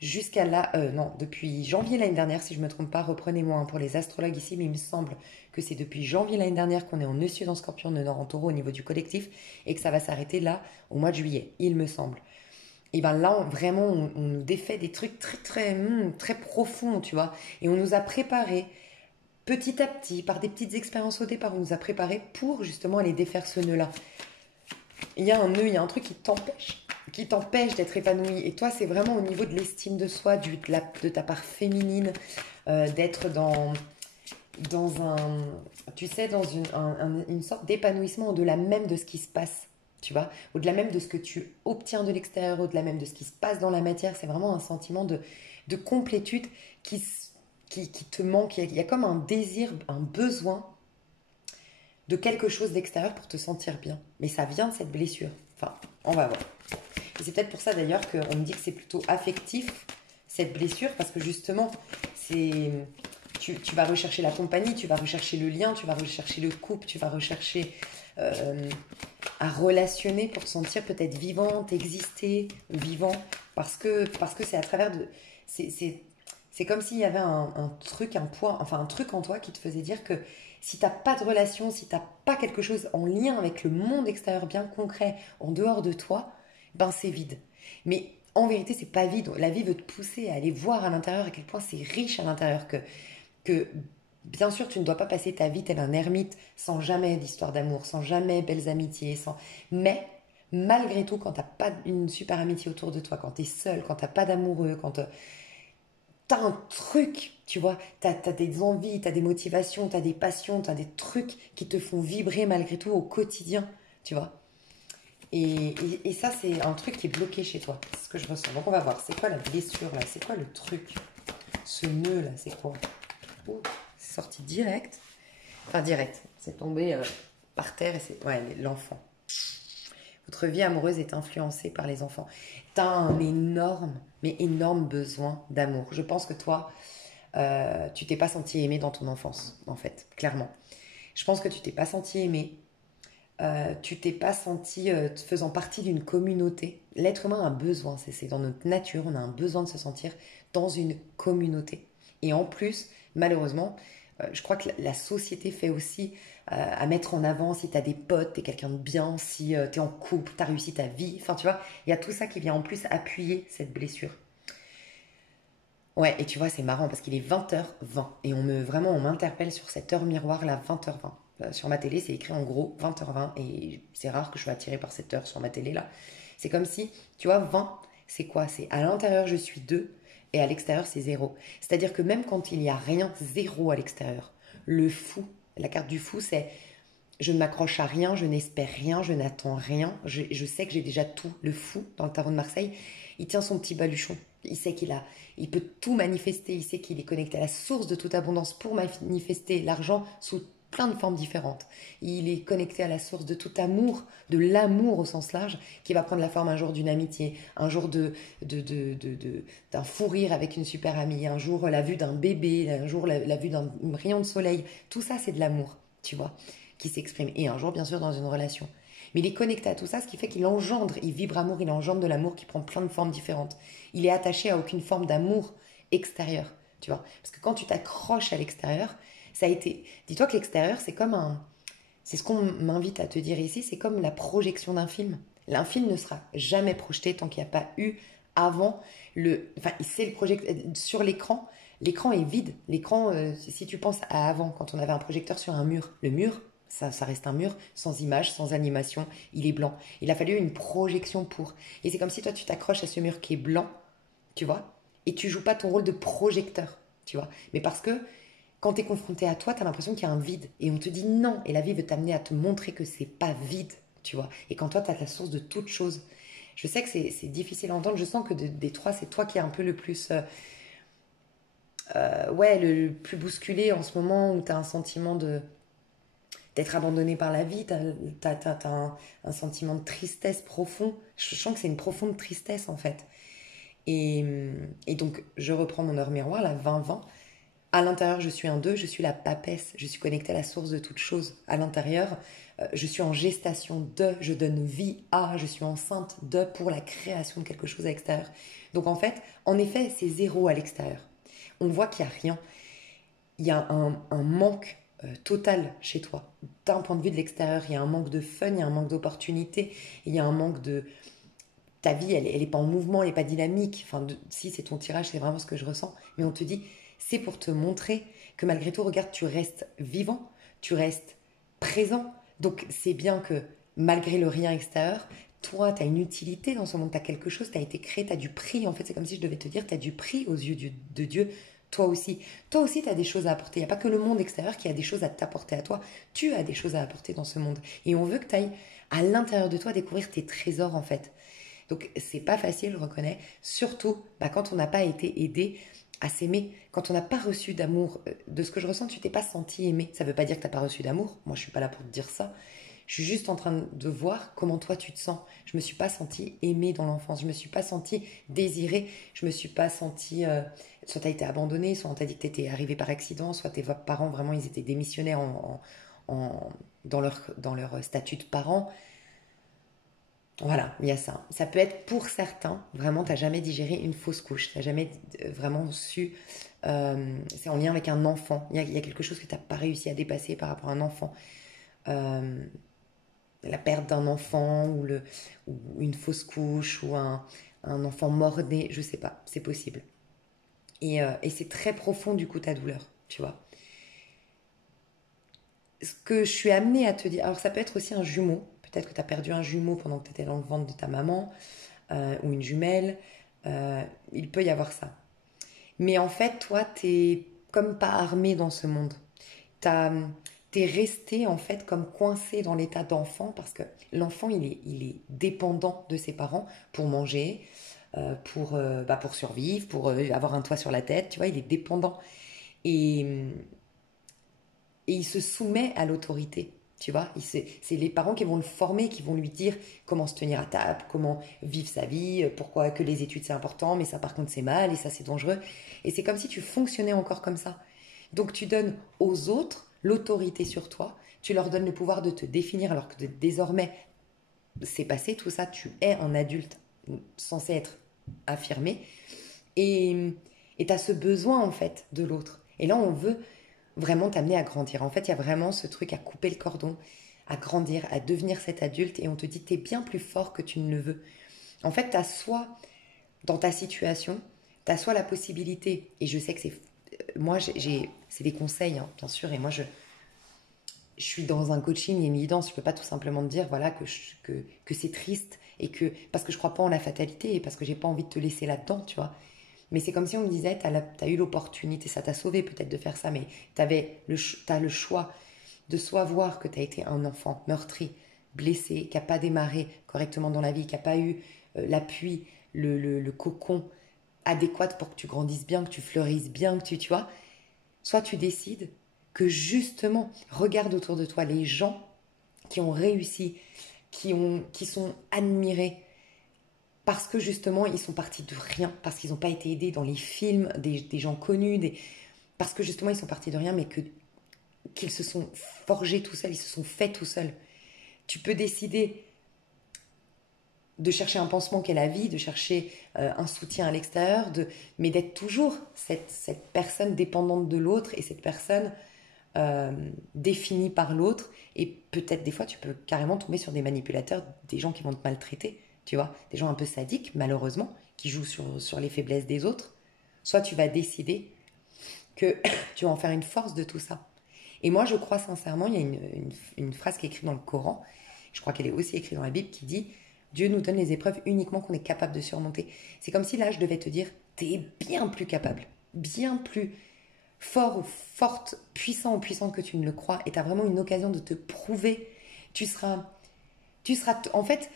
Jusqu'à là, non, depuis janvier l'année dernière, si je ne me trompe pas, reprenez-moi hein, pour les astrologues ici, mais il me semble que c'est depuis janvier l'année dernière qu'on est en nœud sud en scorpion, nœud nord en taureau au niveau du collectif, et que ça va s'arrêter là au mois de juillet, il me semble. Et bien là, vraiment, on nous défait des trucs très, très, très profonds, tu vois, et on nous a préparé petit à petit, par des petites expériences au départ, on nous a préparé pour justement aller défaire ce nœud-là. Il y a un nœud, il y a un truc qui t'empêche d'être épanoui. Et toi, c'est vraiment au niveau de l'estime de soi, de ta part féminine, d'être dans un, tu sais, dans une sorte d'épanouissement au-delà même de ce qui se passe, tu vois, au-delà même de ce que tu obtiens de l'extérieur, au-delà même de ce qui se passe dans la matière. C'est vraiment un sentiment de complétude qui te manque. Il y a comme un désir, un besoin de quelque chose d'extérieur pour te sentir bien. Mais ça vient de cette blessure. Enfin, on va voir. Et c'est peut-être pour ça d'ailleurs qu'on me dit que c'est plutôt affectif, cette blessure, parce que justement, tu vas rechercher la compagnie, tu vas rechercher le lien, tu vas rechercher le couple, tu vas rechercher à relationner pour te sentir peut-être vivante, exister, ou vivant, parce que c'est à travers de... C'est comme s'il y avait un truc, un poids, enfin un truc en toi qui te faisait dire que si t'as pas de relation, si t'as pas quelque chose en lien avec le monde extérieur bien concret, en dehors de toi, ben c'est vide. Mais en vérité, c'est pas vide. La vie veut te pousser à aller voir à l'intérieur à quel point c'est riche à l'intérieur, que bien sûr, tu ne dois pas passer ta vie tel un ermite, sans jamais d'histoire d'amour, sans jamais belles amitiés, mais malgré tout, quand t'as pas une super amitié autour de toi, quand t'es seul, quand t'as pas d'amoureux, quand t'as un truc, tu vois, t'as des envies, t'as des motivations, t'as des passions, t'as des trucs qui te font vibrer malgré tout au quotidien, tu vois. Et ça, c'est un truc qui est bloqué chez toi. C'est ce que je ressens. Donc, on va voir. C'est quoi la blessure, là? C'est quoi le truc? Ce nœud, là, c'est quoi? Oh, c'est sorti direct. Enfin, direct. C'est tombé par terre et c'est... Ouais, l'enfant. Votre vie amoureuse est influencée par les enfants. T'as un énorme, mais énorme besoin d'amour. Je pense que toi, tu t'es pas senti aimé dans ton enfance, en fait, clairement. Je pense que tu t'es pas senti aimé, tu t'es pas senti faisant partie d'une communauté. L'être humain a un besoin, c'est dans notre nature, on a un besoin de se sentir dans une communauté. Et en plus, malheureusement, je crois que la société fait aussi à mettre en avant si tu as des potes, tu es quelqu'un de bien, si tu es en couple, tu as réussi ta vie. Enfin, tu vois, il y a tout ça qui vient en plus appuyer cette blessure. Ouais, et tu vois, c'est marrant parce qu'il est 20h20 et vraiment, on m'interpelle sur cette heure miroir là, 20h20. Sur ma télé, c'est écrit en gros 20h20 et c'est rare que je sois attirée par cette heure sur ma télé là. C'est comme si, tu vois, 20, c'est quoi? C'est à l'intérieur, je suis 2 et à l'extérieur, c'est 0. C'est-à-dire que même quand il n'y a rien, 0 à l'extérieur, le fou, la carte du fou, c'est je ne m'accroche à rien, je n'espère rien, je n'attends rien, je sais que j'ai déjà tout. Le fou, dans le tarot de Marseille, il tient son petit baluchon. Il sait il peut tout manifester, il sait qu'il est connecté à la source de toute abondance pour manifester l'argent sous plein de formes différentes. Il est connecté à la source de tout amour, de l'amour au sens large, qui va prendre la forme un jour d'une amitié, un jour d'un fou rire avec une super amie, un jour la vue d'un bébé, un jour la vue d'un rayon de soleil. Tout ça, c'est de l'amour, tu vois, qui s'exprime. Et un jour, bien sûr, dans une relation. Mais il est connecté à tout ça, ce qui fait qu'il engendre, il vibre amour, il engendre de l'amour qui prend plein de formes différentes. Il est attaché à aucune forme d'amour extérieur, tu vois. Parce que quand tu t'accroches à l'extérieur, ça a été... Dis-toi que l'extérieur, c'est comme un... C'est ce qu'on m'invite à te dire ici, c'est comme la projection d'un film. Un film ne sera jamais projeté tant qu'il n'y a pas eu avant le... Enfin, c'est le projecteur... Sur l'écran, l'écran est vide. L'écran, si tu penses à avant, quand on avait un projecteur sur un mur, le mur, ça reste un mur sans image, sans animation, il est blanc. Il a fallu une projection pour. Et c'est comme si toi, tu t'accroches à ce mur qui est blanc, tu vois, et tu joues pas ton rôle de projecteur, tu vois. Mais parce que quand tu es confronté à toi, tu as l'impression qu'il y a un vide. Et on te dit non. Et la vie veut t'amener à te montrer que c'est pas vide, tu vois. Et quand toi, tu as la source de toute chose. Je sais que c'est difficile à entendre. Je sens que des trois, c'est toi qui es un peu le plus... ouais, le plus bousculé en ce moment, où tu as un sentiment d'être abandonné par la vie, t'as un sentiment de tristesse profond. Je sens que c'est une profonde tristesse en fait. Et, et donc, je reprends mon heure miroir, la 20-20. À l'intérieur, je suis un 2, je suis la papesse, je suis connectée à la source de toute chose. À l'intérieur, je suis en gestation de, je donne vie à, je suis enceinte de pour la création de quelque chose à l'extérieur. Donc en fait, en effet, c'est 0 à l'extérieur. On voit qu'il n'y a rien. Il y a un manque total chez toi. D'un point de vue de l'extérieur, il y a un manque de fun, il y a un manque d'opportunité, il y a un manque de... Ta vie, elle est pas en mouvement, elle n'est pas dynamique. Enfin, si c'est ton tirage, c'est vraiment ce que je ressens. Mais on te dit, c'est pour te montrer que malgré tout, regarde, tu restes vivant, tu restes présent. Donc c'est bien que malgré le rien extérieur, toi, tu as une utilité dans ce monde, tu as quelque chose, tu as été créé, tu as du prix. En fait, c'est comme si je devais te dire, tu as du prix aux yeux de Dieu. Toi aussi. Toi aussi, tu as des choses à apporter. Il n'y a pas que le monde extérieur qui a des choses à t'apporter à toi. Tu as des choses à apporter dans ce monde. Et on veut que tu ailles à l'intérieur de toi découvrir tes trésors, en fait. Donc, c'est pas facile, je reconnais. Surtout quand on n'a pas été aidé à s'aimer, quand on n'a pas reçu d'amour. De ce que je ressens, tu t'es pas senti aimé. Ça veut pas dire que tu n'as pas reçu d'amour. Moi, je suis pas là pour te dire ça. Je suis juste en train de voir comment toi tu te sens. Je me suis pas sentie aimée dans l'enfance. Je me suis pas sentie désirée. Je me suis pas sentie... soit tu as été abandonnée, soit on t'a dit que tu étais arrivée par accident, soit tes parents, vraiment, ils étaient démissionnaires dans leur statut de parents. Voilà, il y a ça. Ça peut être pour certains, vraiment, tu n'as jamais digéré une fausse couche. Tu n'as jamais vraiment su... c'est en lien avec un enfant. Il y a quelque chose que tu n'as pas réussi à dépasser par rapport à un enfant. Euh, la perte d'un enfant ou une fausse couche ou un enfant mort-né, je sais pas, c'est possible. Et c'est très profond du coup ta douleur, tu vois. Ce que je suis amenée à te dire, alors ça peut être aussi un jumeau, peut-être que tu as perdu un jumeau pendant que tu étais dans le ventre de ta maman, ou une jumelle, il peut y avoir ça. Mais en fait, toi, t'es comme pas armé dans ce monde. T'as, t'es resté en fait comme coincé dans l'état d'enfant parce que l'enfant il est dépendant de ses parents pour manger, pour survivre, pour avoir un toit sur la tête, tu vois, il est dépendant et, et il se soumet à l'autorité. Tu vois, c'est les parents qui vont le former, qui vont lui dire comment se tenir à table, comment vivre sa vie, pourquoi que les études c'est important, mais ça par contre c'est mal et ça c'est dangereux. Et c'est comme si tu fonctionnais encore comme ça. Donc tu donnes aux autres l'autorité sur toi, tu leur donnes le pouvoir de te définir alors que désormais c'est passé tout ça, tu es un adulte censé être affirmé et tu as ce besoin en fait de l'autre. Et là on veut vraiment t'amener à grandir. En fait, il y a vraiment ce truc à couper le cordon, à grandir, à devenir cet adulte et on te dit t'es bien plus fort que tu ne le veux. En fait, t'as soit, dans ta situation, t'as soit la possibilité, et je sais que c'est... Moi, c'est des conseils, hein, bien sûr, et moi, je suis dans un coaching et une guidance, je peux pas tout simplement te dire, voilà, que c'est triste, et que... Parce que je crois pas en la fatalité, et parce que j'ai pas envie de te laisser là-dedans, tu vois. Mais c'est comme si on me disait, t'as eu l'opportunité, ça t'a sauvé peut-être de faire ça, mais t'as le choix de soit voir que t'as été un enfant meurtri, blessé, qui n'a pas démarré correctement dans la vie, qui n'a pas eu l'appui, le cocon adéquat pour que tu grandisses bien, que tu fleurisses bien, que tu vois. Soit tu décides que justement, regarde autour de toi les gens qui ont réussi, qui sont admirés, parce que justement, ils sont partis de rien, parce qu'ils n'ont pas été aidés dans les films, des gens connus, parce que justement, ils sont partis de rien, mais qu'ils se sont forgés tout seuls, ils se sont faits tout seuls. Tu peux décider de chercher un pansement qu'est la vie, de chercher un soutien à l'extérieur, mais d'être toujours cette personne dépendante de l'autre et cette personne définie par l'autre. Et peut-être des fois, tu peux carrément tomber sur des manipulateurs, des gens qui vont te maltraiter. Tu vois, des gens un peu sadiques, malheureusement, qui jouent sur les faiblesses des autres. Soit tu vas décider que tu vas en faire une force de tout ça. Et moi, je crois sincèrement, il y a une phrase qui est écrite dans le Coran, je crois qu'elle est aussi écrite dans la Bible, qui dit « Dieu nous donne les épreuves uniquement qu'on est capable de surmonter ». C'est comme si là, je devais te dire « T'es bien plus capable, bien plus fort ou forte, puissant ou puissante que tu ne le crois, et tu as vraiment une occasion de te prouver. Tu seras en fait...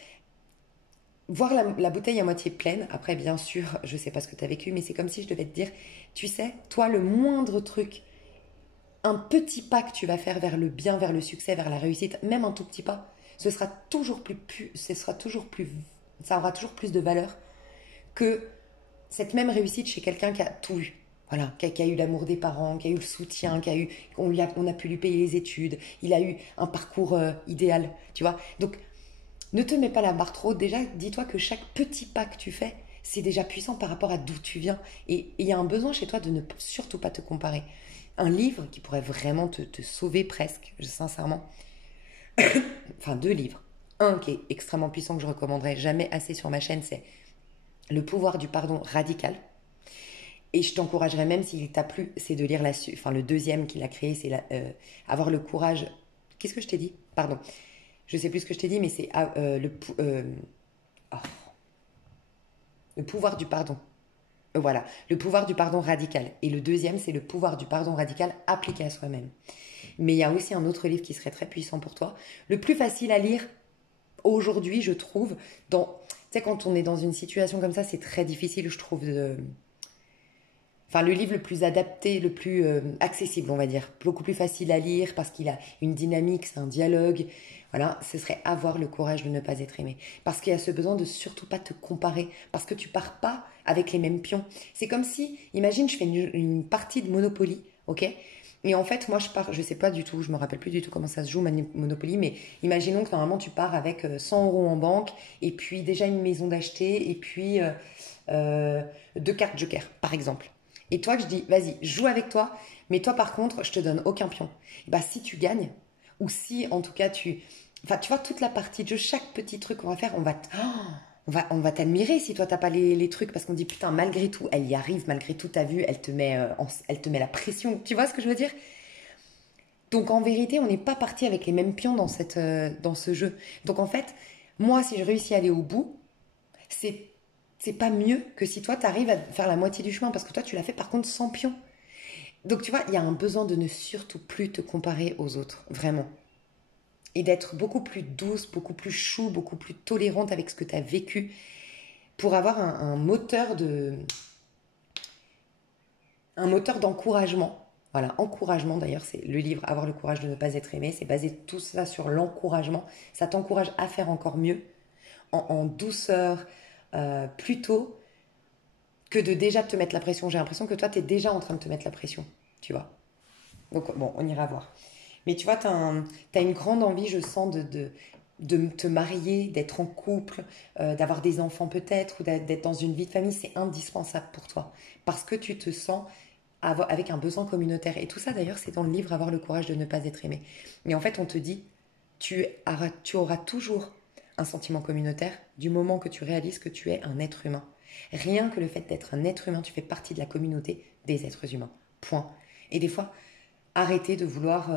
Voir la bouteille à moitié pleine, après bien sûr, je sais pas ce que tu as vécu, mais c'est comme si je devais te dire, tu sais, toi, le moindre truc, un petit pas que tu vas faire vers le bien, vers le succès, vers la réussite, même un tout petit pas, ça aura toujours plus de valeur que cette même réussite chez quelqu'un qui a tout eu. Voilà, qui a eu l'amour des parents, qui a eu le soutien, on a pu lui payer les études, il a eu un parcours idéal, tu vois. Donc, ne te mets pas la barre trop haute. Déjà, dis-toi que chaque petit pas que tu fais, c'est déjà puissant par rapport à d'où tu viens. Et il y a un besoin chez toi de ne surtout pas te comparer. Un livre qui pourrait vraiment te sauver presque, sincèrement. Enfin, deux livres. Un qui est extrêmement puissant que je recommanderais jamais assez sur ma chaîne, c'est Le pouvoir du pardon radical. Et je t'encouragerais même, s'il t'a plu, c'est de lire le deuxième qu'il a créé, c'est avoir le courage. Qu'est-ce que je t'ai dit? Pardon. Je sais plus ce que je t'ai dit, mais c'est le pouvoir du pardon. Voilà, le pouvoir du pardon radical. Et le deuxième, c'est le pouvoir du pardon radical appliqué à soi-même. Mais il y a aussi un autre livre qui serait très puissant pour toi. Le plus facile à lire aujourd'hui, je trouve, tu sais, quand on est dans une situation comme ça, c'est très difficile, je trouve, enfin, le livre le plus adapté, le plus accessible, on va dire. Beaucoup plus facile à lire parce qu'il a une dynamique, c'est un dialogue. Voilà, ce serait avoir le courage de ne pas être aimé. Parce qu'il y a ce besoin de surtout pas te comparer. Parce que tu pars pas avec les mêmes pions. C'est comme si, imagine, je fais une partie de Monopoly, ok? Et en fait, moi, je sais pas du tout, je me rappelle plus du tout comment ça se joue, Monopoly, mais imaginons que normalement, tu pars avec 100 euros en banque, et puis déjà une maison d'acheter, et puis deux cartes Joker, par exemple. Et toi, je dis, vas-y, joue avec toi, mais toi, par contre, je te donne aucun pion. Et bah, si tu gagnes, ou si, en tout cas, enfin, tu vois, toute la partie de jeu, chaque petit truc qu'on va faire, on va t'admirer si toi, t'as pas les trucs, parce qu'on dit, putain, malgré tout, elle y arrive, malgré tout, t'as vu, elle te met la pression. Tu vois ce que je veux dire? Donc, en vérité, on n'est pas parti avec les mêmes pions dans ce jeu. Donc, en fait, moi, si je réussis à aller au bout, c'est pas mieux que si toi, tu arrives à faire la moitié du chemin, parce que toi, tu l'as fait par contre sans pion. Donc, tu vois, il y a un besoin de ne surtout plus te comparer aux autres, vraiment. Et d'être beaucoup plus douce, beaucoup plus chou, beaucoup plus tolérante avec ce que tu as vécu, pour avoir un moteur d'encouragement Voilà, encouragement d'ailleurs, c'est le livre Avoir le courage de ne pas être aimé, c'est basé tout ça sur l'encouragement. Ça t'encourage à faire encore mieux, en douceur, plutôt que de déjà te mettre la pression. J'ai l'impression que toi, tu es déjà en train de te mettre la pression, tu vois. Donc bon, on ira voir. Mais tu vois, t'as une grande envie, je sens, de te marier, d'être en couple, d'avoir des enfants peut-être, ou d'être dans une vie de famille. C'est indispensable pour toi. Parce que tu te sens avec un besoin communautaire. Et tout ça, d'ailleurs, c'est dans le livre Avoir le courage de ne pas être aimé. Et en fait, on te dit, tu auras toujours un sentiment communautaire du moment que tu réalises que tu es un être humain. Rien que le fait d'être un être humain, tu fais partie de la communauté des êtres humains. Point. Et des fois, arrêter de vouloir...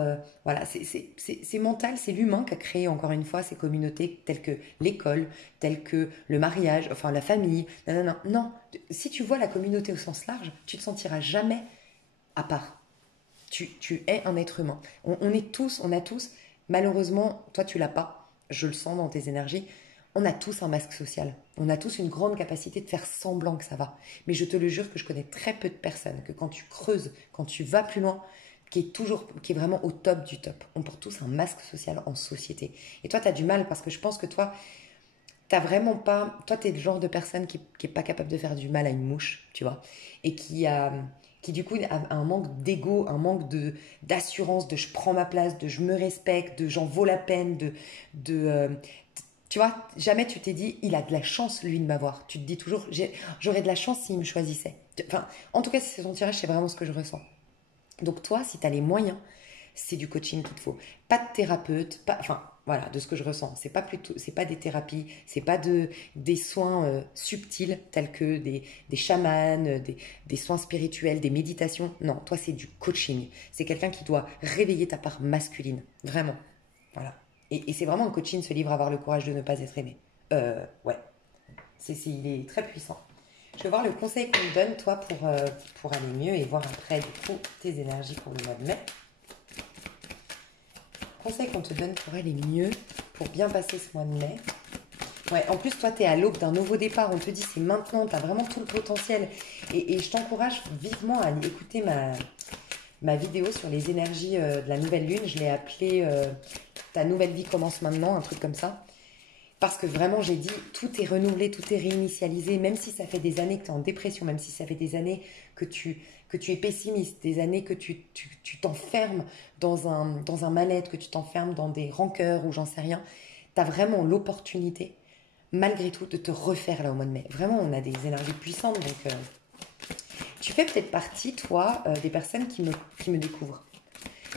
voilà, c'est mental, c'est l'humain qui a créé, encore une fois, ces communautés telles que l'école, telles que le mariage, enfin la famille. Non, non, non, non. Si tu vois la communauté au sens large, tu te sentiras jamais à part. Tu es un être humain. On est tous, on a tous, malheureusement, toi tu l'as pas, je le sens dans tes énergies, on a tous un masque social. On a tous une grande capacité de faire semblant que ça va. Mais je te le jure que je connais très peu de personnes que quand tu creuses, quand tu vas plus loin, qui est vraiment au top du top. On porte tous un masque social en société. Et toi, tu as du mal parce que je pense que toi, t'as vraiment pas. Toi, t'es le genre de personne qui est pas capable de faire du mal à une mouche, tu vois. Et qui du coup a un manque d'ego, un manque d'assurance, de je prends ma place, de je me respecte, de j'en vaux la peine, tu vois, jamais tu t'es dit, il a de la chance, lui, de m'avoir. Tu te dis toujours, j'aurais de la chance s'il me choisissait. Enfin, en tout cas, si c'est son tirage, c'est vraiment ce que je ressens. Donc toi, si tu as les moyens, c'est du coaching qu'il te faut. Pas de thérapeute, pas, enfin voilà, de ce que je ressens. C'est pas des thérapies, c'est pas des soins subtils tels que des chamans, des soins spirituels, des méditations. Non, toi c'est du coaching. C'est quelqu'un qui doit réveiller ta part masculine, vraiment. Voilà. Et c'est vraiment un coaching, ce livre, Avoir le courage de ne pas être aimé. Ouais, il est très puissant. Je vais voir le conseil qu'on te donne, toi, pour aller mieux et voir après, du coup, tes énergies pour le mois de mai. Conseil qu'on te donne pour aller mieux, pour bien passer ce mois de mai. Ouais, en plus, toi, tu es à l'aube d'un nouveau départ. On te dit, c'est maintenant, tu as vraiment tout le potentiel. Et je t'encourage vivement à aller écouter ma vidéo sur les énergies de la nouvelle lune. Je l'ai appelée Ta nouvelle vie commence maintenant, un truc comme ça. Parce que vraiment, j'ai dit, tout est renouvelé, tout est réinitialisé, même si ça fait des années que tu es en dépression, même si ça fait des années que tu es pessimiste, des années que tu t'enfermes dans un mal-être, que tu t'enfermes dans des rancœurs ou j'en sais rien, tu as vraiment l'opportunité, malgré tout, de te refaire là au mois de mai. Vraiment, on a des énergies puissantes, donc tu fais peut-être partie, toi, des personnes qui me découvrent.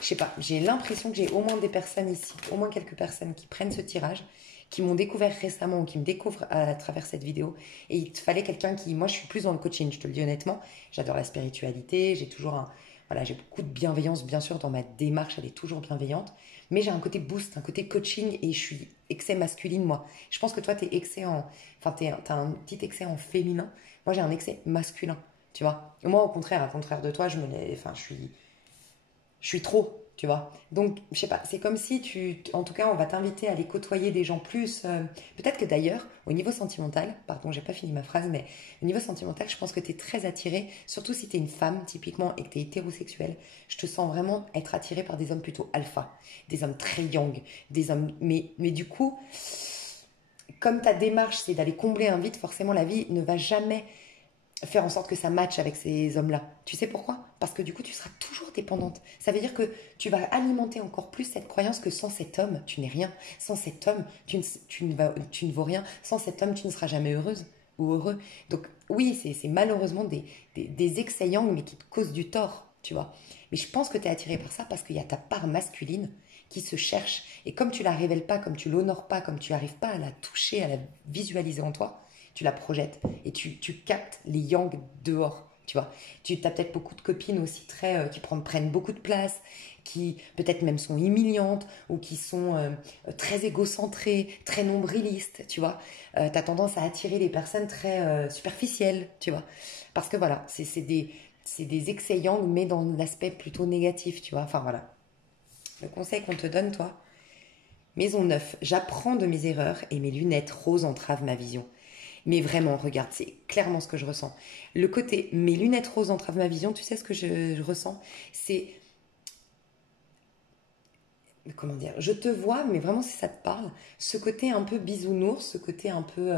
Je sais pas, j'ai l'impression que j'ai au moins des personnes ici, au moins quelques personnes qui prennent ce tirage, qui m'ont découvert récemment ou qui me découvrent à travers cette vidéo. Et il te fallait quelqu'un qui... Moi, je suis plus dans le coaching, je te le dis honnêtement. J'adore la spiritualité, j'ai toujours Voilà, j'ai beaucoup de bienveillance, bien sûr, dans ma démarche, elle est toujours bienveillante. Mais j'ai un côté boost, un côté coaching et je suis excès masculine, moi. Je pense que toi, t'es excès en... Enfin, t'as un petit excès en féminin. Moi, j'ai un excès masculin, tu vois. Et moi, au contraire, de toi, enfin, je suis trop, tu vois. Donc, je sais pas, c'est comme si en tout cas, on va t'inviter à aller côtoyer des gens plus. Peut-être que d'ailleurs, au niveau sentimental, pardon, j'ai pas fini ma phrase, mais au niveau sentimental, je pense que tu es très attiré, surtout si tu es une femme, typiquement, et que tu es hétérosexuel. Je te sens vraiment être attiré par des hommes plutôt alpha, des hommes très young, des hommes. Mais du coup, comme ta démarche, c'est d'aller combler un vide, forcément, la vie ne va jamais faire en sorte que ça matche avec ces hommes-là. Tu sais pourquoi? Parce que du coup, tu seras toujours dépendante. Ça veut dire que tu vas alimenter encore plus cette croyance que sans cet homme, tu n'es rien. Sans cet homme, tu ne vaux rien. Sans cet homme, tu ne seras jamais heureuse ou heureux. Donc oui, c'est malheureusement des excès yang, mais qui te causent du tort, tu vois. Mais je pense que tu es attiré par ça parce qu'il y a ta part masculine qui se cherche. Et comme tu la révèles pas, comme tu l'honores pas, comme tu n'arrives pas à la toucher, à la visualiser en toi, tu la projettes et tu captes les yang dehors, tu vois. Tu as peut-être beaucoup de copines aussi qui prennent beaucoup de place, qui peut-être même sont humiliantes ou qui sont très égocentrées, très nombrilistes, tu vois. Tu as tendance à attirer les personnes très superficielles, tu vois. Parce que voilà, c'est des excès yang, mais dans l'aspect plutôt négatif, tu vois. Enfin voilà. Le conseil qu'on te donne, toi, Maison 9, j'apprends de mes erreurs et mes lunettes roses entravent ma vision. Mais vraiment, regarde, c'est clairement ce que je ressens. Le côté, mes lunettes roses entravent ma vision, tu sais ce que je ressens? C'est, comment dire, je te vois, mais vraiment si ça te parle, ce côté un peu bisounours, ce côté un peu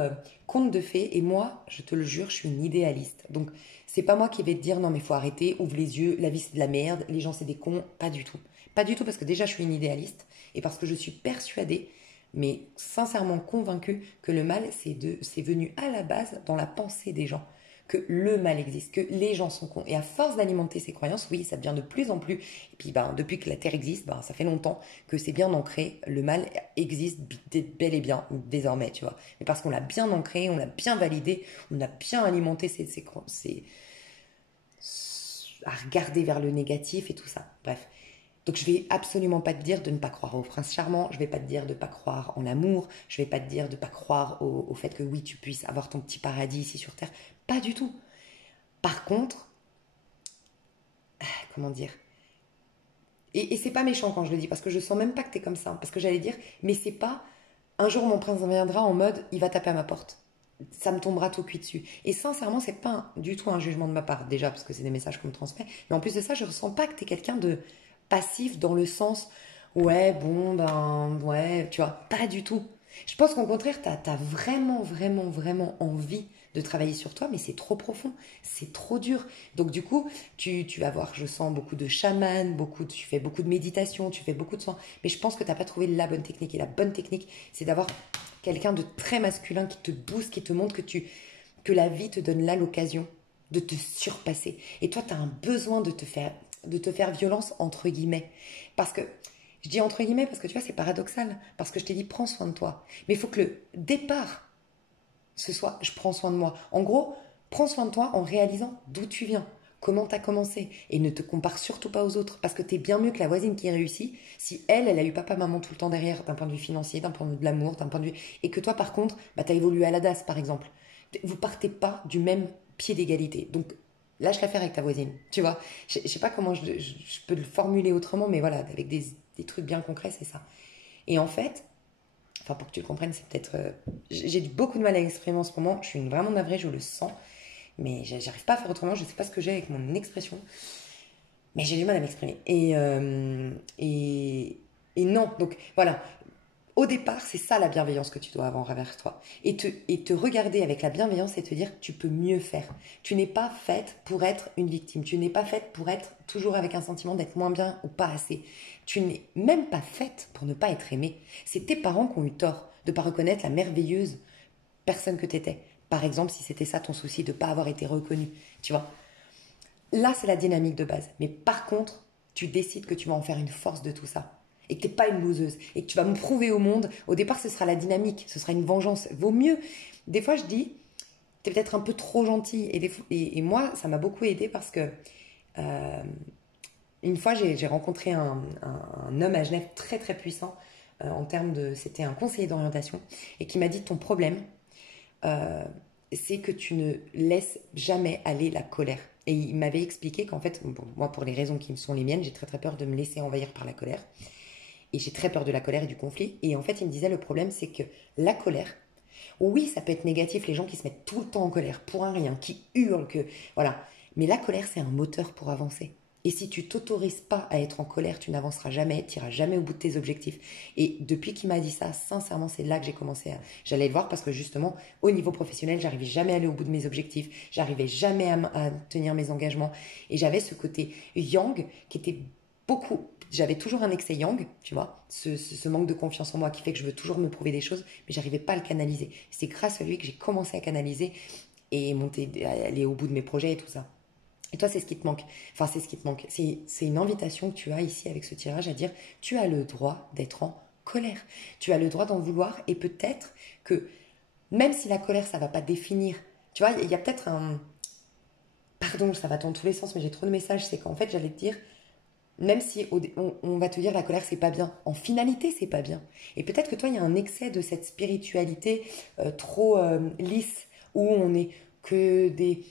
conte de fées, et moi, je te le jure, je suis une idéaliste. Donc, c'est pas moi qui vais te dire, non mais faut arrêter, ouvre les yeux, la vie c'est de la merde, les gens c'est des cons, pas du tout. Pas du tout, parce que déjà je suis une idéaliste, et parce que je suis persuadée, mais sincèrement convaincue, que le mal, c'est venu à la base dans la pensée des gens. Que le mal existe, que les gens sont cons. Et à force d'alimenter ces croyances, oui, ça devient de plus en plus. Et puis, ben, depuis que la Terre existe, ben, ça fait longtemps que c'est bien ancré. Le mal existe bel et bien, désormais, tu vois. Mais parce qu'on l'a bien ancré, on l'a bien validé, on a bien alimenté à regarder vers le négatif et tout ça. Bref. Donc je vais absolument pas te dire de ne pas croire au prince charmant, je vais pas te dire de ne pas croire en l'amour, je vais pas te dire de ne pas croire au fait que oui, tu puisses avoir ton petit paradis ici sur Terre. Pas du tout. Par contre, comment dire, et c'est pas méchant quand je le dis, parce que je sens même pas que t'es comme ça, parce que j'allais dire, mais c'est pas, un jour mon prince viendra en mode, il va taper à ma porte. Ça me tombera tout cuit dessus. Et sincèrement, c'est pas du tout un jugement de ma part, déjà, parce que c'est des messages qu'on me transmet, mais en plus de ça, je ressens pas que t'es quelqu'un de passif dans le sens, ouais, bon, ben, ouais, tu vois, pas du tout. Je pense qu'au contraire, t'as vraiment, vraiment, vraiment envie de travailler sur toi, mais c'est trop profond, c'est trop dur. Donc du coup, tu vas voir, je sens beaucoup de chaman, tu fais beaucoup de méditation, tu fais beaucoup de soins, mais je pense que t'as pas trouvé la bonne technique. Et la bonne technique, c'est d'avoir quelqu'un de très masculin qui te booste, qui te montre que la vie te donne là l'occasion de te surpasser. Et toi, tu as un besoin de te faire violence, entre guillemets. Parce que, je dis entre guillemets parce que tu vois, c'est paradoxal. Parce que je t'ai dit, prends soin de toi. Mais il faut que le départ, ce soit, je prends soin de moi. En gros, prends soin de toi en réalisant d'où tu viens. Comment t'as commencé. Et ne te compare surtout pas aux autres. Parce que t'es bien mieux que la voisine qui réussit. Si elle a eu papa, maman tout le temps derrière, d'un point de vue financier, d'un point de vue de l'amour, d'un point de vue... Et que toi, par contre, bah, t'as évolué à la DAS, par exemple. Vous partez pas du même pied d'égalité. Donc, lâche l'affaire avec ta voisine. Tu vois, je sais pas comment je peux le formuler autrement, mais voilà, avec des trucs bien concrets, c'est ça. Et en fait, enfin, pour que tu le comprennes, c'est peut-être... j'ai beaucoup de mal à l'exprimer en ce moment. Je suis vraiment navrée, je le sens. Mais j'arrive pas à faire autrement. Je sais pas ce que j'ai avec mon expression. Mais j'ai du mal à m'exprimer. Et non. Donc, voilà. Au départ, c'est ça la bienveillance que tu dois avoir envers toi. Et te regarder avec la bienveillance et te dire, tu peux mieux faire. Tu n'es pas faite pour être une victime. Tu n'es pas faite pour être toujours avec un sentiment d'être moins bien ou pas assez. Tu n'es même pas faite pour ne pas être aimée. C'est tes parents qui ont eu tort de ne pas reconnaître la merveilleuse personne que tu étais. Par exemple, si c'était ça ton souci de ne pas avoir été reconnue. Tu vois, là, c'est la dynamique de base. Mais par contre, tu décides que tu vas en faire une force de tout ça. Et que tu n'es pas une loseuse. Et que tu vas me prouver au monde. Au départ, ce sera la dynamique. Ce sera une vengeance. Vaut mieux. Des fois, je dis, tu es peut-être un peu trop gentil. Et moi, ça m'a beaucoup aidé parce que euh, une fois, j'ai rencontré un homme à Genève très, très puissant en termes de... C'était un conseiller d'orientation. Et qui m'a dit, ton problème, euh, c'est que tu ne laisses jamais aller la colère. Et il m'avait expliqué qu'en fait, bon, moi, pour les raisons qui sont les miennes, j'ai très très peur de me laisser envahir par la colère. Et j'ai très peur de la colère et du conflit. Et en fait, il me disait, le problème, c'est que la colère, oui, ça peut être négatif, les gens qui se mettent tout le temps en colère pour un rien, qui hurlent, voilà. Mais la colère, c'est un moteur pour avancer. Et si tu t'autorises pas à être en colère, tu n'avanceras jamais, tu n'iras jamais au bout de tes objectifs. Et depuis qu'il m'a dit ça, sincèrement, c'est là que j'ai commencé à... J'allais le voir parce que justement, au niveau professionnel, j'arrivais jamais à aller au bout de mes objectifs, j'arrivais jamais à tenir mes engagements. Et j'avais ce côté yang qui était beaucoup... J'avais toujours un excès yang, tu vois, ce manque de confiance en moi qui fait que je veux toujours me prouver des choses, mais j'arrivais pas à le canaliser. C'est grâce à lui que j'ai commencé à canaliser et aller au bout de mes projets et tout ça. Et toi, c'est ce qui te manque. Enfin, c'est ce qui te manque. C'est une invitation que tu as ici avec ce tirage à dire, tu as le droit d'être en colère. Tu as le droit d'en vouloir et peut-être que, même si la colère, ça va pas définir, tu vois, il y a peut-être un... Pardon, ça va dans tous les sens, mais j'ai trop de messages. C'est qu'en fait, j'allais te dire, même si on va te dire la colère, c'est pas bien. En finalité, c'est pas bien. Et peut-être que toi, il y a un excès de cette spiritualité trop lisse, où on est que des...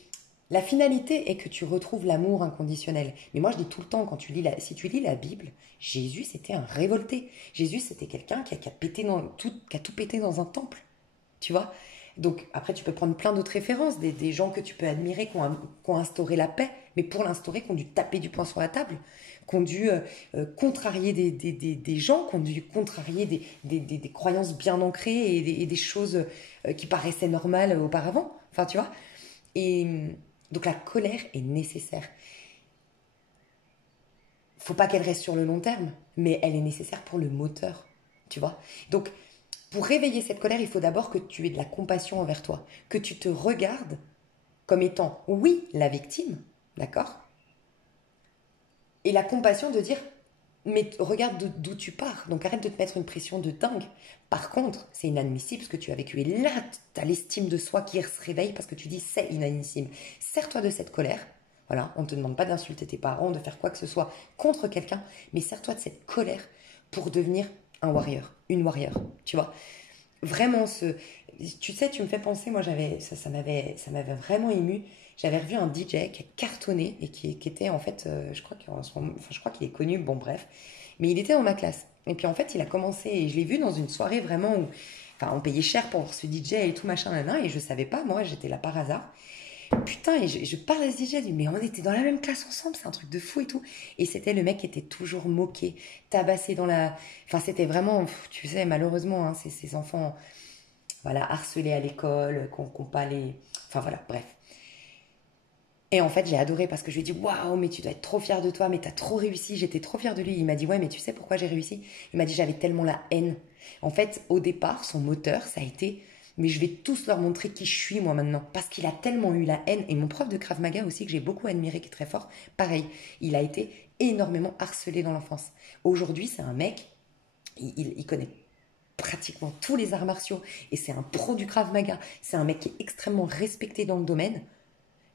La finalité est que tu retrouves l'amour inconditionnel. Mais moi, je dis tout le temps, si tu lis la Bible, Jésus, c'était un révolté. Jésus, c'était quelqu'un qui a tout pété dans un temple. Tu vois? Donc, après, tu peux prendre plein d'autres références, des gens que tu peux admirer, qui ont instauré la paix, mais pour l'instaurer, qui ont dû taper du poing sur la table, qui ont dû contrarier des gens, qui ont dû contrarier des croyances bien ancrées et des choses qui paraissaient normales auparavant. Enfin, tu vois. Et donc, la colère est nécessaire. Faut pas qu'elle reste sur le long terme, mais elle est nécessaire pour le moteur, tu vois. Donc, pour réveiller cette colère, il faut d'abord que tu aies de la compassion envers toi, que tu te regardes comme étant, oui, la victime, d'accord? Et la compassion de dire, mais regarde d'où tu pars, donc arrête de te mettre une pression de dingue. Par contre, c'est inadmissible ce que tu as vécu. Et là, tu as l'estime de soi qui se réveille parce que tu dis, c'est inadmissible. Sers-toi de cette colère. Voilà, on ne te demande pas d'insulter tes parents, de faire quoi que ce soit contre quelqu'un, mais sers-toi de cette colère pour devenir un warrior, une warrior, tu vois. Vraiment, tu sais, tu me fais penser, moi, ça m'avait vraiment ému. J'avais revu un DJ qui a cartonné et qui était en fait, je crois qu'il est connu, bon bref, mais il était dans ma classe. Et puis en fait, il a commencé, et je l'ai vu dans une soirée vraiment où, enfin, on payait cher pour ce DJ et tout machin, là, et je savais pas, moi, j'étais là par hasard. Putain, et je parle à ce DJ, je dis, mais on était dans la même classe ensemble, c'est un truc de fou et tout. Et c'était le mec qui était toujours moqué, tabassé dans la. Enfin, c'était vraiment, tu sais, malheureusement, hein, ces enfants, voilà, harcelés à l'école, qu'on pas les. Enfin, voilà, bref. Et en fait, j'ai adoré parce que je lui ai dit, waouh, mais tu dois être trop fière de toi, mais t'as trop réussi. J'étais trop fière de lui. Il m'a dit, ouais, mais tu sais pourquoi j'ai réussi? Il m'a dit, j'avais tellement la haine. En fait, au départ, son moteur, ça a été, mais je vais tous leur montrer qui je suis moi maintenant. Parce qu'il a tellement eu la haine. Et mon prof de Krav Maga aussi, que j'ai beaucoup admiré, qui est très fort, pareil, il a été énormément harcelé dans l'enfance. Aujourd'hui, c'est un mec, il connaît pratiquement tous les arts martiaux et c'est un pro du Krav Maga. C'est un mec qui est extrêmement respecté dans le domaine.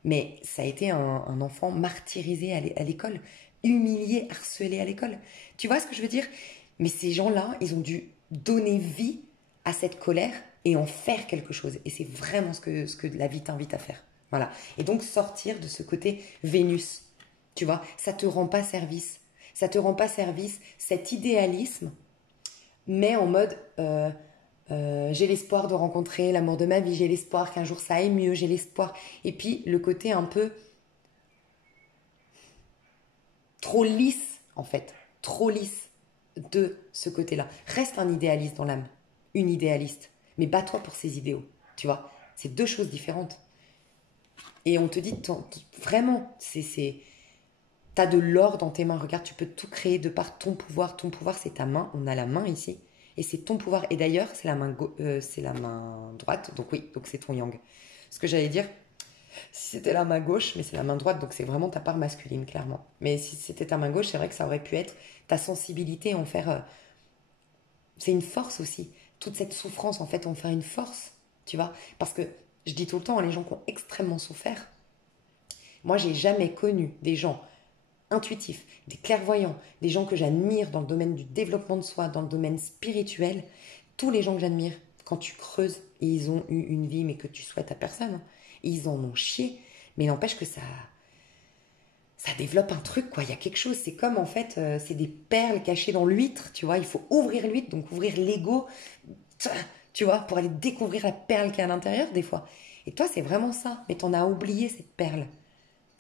Mais ça a été un enfant martyrisé à l'école, humilié, harcelé à l'école. Tu vois ce que je veux dire? Mais ces gens-là, ils ont dû donner vie à cette colère et en faire quelque chose. Et c'est vraiment ce que la vie t'invite à faire. Voilà. Et donc sortir de ce côté Vénus. Tu vois, ça te rend pas service. Ça te rend pas service. Cet idéalisme, mais en mode j'ai l'espoir de rencontrer l'amour de ma vie, j'ai l'espoir qu'un jour ça aille mieux, j'ai l'espoir. Et puis le côté un peu trop lisse, en fait, trop lisse de ce côté-là. Reste un idéaliste dans l'âme, une idéaliste, mais bats-toi pour ses idéaux, tu vois. C'est deux choses différentes. Et on te dit, vraiment, t'as de l'or dans tes mains. Regarde, tu peux tout créer de par ton pouvoir. Ton pouvoir, c'est ta main. On a la main ici. Et c'est ton pouvoir. Et d'ailleurs, c'est la main droite. Donc oui, donc c'est ton yang. Ce que j'allais dire, si c'était la main gauche, mais c'est la main droite, donc c'est vraiment ta part masculine, clairement. Mais si c'était ta main gauche, c'est vrai que ça aurait pu être ta sensibilité en faire. C'est une force aussi. Toute cette souffrance, en fait, en faire une force. Tu vois? Parce que je dis tout le temps, les gens qui ont extrêmement souffert, moi, j'ai jamais connu des gens intuitifs, des clairvoyants, des gens que j'admire dans le domaine du développement de soi, dans le domaine spirituel. Tous les gens que j'admire, quand tu creuses, et ils ont eu une vie, mais que tu souhaites à personne, hein, ils en ont chié, mais n'empêche que ça développe un truc, quoi. Il y a quelque chose, c'est comme en fait, c'est des perles cachées dans l'huître, tu vois. Il faut ouvrir l'huître, donc ouvrir l'ego, tu vois, pour aller découvrir la perle qui est à l'intérieur, des fois. Et toi, c'est vraiment ça, mais t'en as oublié cette perle.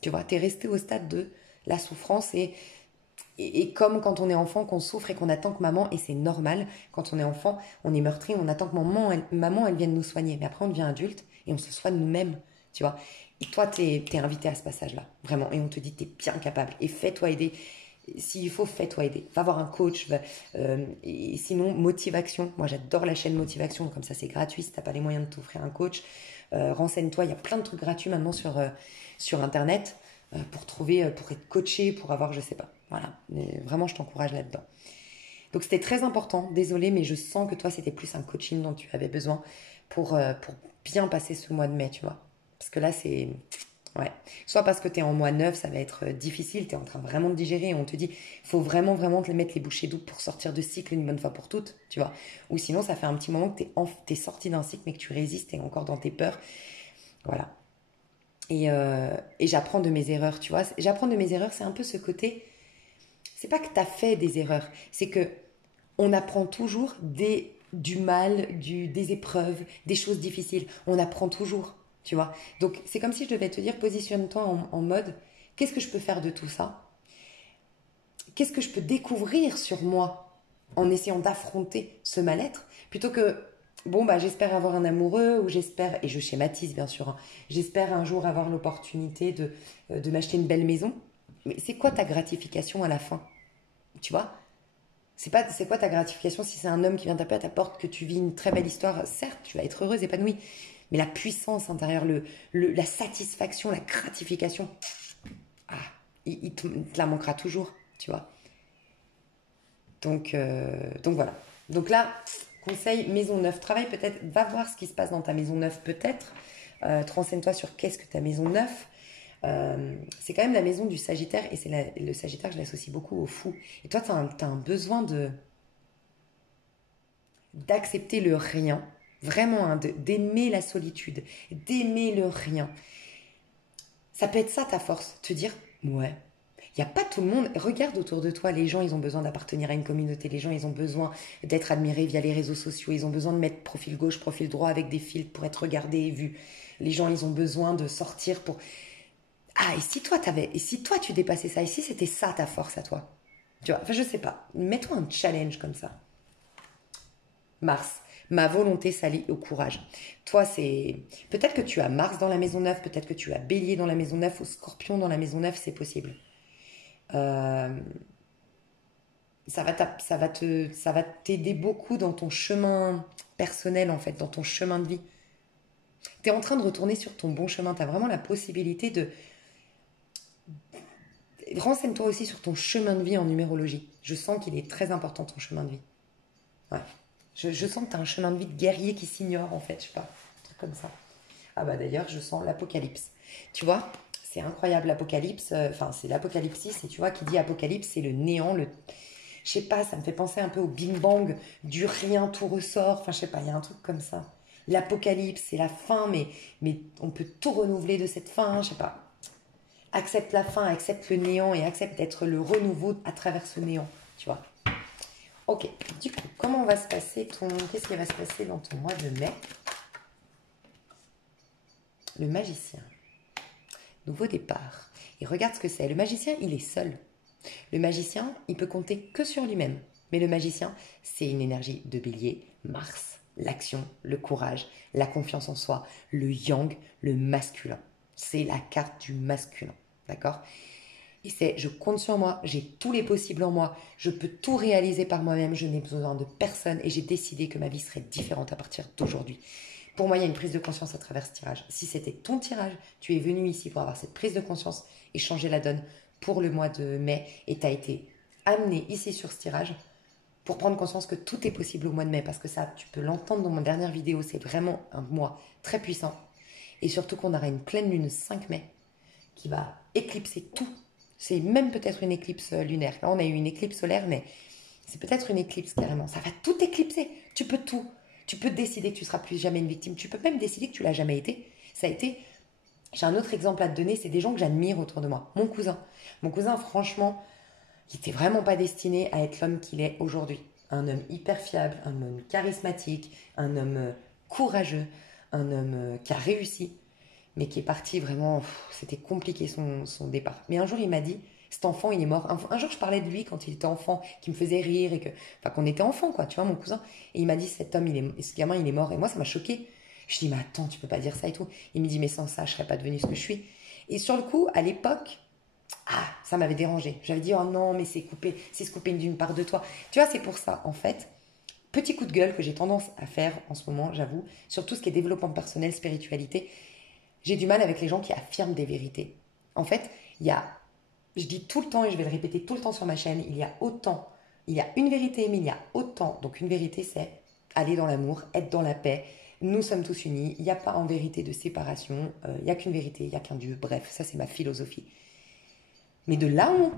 Tu vois, t'es resté au stade de la souffrance et comme quand on est enfant, qu'on souffre et qu'on attend que maman, et c'est normal, quand on est enfant, on est meurtri, on attend que maman, elle vienne nous soigner. Mais après, on devient adulte et on se soigne nous-mêmes, tu vois. Et toi, t'es invité à ce passage-là, vraiment. Et on te dit, t'es bien capable. Et fais-toi aider. S'il faut, fais-toi aider. Va voir un coach. Et sinon, Motivation. Moi, j'adore la chaîne Motivation. Comme ça, c'est gratuit. Si t'as pas les moyens de t'offrir un coach, renseigne-toi. Il y a plein de trucs gratuits maintenant sur Internet pour être coaché, pour avoir, je sais pas. Voilà. Mais vraiment, je t'encourage là-dedans. Donc, c'était très important. Désolée, mais je sens que toi, c'était plus un coaching dont tu avais besoin pour bien passer ce mois de mai, tu vois. Parce que là, c'est. Ouais. Soit parce que tu es en mois 9, ça va être difficile, tu es en train vraiment de digérer et on te dit, il faut vraiment, vraiment te mettre les bouchées doubles pour sortir de cycle une bonne fois pour toutes, tu vois. Ou sinon, ça fait un petit moment que t'es sorti d'un cycle, mais que tu résistes, t'es encore dans tes peurs. Voilà. Et j'apprends de mes erreurs, tu vois. J'apprends de mes erreurs, c'est un peu ce côté. C'est pas que tu as fait des erreurs, c'est que on apprend toujours du mal, des épreuves, des choses difficiles. On apprend toujours, tu vois. Donc, c'est comme si je devais te dire, positionne-toi en mode, qu'est-ce que je peux faire de tout ça? Qu'est-ce que je peux découvrir sur moi en essayant d'affronter ce mal-être? Plutôt que, bon, bah, j'espère avoir un amoureux, ou j'espère, et je schématise bien sûr, hein, j'espère un jour avoir l'opportunité de m'acheter une belle maison. Mais c'est quoi ta gratification à la fin? Tu vois? C'est quoi ta gratification si c'est un homme qui vient taper à ta porte, que tu vis une très belle histoire? Certes, tu vas être heureuse, épanouie, mais la puissance intérieure, la satisfaction, la gratification, ah, il te la manquera toujours, tu vois. Donc voilà. Donc là, conseil, maison neuve. Travaille peut-être, va voir ce qui se passe dans ta maison neuve peut-être. Te renseigne-toi sur qu'est-ce que ta maison neuve. C'est quand même la maison du Sagittaire, et le Sagittaire, je l'associe beaucoup au fou. Et toi, tu as un besoin d'accepter le rien, vraiment, hein, d'aimer la solitude, d'aimer le rien. Ça peut être ça ta force, te dire, ouais, il n'y a pas tout le monde. Regarde autour de toi, les gens, ils ont besoin d'appartenir à une communauté, les gens, ils ont besoin d'être admirés via les réseaux sociaux, ils ont besoin de mettre profil gauche, profil droit avec des filtres pour être regardés et vus. Les gens, ils ont besoin de sortir pour... Ah, et si toi tu dépassais ça, et si c'était ça ta force à toi? Tu vois, enfin je sais pas, mets-toi un challenge comme ça. Mars, ma volonté s'allie au courage. Toi, c'est... Peut-être que tu as Mars dans la maison 9, peut-être que tu as Bélier dans la maison 9 ou Scorpion dans la maison 9, c'est possible. Euh, ça va t'aider beaucoup dans ton chemin personnel, en fait, dans ton chemin de vie. Tu es en train de retourner sur ton bon chemin, tu as vraiment la possibilité de... Renseigne-toi aussi sur ton chemin de vie en numérologie. Je sens qu'il est très important, ton chemin de vie. Ouais. Je sens que tu as un chemin de vie de guerrier qui s'ignore, en fait, je sais pas, un truc comme ça. Ah bah d'ailleurs, je sens l'apocalypse. Tu vois, c'est incroyable l'apocalypse. Enfin, c'est l'apocalypsis, et tu vois, qui dit apocalypse, c'est le néant, le... Je sais pas, ça me fait penser un peu au Big Bang, du rien, tout ressort. Enfin, je sais pas, il y a un truc comme ça. L'apocalypse, c'est la fin, mais on peut tout renouveler de cette fin, je sais pas. Accepte la fin, accepte le néant, et accepte d'être le renouveau à travers ce néant, tu vois. Ok, du coup, comment va se passer Qu'est-ce qui va se passer dans ton mois de mai? Le magicien. Nouveau départ. Et regarde ce que c'est. Le magicien, il est seul. Le magicien, il peut compter que sur lui-même. Mais le magicien, c'est une énergie de bélier, Mars, l'action, le courage, la confiance en soi, le yang, le masculin. C'est la carte du masculin. D'accord? Et c'est, je compte sur moi, j'ai tous les possibles en moi, je peux tout réaliser par moi-même, je n'ai besoin de personne, et j'ai décidé que ma vie serait différente à partir d'aujourd'hui. Pour moi, il y a une prise de conscience à travers ce tirage. Si c'était ton tirage, tu es venu ici pour avoir cette prise de conscience et changer la donne pour le mois de mai, et tu as été amené ici sur ce tirage pour prendre conscience que tout est possible au mois de mai, parce que ça, tu peux l'entendre dans ma dernière vidéo, c'est vraiment un mois très puissant. Et surtout qu'on aura une pleine lune 5 mai qui va éclipser tout. C'est même peut-être une éclipse lunaire. Là, on a eu une éclipse solaire, mais c'est peut-être une éclipse carrément. Ça va tout éclipser. Tu peux tout. Tu peux décider que tu ne seras plus jamais une victime. Tu peux même décider que tu l'as jamais été. Ça a été... J'ai un autre exemple à te donner. C'est des gens que j'admire autour de moi. Mon cousin. Mon cousin, franchement, il n'était vraiment pas destiné à être l'homme qu'il est aujourd'hui. Un homme hyper fiable, un homme charismatique, un homme courageux, un homme qui a réussi, mais qui est parti vraiment, c'était compliqué son départ. Mais un jour, il m'a dit, cet enfant, il est mort. Un jour, je parlais de lui quand il était enfant, qui me faisait rire, et que, enfin, qu'on était enfant, quoi, tu vois, mon cousin. Et il m'a dit, ce gamin, il est mort. Et moi, ça m'a choqué. Je dis, mais attends, tu peux pas dire ça et tout. Il me dit, mais sans ça, je serais pas devenue ce que je suis. Et sur le coup, à l'époque, ça m'avait dérangé. J'avais dit, oh non, mais c'est se couper d'une part de toi. Tu vois, c'est pour ça, en fait. Petit coup de gueule que j'ai tendance à faire en ce moment, j'avoue, sur tout ce qui est développement personnel, spiritualité. J'ai du mal avec les gens qui affirment des vérités. En fait, je dis tout le temps, et je vais le répéter tout le temps sur ma chaîne, il y a une vérité, mais il y a autant. Donc une vérité, c'est aller dans l'amour, être dans la paix. Nous sommes tous unis. Il n'y a pas en vérité de séparation. Il n'y a qu'une vérité, il n'y a qu'un Dieu. Bref, ça c'est ma philosophie. Mais de là où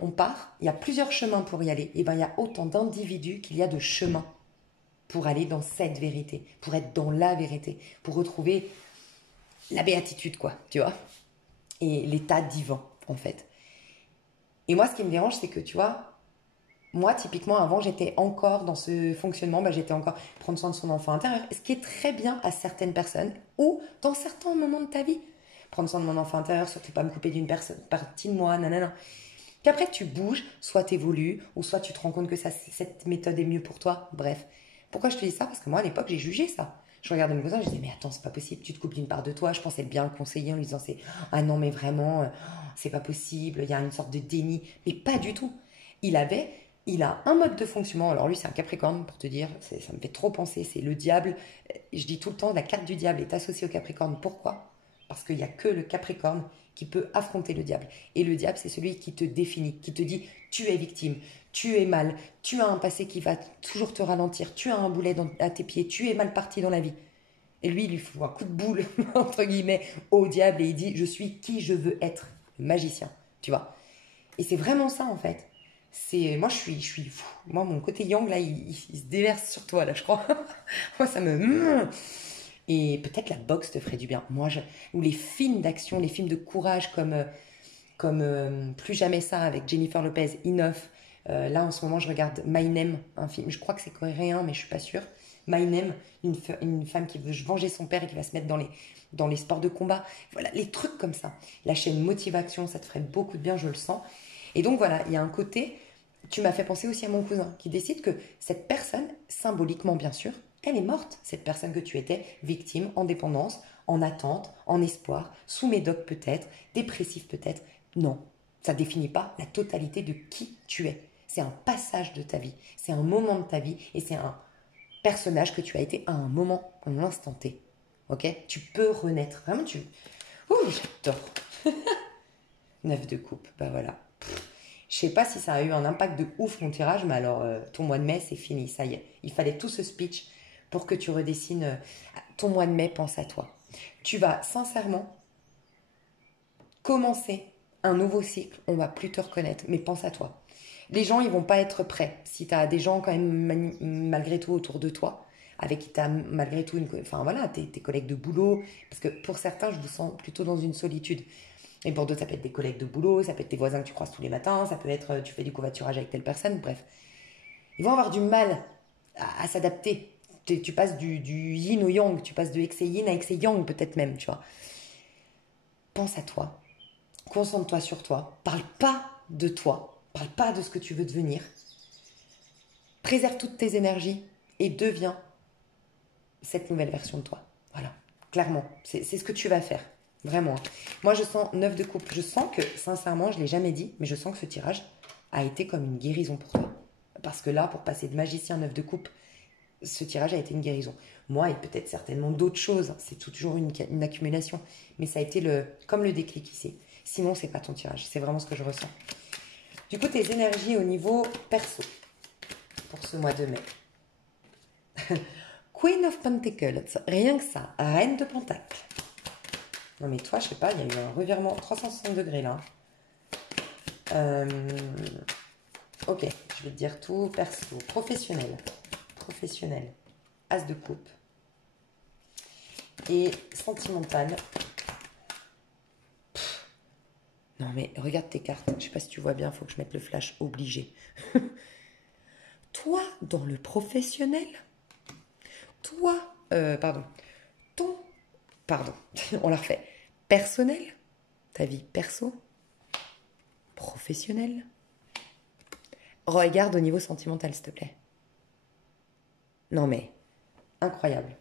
on part, il y a plusieurs chemins pour y aller. Et bien, il y a autant d'individus qu'il y a de chemins pour aller dans cette vérité, pour être dans la vérité, pour retrouver la béatitude, quoi, tu vois, et l'état divin, en fait. Et moi, ce qui me dérange, c'est que, tu vois, Moi, typiquement, avant, j'étais encore dans ce fonctionnement, bah, j'étais encore prendre soin de son enfant intérieur, ce qui est très bien à certaines personnes ou dans certains moments de ta vie. Prendre soin de mon enfant intérieur, surtout pas me couper d'une partie de moi, nanana. Qu'après, tu bouges, soit tu évolues, ou soit tu te rends compte que cette méthode est mieux pour toi. Bref. Pourquoi je te dis ça? Parce que moi, à l'époque, j'ai jugé ça. Je regardais mes cousins, je disais, mais attends, c'est pas possible, tu te coupes d'une part de toi. Je pensais bien le conseiller en lui disant, ah non, mais vraiment, c'est pas possible, il y a une sorte de déni. Mais pas du tout. Il avait, il a un mode de fonctionnement. Alors lui, c'est un Capricorne, pour te dire, ça me fait trop penser, c'est le diable. Je dis tout le temps, la carte du diable est associée au Capricorne. Pourquoi? Parce qu'il n'y a que le Capricorne qui peut affronter le diable. Et le diable, c'est celui qui te définit, qui te dit, tu es victime, tu es mal, tu as un passé qui va toujours te ralentir, tu as un boulet à tes pieds, tu es mal parti dans la vie. Et lui, il lui faut un coup de boule, entre guillemets, au diable, et il dit, je suis qui je veux être, magicien, tu vois. Et c'est vraiment ça, en fait. Moi, je suis fou. Moi, mon côté yang, là, il se déverse sur toi, là, je crois. Moi, ça me... Et peut-être la boxe te ferait du bien. Ou les films d'action, les films de courage comme Plus jamais ça avec Jennifer Lopez, Enough. Là, en ce moment, je regarde My Name, un film. Je crois que c'est coréen, mais je suis pas sûre. My Name, une femme qui veut venger son père et qui va se mettre dans les sports de combat. Voilà, les trucs comme ça. La chaîne Motivation, ça te ferait beaucoup de bien, je le sens. Et donc voilà, il y a un côté, tu m'as fait penser aussi à mon cousin, qui décide que cette personne, symboliquement bien sûr, elle est morte, cette personne que tu étais, victime, en dépendance, en attente, en espoir, sous médoc peut-être, dépressif peut-être. Non, ça ne définit pas la totalité de qui tu es. C'est un passage de ta vie, c'est un moment de ta vie et c'est un personnage que tu as été à un moment, un instant T. Ok? Tu peux renaître. Vraiment, Ouh, j'adore. Neuf de coupe, bah voilà. Je sais pas si ça a eu un impact de ouf mon tirage, mais alors ton mois de mai, c'est fini, ça y est. Il fallait tout ce speech pour que tu redessines ton mois de mai, pense à toi. Tu vas sincèrement commencer un nouveau cycle, on va plus te reconnaître, mais pense à toi. Les gens, ils vont pas être prêts. Si tu as des gens quand même malgré tout autour de toi, avec qui tu as malgré tout enfin voilà, tes collègues de boulot, parce que pour certains, je vous sens plutôt dans une solitude. Et pour d'autres, ça peut être des collègues de boulot, ça peut être tes voisins que tu croises tous les matins, ça peut être tu fais du covoiturage avec telle personne, bref. Ils vont avoir du mal à s'adapter. Tu passes du yin au yang, tu passes de excès yin à excès yang peut-être même, tu vois. Pense à toi, concentre-toi sur toi, parle pas de toi, parle pas de ce que tu veux devenir. Préserve toutes tes énergies et deviens cette nouvelle version de toi. Voilà, clairement, c'est ce que tu vas faire. Vraiment. Moi, je sens 9 de coupe. Je sens que, sincèrement, je ne l'ai jamais dit, mais je sens que ce tirage a été comme une guérison pour toi. Parce que là, pour passer de magicien 9 de coupe, ce tirage a été une guérison. Moi, et peut-être certainement d'autres choses, c'est toujours une accumulation. Mais ça a été comme le déclic ici. Sinon, c'est pas ton tirage. C'est vraiment ce que je ressens. Du coup, tes énergies au niveau perso pour ce mois de mai. Queen of Pentacles, rien que ça. Reine de Pentacle. Non mais toi, je sais pas, il y a eu un revirement 360 degrés là. Ok, je vais te dire tout perso, professionnel, as de coupe et sentimental. Non mais regarde tes cartes, je sais pas si tu vois bien, il faut que je mette le flash obligé. Toi, dans le professionnel, toi, pardon, on la refait. Personnel, ta vie perso, professionnel. Regarde au niveau sentimental, s'il te plaît. Non mais, incroyable.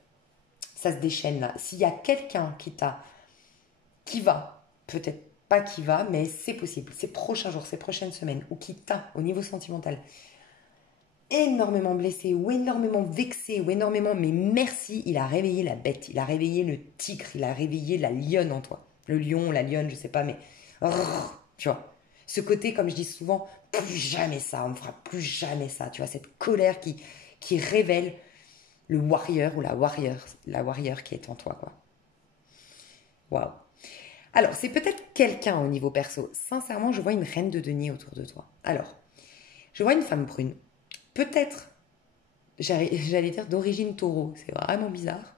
Ça se déchaîne là. S'il y a quelqu'un qui va, peut-être pas qui va, mais c'est possible, ces prochains jours, ces prochaines semaines, ou qui t'a, au niveau sentimental, énormément blessé, ou énormément vexé, ou énormément, mais merci, il a réveillé la bête, il a réveillé le tigre, il a réveillé la lionne en toi. Le lion, la lionne, je sais pas, mais... tu vois. Ce côté, comme je dis souvent, plus jamais ça, on ne fera plus jamais ça, tu vois, cette colère qui révèle le warrior ou la warrior qui est en toi, quoi. Waouh. Alors, c'est peut-être quelqu'un au niveau perso. Sincèrement, je vois une reine de denier autour de toi. Alors, je vois une femme brune. Peut-être, j'allais dire d'origine taureau. C'est vraiment bizarre.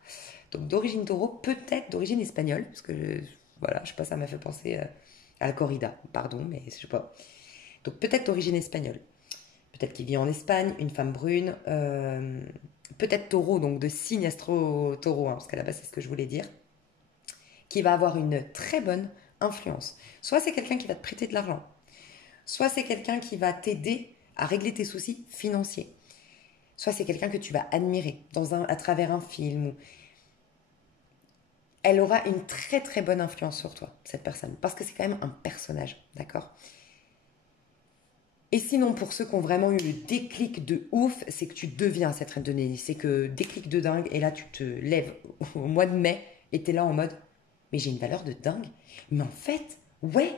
Donc, d'origine taureau, peut-être d'origine espagnole. Parce que, voilà, je sais pas, ça m'a fait penser à la corrida. Pardon, mais je sais pas. Donc, peut-être d'origine espagnole. peut-être qui vit en Espagne, une femme brune, peut-être taureau, donc de signe astro-taureau, hein, parce qu'à la base c'est ce que je voulais dire, qui va avoir une très bonne influence. Soit c'est quelqu'un qui va te prêter de l'argent, soit c'est quelqu'un qui va t'aider à régler tes soucis financiers, soit c'est quelqu'un que tu vas admirer à travers un film. Elle aura une très très bonne influence sur toi, cette personne, parce que c'est quand même un personnage, d'accord? Et sinon, pour ceux qui ont vraiment eu le déclic de ouf, c'est que tu deviens cette reine de Nelly. C'est que déclic de dingue, et là tu te lèves au mois de mai, et t'es là en mode, mais j'ai une valeur de dingue. Mais en fait, ouais,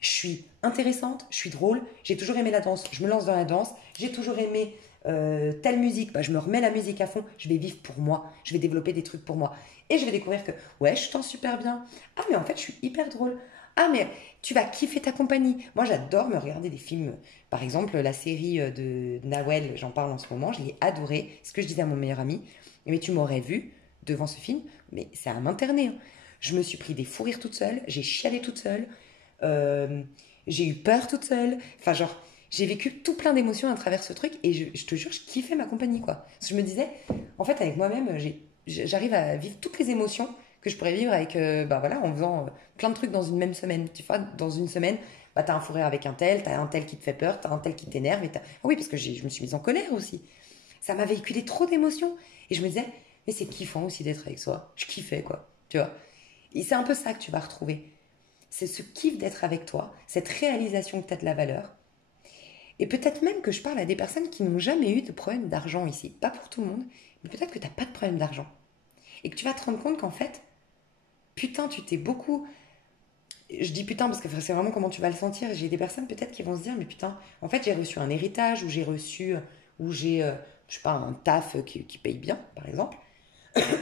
je suis intéressante, je suis drôle, j'ai toujours aimé la danse, je me lance dans la danse, j'ai toujours aimé telle musique, bah, je me remets la musique à fond, je vais vivre pour moi, je vais développer des trucs pour moi. Et je vais découvrir que, ouais, je t'en super bien. Ah, mais en fait, je suis hyper drôle. Ah, mais tu vas kiffer ta compagnie. Moi, j'adore me regarder des films. Par exemple, la série de Nawel, j'en parle en ce moment, je l'ai adorée. C'est ce que je disais à mon meilleur ami. Mais tu m'aurais vu devant ce film, mais c'est à m'interner, hein. Je me suis pris des fous rires toute seule, j'ai chialé toute seule, euh, j'ai eu peur toute seule. Enfin, genre, j'ai vécu tout plein d'émotions à travers ce truc et je te jure, je kiffais ma compagnie, quoi. Parce que je me disais, en fait, avec moi-même, j'arrive à vivre toutes les émotions que je pourrais vivre avec, bah voilà, en faisant plein de trucs dans une même semaine. Tu vois, dans une semaine, bah t'as un fou rire avec un tel, t'as un tel qui te fait peur, t'as un tel qui t'énerve. Ah oui, parce que je me suis mise en colère aussi. Ça m'a véhiculé trop d'émotions. Et je me disais, mais c'est kiffant aussi d'être avec soi. Je kiffais, quoi. Tu vois. Et c'est un peu ça que tu vas retrouver. C'est ce kiff d'être avec toi, cette réalisation que tu as de la valeur. Et peut-être même que je parle à des personnes qui n'ont jamais eu de problème d'argent ici. Pas pour tout le monde, mais peut-être que tu n'as pas de problème d'argent. Et que tu vas te rendre compte qu'en fait, putain, tu t'es beaucoup... Je dis putain parce que c'est vraiment comment tu vas le sentir. J'ai des personnes peut-être qui vont se dire, mais putain, en fait j'ai reçu un héritage, ou j'ai, je sais pas, un taf qui paye bien, par exemple.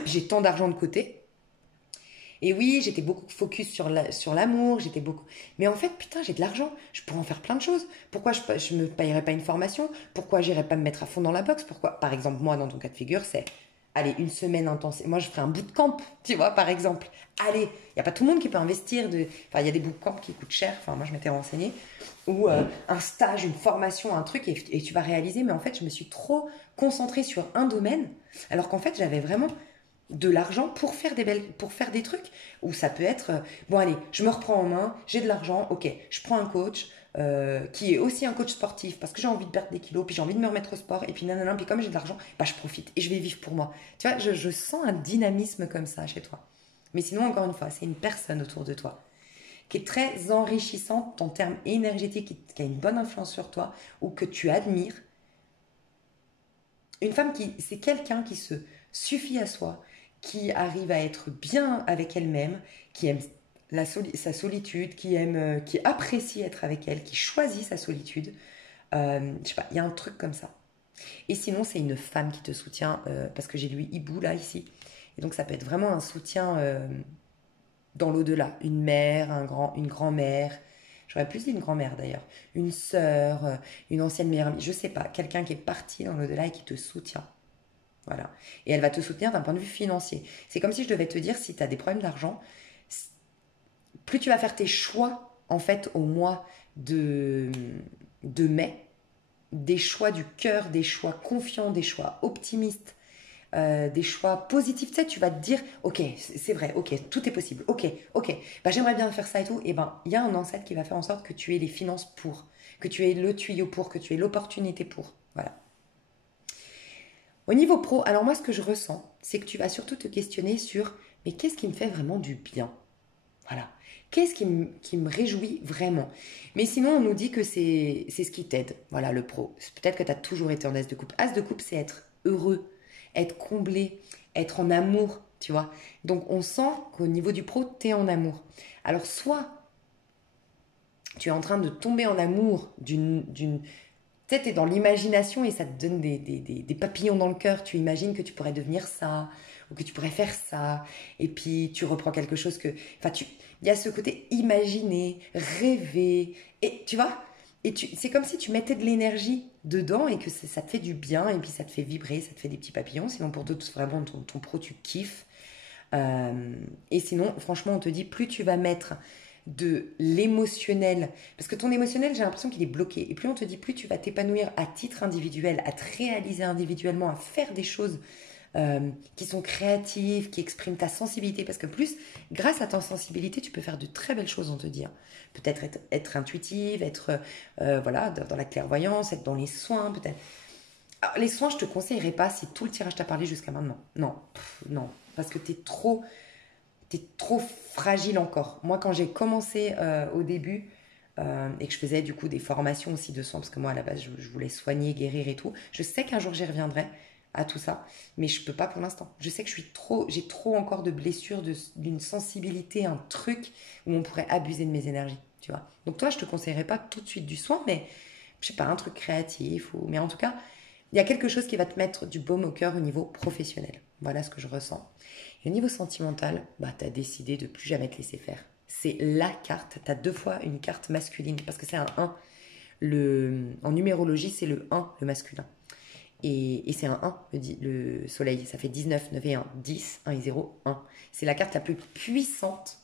J'ai tant d'argent de côté. Et oui, j'étais beaucoup focus sur l'amour, j'étais beaucoup... Mais en fait, putain, j'ai de l'argent, je pourrais en faire plein de choses. Pourquoi je me payerais pas une formation? Pourquoi j'irais pas me mettre à fond dans la boxe? Pourquoi, par exemple, moi, dans ton cas de figure, c'est... Allez, une semaine intense. Moi, je ferais un bootcamp, tu vois, par exemple. Allez, il n'y a pas tout le monde qui peut investir. Enfin, il y a des bootcamps qui coûtent cher. Enfin, moi, je m'étais renseignée. Ou un stage, une formation, un truc, et tu vas réaliser. Mais en fait, je me suis trop concentrée sur un domaine, alors qu'en fait, j'avais vraiment de l'argent pour faire des trucs. Ou ça peut être, bon allez, je me reprends en main, j'ai de l'argent, ok, je prends un coach qui est aussi un coach sportif parce que j'ai envie de perdre des kilos, puis j'ai envie de me remettre au sport, et puis nanana, puis comme j'ai de l'argent, bah je profite et je vais vivre pour moi. Tu vois, je sens un dynamisme comme ça chez toi. Mais sinon, encore une fois, c'est une personne autour de toi qui est très enrichissante en termes énergétiques, qui a une bonne influence sur toi, ou que tu admires. Une femme c'est quelqu'un qui se suffit à soi, qui arrive à être bien avec elle-même, qui aime sa solitude, qui apprécie être avec elle, qui choisit sa solitude. Je sais pas, il y a un truc comme ça. Et sinon, c'est une femme qui te soutient, parce que j'ai lu Hibou là, ici. Et donc, ça peut être vraiment un soutien dans l'au-delà. Une mère, une grand-mère. J'aurais plus dit une grand-mère d'ailleurs. Une sœur, une ancienne meilleure amie. Je sais pas. Quelqu'un qui est parti dans l'au-delà et qui te soutient. Voilà. Et elle va te soutenir d'un point de vue financier. C'est comme si je devais te dire, si tu as des problèmes d'argent, plus tu vas faire tes choix, en fait, au mois de mai, des choix du cœur, des choix confiants, des choix optimistes, des choix positifs, tu sais, tu vas te dire, ok, c'est vrai, ok, tout est possible, ok, bah, j'aimerais bien faire ça et tout, et ben, il y a un ancêtre qui va faire en sorte que tu aies les finances pour, que tu aies le tuyau pour, que tu aies l'opportunité pour, voilà. Au niveau pro, alors moi ce que je ressens, c'est que tu vas surtout te questionner sur, mais qu'est-ce qui me fait vraiment du bien? Voilà. Qu'est-ce qui me réjouit vraiment? Mais sinon, on nous dit que c'est ce qui t'aide. Voilà, le pro. Peut-être que tu as toujours été en as de coupe. As de coupe, c'est être heureux, être comblé, être en amour, tu vois. Donc, on sent qu'au niveau du pro, tu es en amour. Alors, soit tu es en train de tomber en amour d'une... Tu sais, t'es dans l'imagination et ça te donne des papillons dans le cœur. Tu imagines que tu pourrais devenir ça ou que tu pourrais faire ça. Et puis, tu reprends quelque chose que... Enfin, il y a ce côté imaginer, rêver. Et tu vois, c'est comme si tu mettais de l'énergie dedans et que ça te fait du bien et puis ça te fait vibrer, ça te fait des petits papillons. Sinon, pour d'autres, vraiment, ton pro, tu kiffes. Et sinon, franchement, on te dit, plus tu vas mettre de l'émotionnel. Parce que ton émotionnel, j'ai l'impression qu'il est bloqué. Et plus on te dit, plus tu vas t'épanouir à titre individuel, à te réaliser individuellement, à faire des choses qui sont créatives, qui expriment ta sensibilité. Parce que plus, grâce à ta sensibilité, tu peux faire de très belles choses, on te dit. Peut-être être intuitive, être voilà, dans la clairvoyance, être dans les soins, peut-être. Alors, les soins, je te conseillerais pas si tout le tirage t'a parlé jusqu'à maintenant. Non, non. Parce que t'es trop fragile encore. Moi, quand j'ai commencé au début et que je faisais du coup des formations aussi de soins, parce que moi à la base je voulais soigner, guérir et tout, je sais qu'un jour j'y reviendrai à tout ça, mais je peux pas pour l'instant. Je sais que j'ai trop encore de blessures, d'une sensibilité, un truc où on pourrait abuser de mes énergies, tu vois. Donc toi, je te conseillerais pas tout de suite du soin, mais je sais pas, un truc créatif, mais en tout cas, il y a quelque chose qui va te mettre du baume au cœur au niveau professionnel. Voilà ce que je ressens. Et au niveau sentimental, bah, tu as décidé de plus jamais te laisser faire. C'est la carte. Tu as deux fois une carte masculine parce que c'est un 1. En numérologie, c'est le 1, le masculin. Et c'est un 1, le soleil. Ça fait 19, 9 et 1. 10, 1 et 0, 1. C'est la carte la plus puissante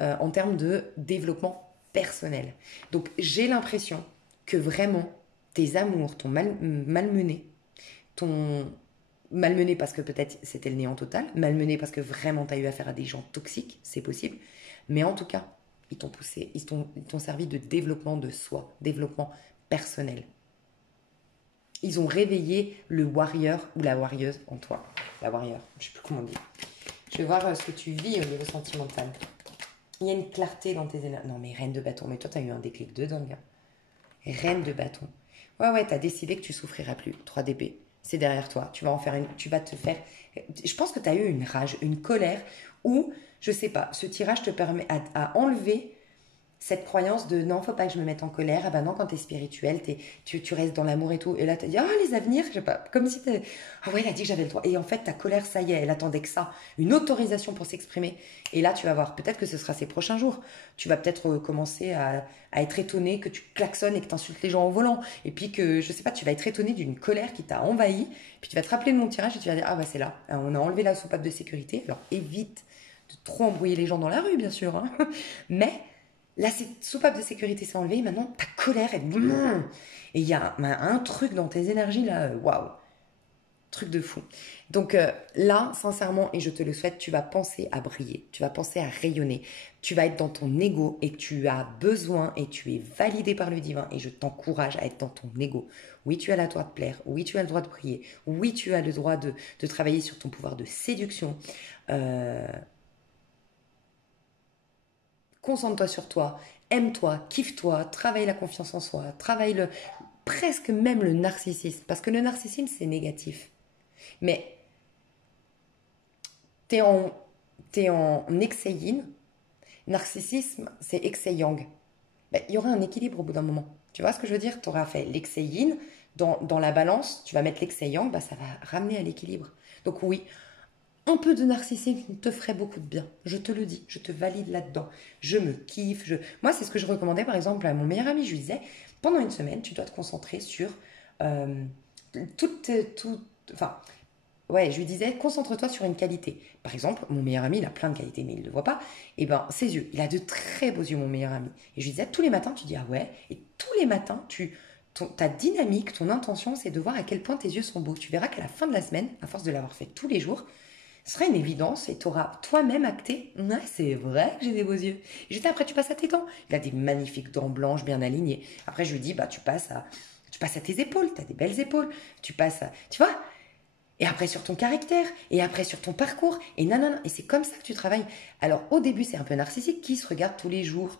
en termes de développement personnel. Donc j'ai l'impression que vraiment tes amours t'ont malmené, t'ont malmené parce que peut-être c'était le néant total, malmené parce que vraiment tu as eu affaire à des gens toxiques, c'est possible, mais en tout cas, ils t'ont poussé, ils t'ont servi de développement de soi, développement personnel. Ils ont réveillé le warrior ou la warrieuse en toi. La warrior, je sais plus comment on dit. Je vais voir ce que tu vis au niveau sentimental. Il y a une clarté dans tes énergies. Non mais reine de bâton, mais toi tu as eu un déclic de dingue. Reine de bâton. Ouais, t'as décidé que tu souffriras plus. 3 d'épée. C'est derrière toi. Tu vas en faire une. Tu vas te faire. Je pense que tu as eu une rage, une colère, ou, je sais pas, ce tirage te permet à enlever cette croyance de non, faut pas que je me mette en colère. Ah ben non, quand t'es spirituel, tu restes dans l'amour et tout. Et là, t'as dit, ah, les avenirs, je sais pas, comme si t'es. Ah ouais, elle a dit que j'avais le droit. Et en fait, ta colère, ça y est, elle attendait que ça, une autorisation pour s'exprimer. Et là, tu vas voir, peut-être que ce sera ces prochains jours. Tu vas peut-être commencer à être étonné que tu klaxonnes et que tu insultes les gens au volant. Et puis que, je sais pas, tu vas être étonné d'une colère qui t'a envahi. Puis tu vas te rappeler de mon tirage et tu vas dire, ah bah c'est là, on a enlevé la soupape de sécurité. Alors évite de trop embrouiller les gens dans la rue, bien sûr. Hein. Mais là, cette soupape de sécurité s'est enlevée. Maintenant, ta colère est. Et il y a un truc dans tes énergies là, waouh! Truc de fou. Donc là, sincèrement, et je te le souhaite, tu vas penser à briller, tu vas penser à rayonner, tu vas être dans ton ego et tu as besoin et tu es validé par le divin et je t'encourage à être dans ton ego. Oui, tu as le droit de plaire, oui, tu as le droit de briller, oui, tu as le droit de travailler sur ton pouvoir de séduction. Concentre-toi sur toi, aime-toi, kiffe-toi, travaille la confiance en soi, travaille presque même le narcissisme, parce que le narcissisme c'est négatif. Mais t'es en, t'es en excès yin, narcissisme, c'est excès yang. Ben, il y aura un équilibre au bout d'un moment. Tu vois ce que je veux dire? Tu auras fait l'excès yin, dans la balance, tu vas mettre l'excès yang, ben, ça va ramener à l'équilibre. Donc oui, un peu de narcissisme te ferait beaucoup de bien. Je te le dis, je te valide là-dedans. Je me kiffe. Moi, c'est ce que je recommandais par exemple à mon meilleur ami. Je lui disais, pendant une semaine, tu dois te concentrer sur euh, tout, enfin, ouais, je lui disais, concentre-toi sur une qualité. Par exemple, mon meilleur ami, il a plein de qualités, mais il ne le voit pas. Et ben, ses yeux. Il a de très beaux yeux, mon meilleur ami. Et je lui disais, tous les matins, tu dis, ah ouais. Et tous les matins, ta dynamique, ton intention, c'est de voir à quel point tes yeux sont beaux. Tu verras qu'à la fin de la semaine, à force de l'avoir fait tous les jours, ce sera une évidence et tu auras toi-même acté. Ouais, c'est vrai que j'ai des beaux yeux. Et juste après, tu passes à tes dents. Il a des magnifiques dents blanches bien alignées. Après, je lui dis, bah, tu passes à tes épaules. Tu as des belles épaules. Tu passes à, tu vois, et après sur ton caractère, et après sur ton parcours, et nanana. Et c'est comme ça que tu travailles. Alors au début, c'est un peu narcissique qui se regarde tous les jours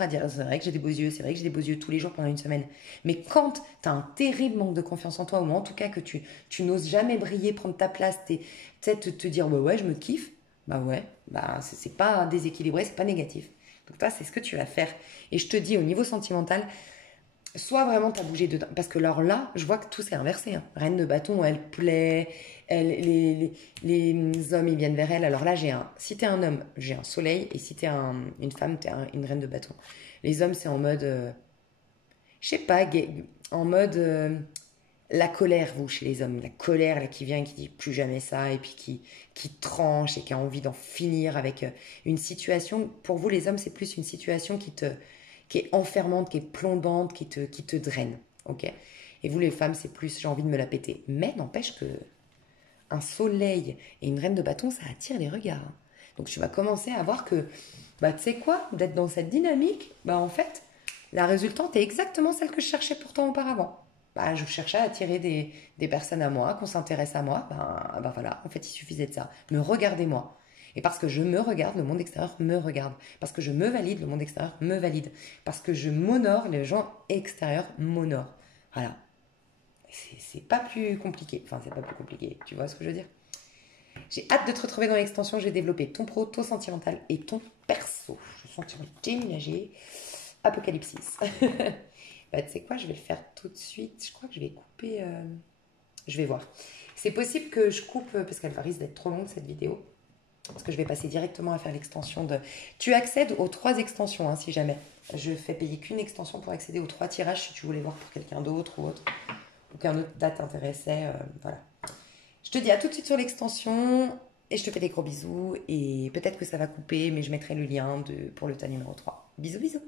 à dire c'est vrai que j'ai des beaux yeux, c'est vrai que j'ai des beaux yeux tous les jours pendant une semaine. Mais quand tu as un terrible manque de confiance en toi, ou en tout cas que tu n'oses jamais briller, prendre ta place, peut-être te dire ouais, je me kiffe, bah ouais, bah c'est pas déséquilibré, c'est pas négatif. Donc toi, c'est ce que tu vas faire. Et je te dis, au niveau sentimental, soit vraiment t'as bougé dedans. Parce que alors là, je vois que tout s'est inversé. Hein. Reine de bâton, elle plaît. Les hommes, ils viennent vers elle. Alors là, si t'es un homme, j'ai un soleil. Et si t'es une femme, une reine de bâton. Les hommes, c'est en mode, je sais pas, en mode, la colère, vous, chez les hommes, la colère là, qui vient et qui dit plus jamais ça, et puis qui tranche et qui a envie d'en finir avec une situation. Pour vous, les hommes, c'est plus une situation qui est enfermante, qui est plombante, qui te draine. Ok. Et vous, les femmes, c'est plus j'ai envie de me la péter. Mais n'empêche que un soleil et une reine de bâton, ça attire les regards, hein. Donc tu vas commencer à voir que, bah, tu sais quoi, d'être dans cette dynamique, bah, en fait, la résultante est exactement celle que je cherchais pourtant auparavant. Bah, je cherchais à attirer des personnes à moi, qu'on s'intéresse à moi. Ben voilà, en fait, il suffisait de ça. Me regarder moi. Et parce que je me regarde, le monde extérieur me regarde. Parce que je me valide, le monde extérieur me valide. Parce que je m'honore, les gens extérieurs m'honorent. Voilà. C'est pas plus compliqué. Enfin, c'est pas plus compliqué. Tu vois ce que je veux dire? J'ai hâte de te retrouver dans l'extension. J'ai développé ton pro, ton sentimental et ton perso. Je sens que tu vas déménager. Apocalypsis. Bah, tu sais quoi, je vais le faire tout de suite. Je crois que je vais couper. Je vais voir. C'est possible que je coupe, parce qu'elle risque d'être trop longue cette vidéo. Parce que je vais passer directement à faire l'extension de. Tu accèdes aux 3 extensions, hein, si jamais. Je fais payer qu'une extension pour accéder aux 3 tirages si tu voulais voir pour quelqu'un d'autre ou autre. Ou qu'un autre date t'intéressait. Voilà. Je te dis à tout de suite sur l'extension. Et je te fais des gros bisous. Et peut-être que ça va couper, mais je mettrai le lien pour le tas numéro 3. Bisous, bisous.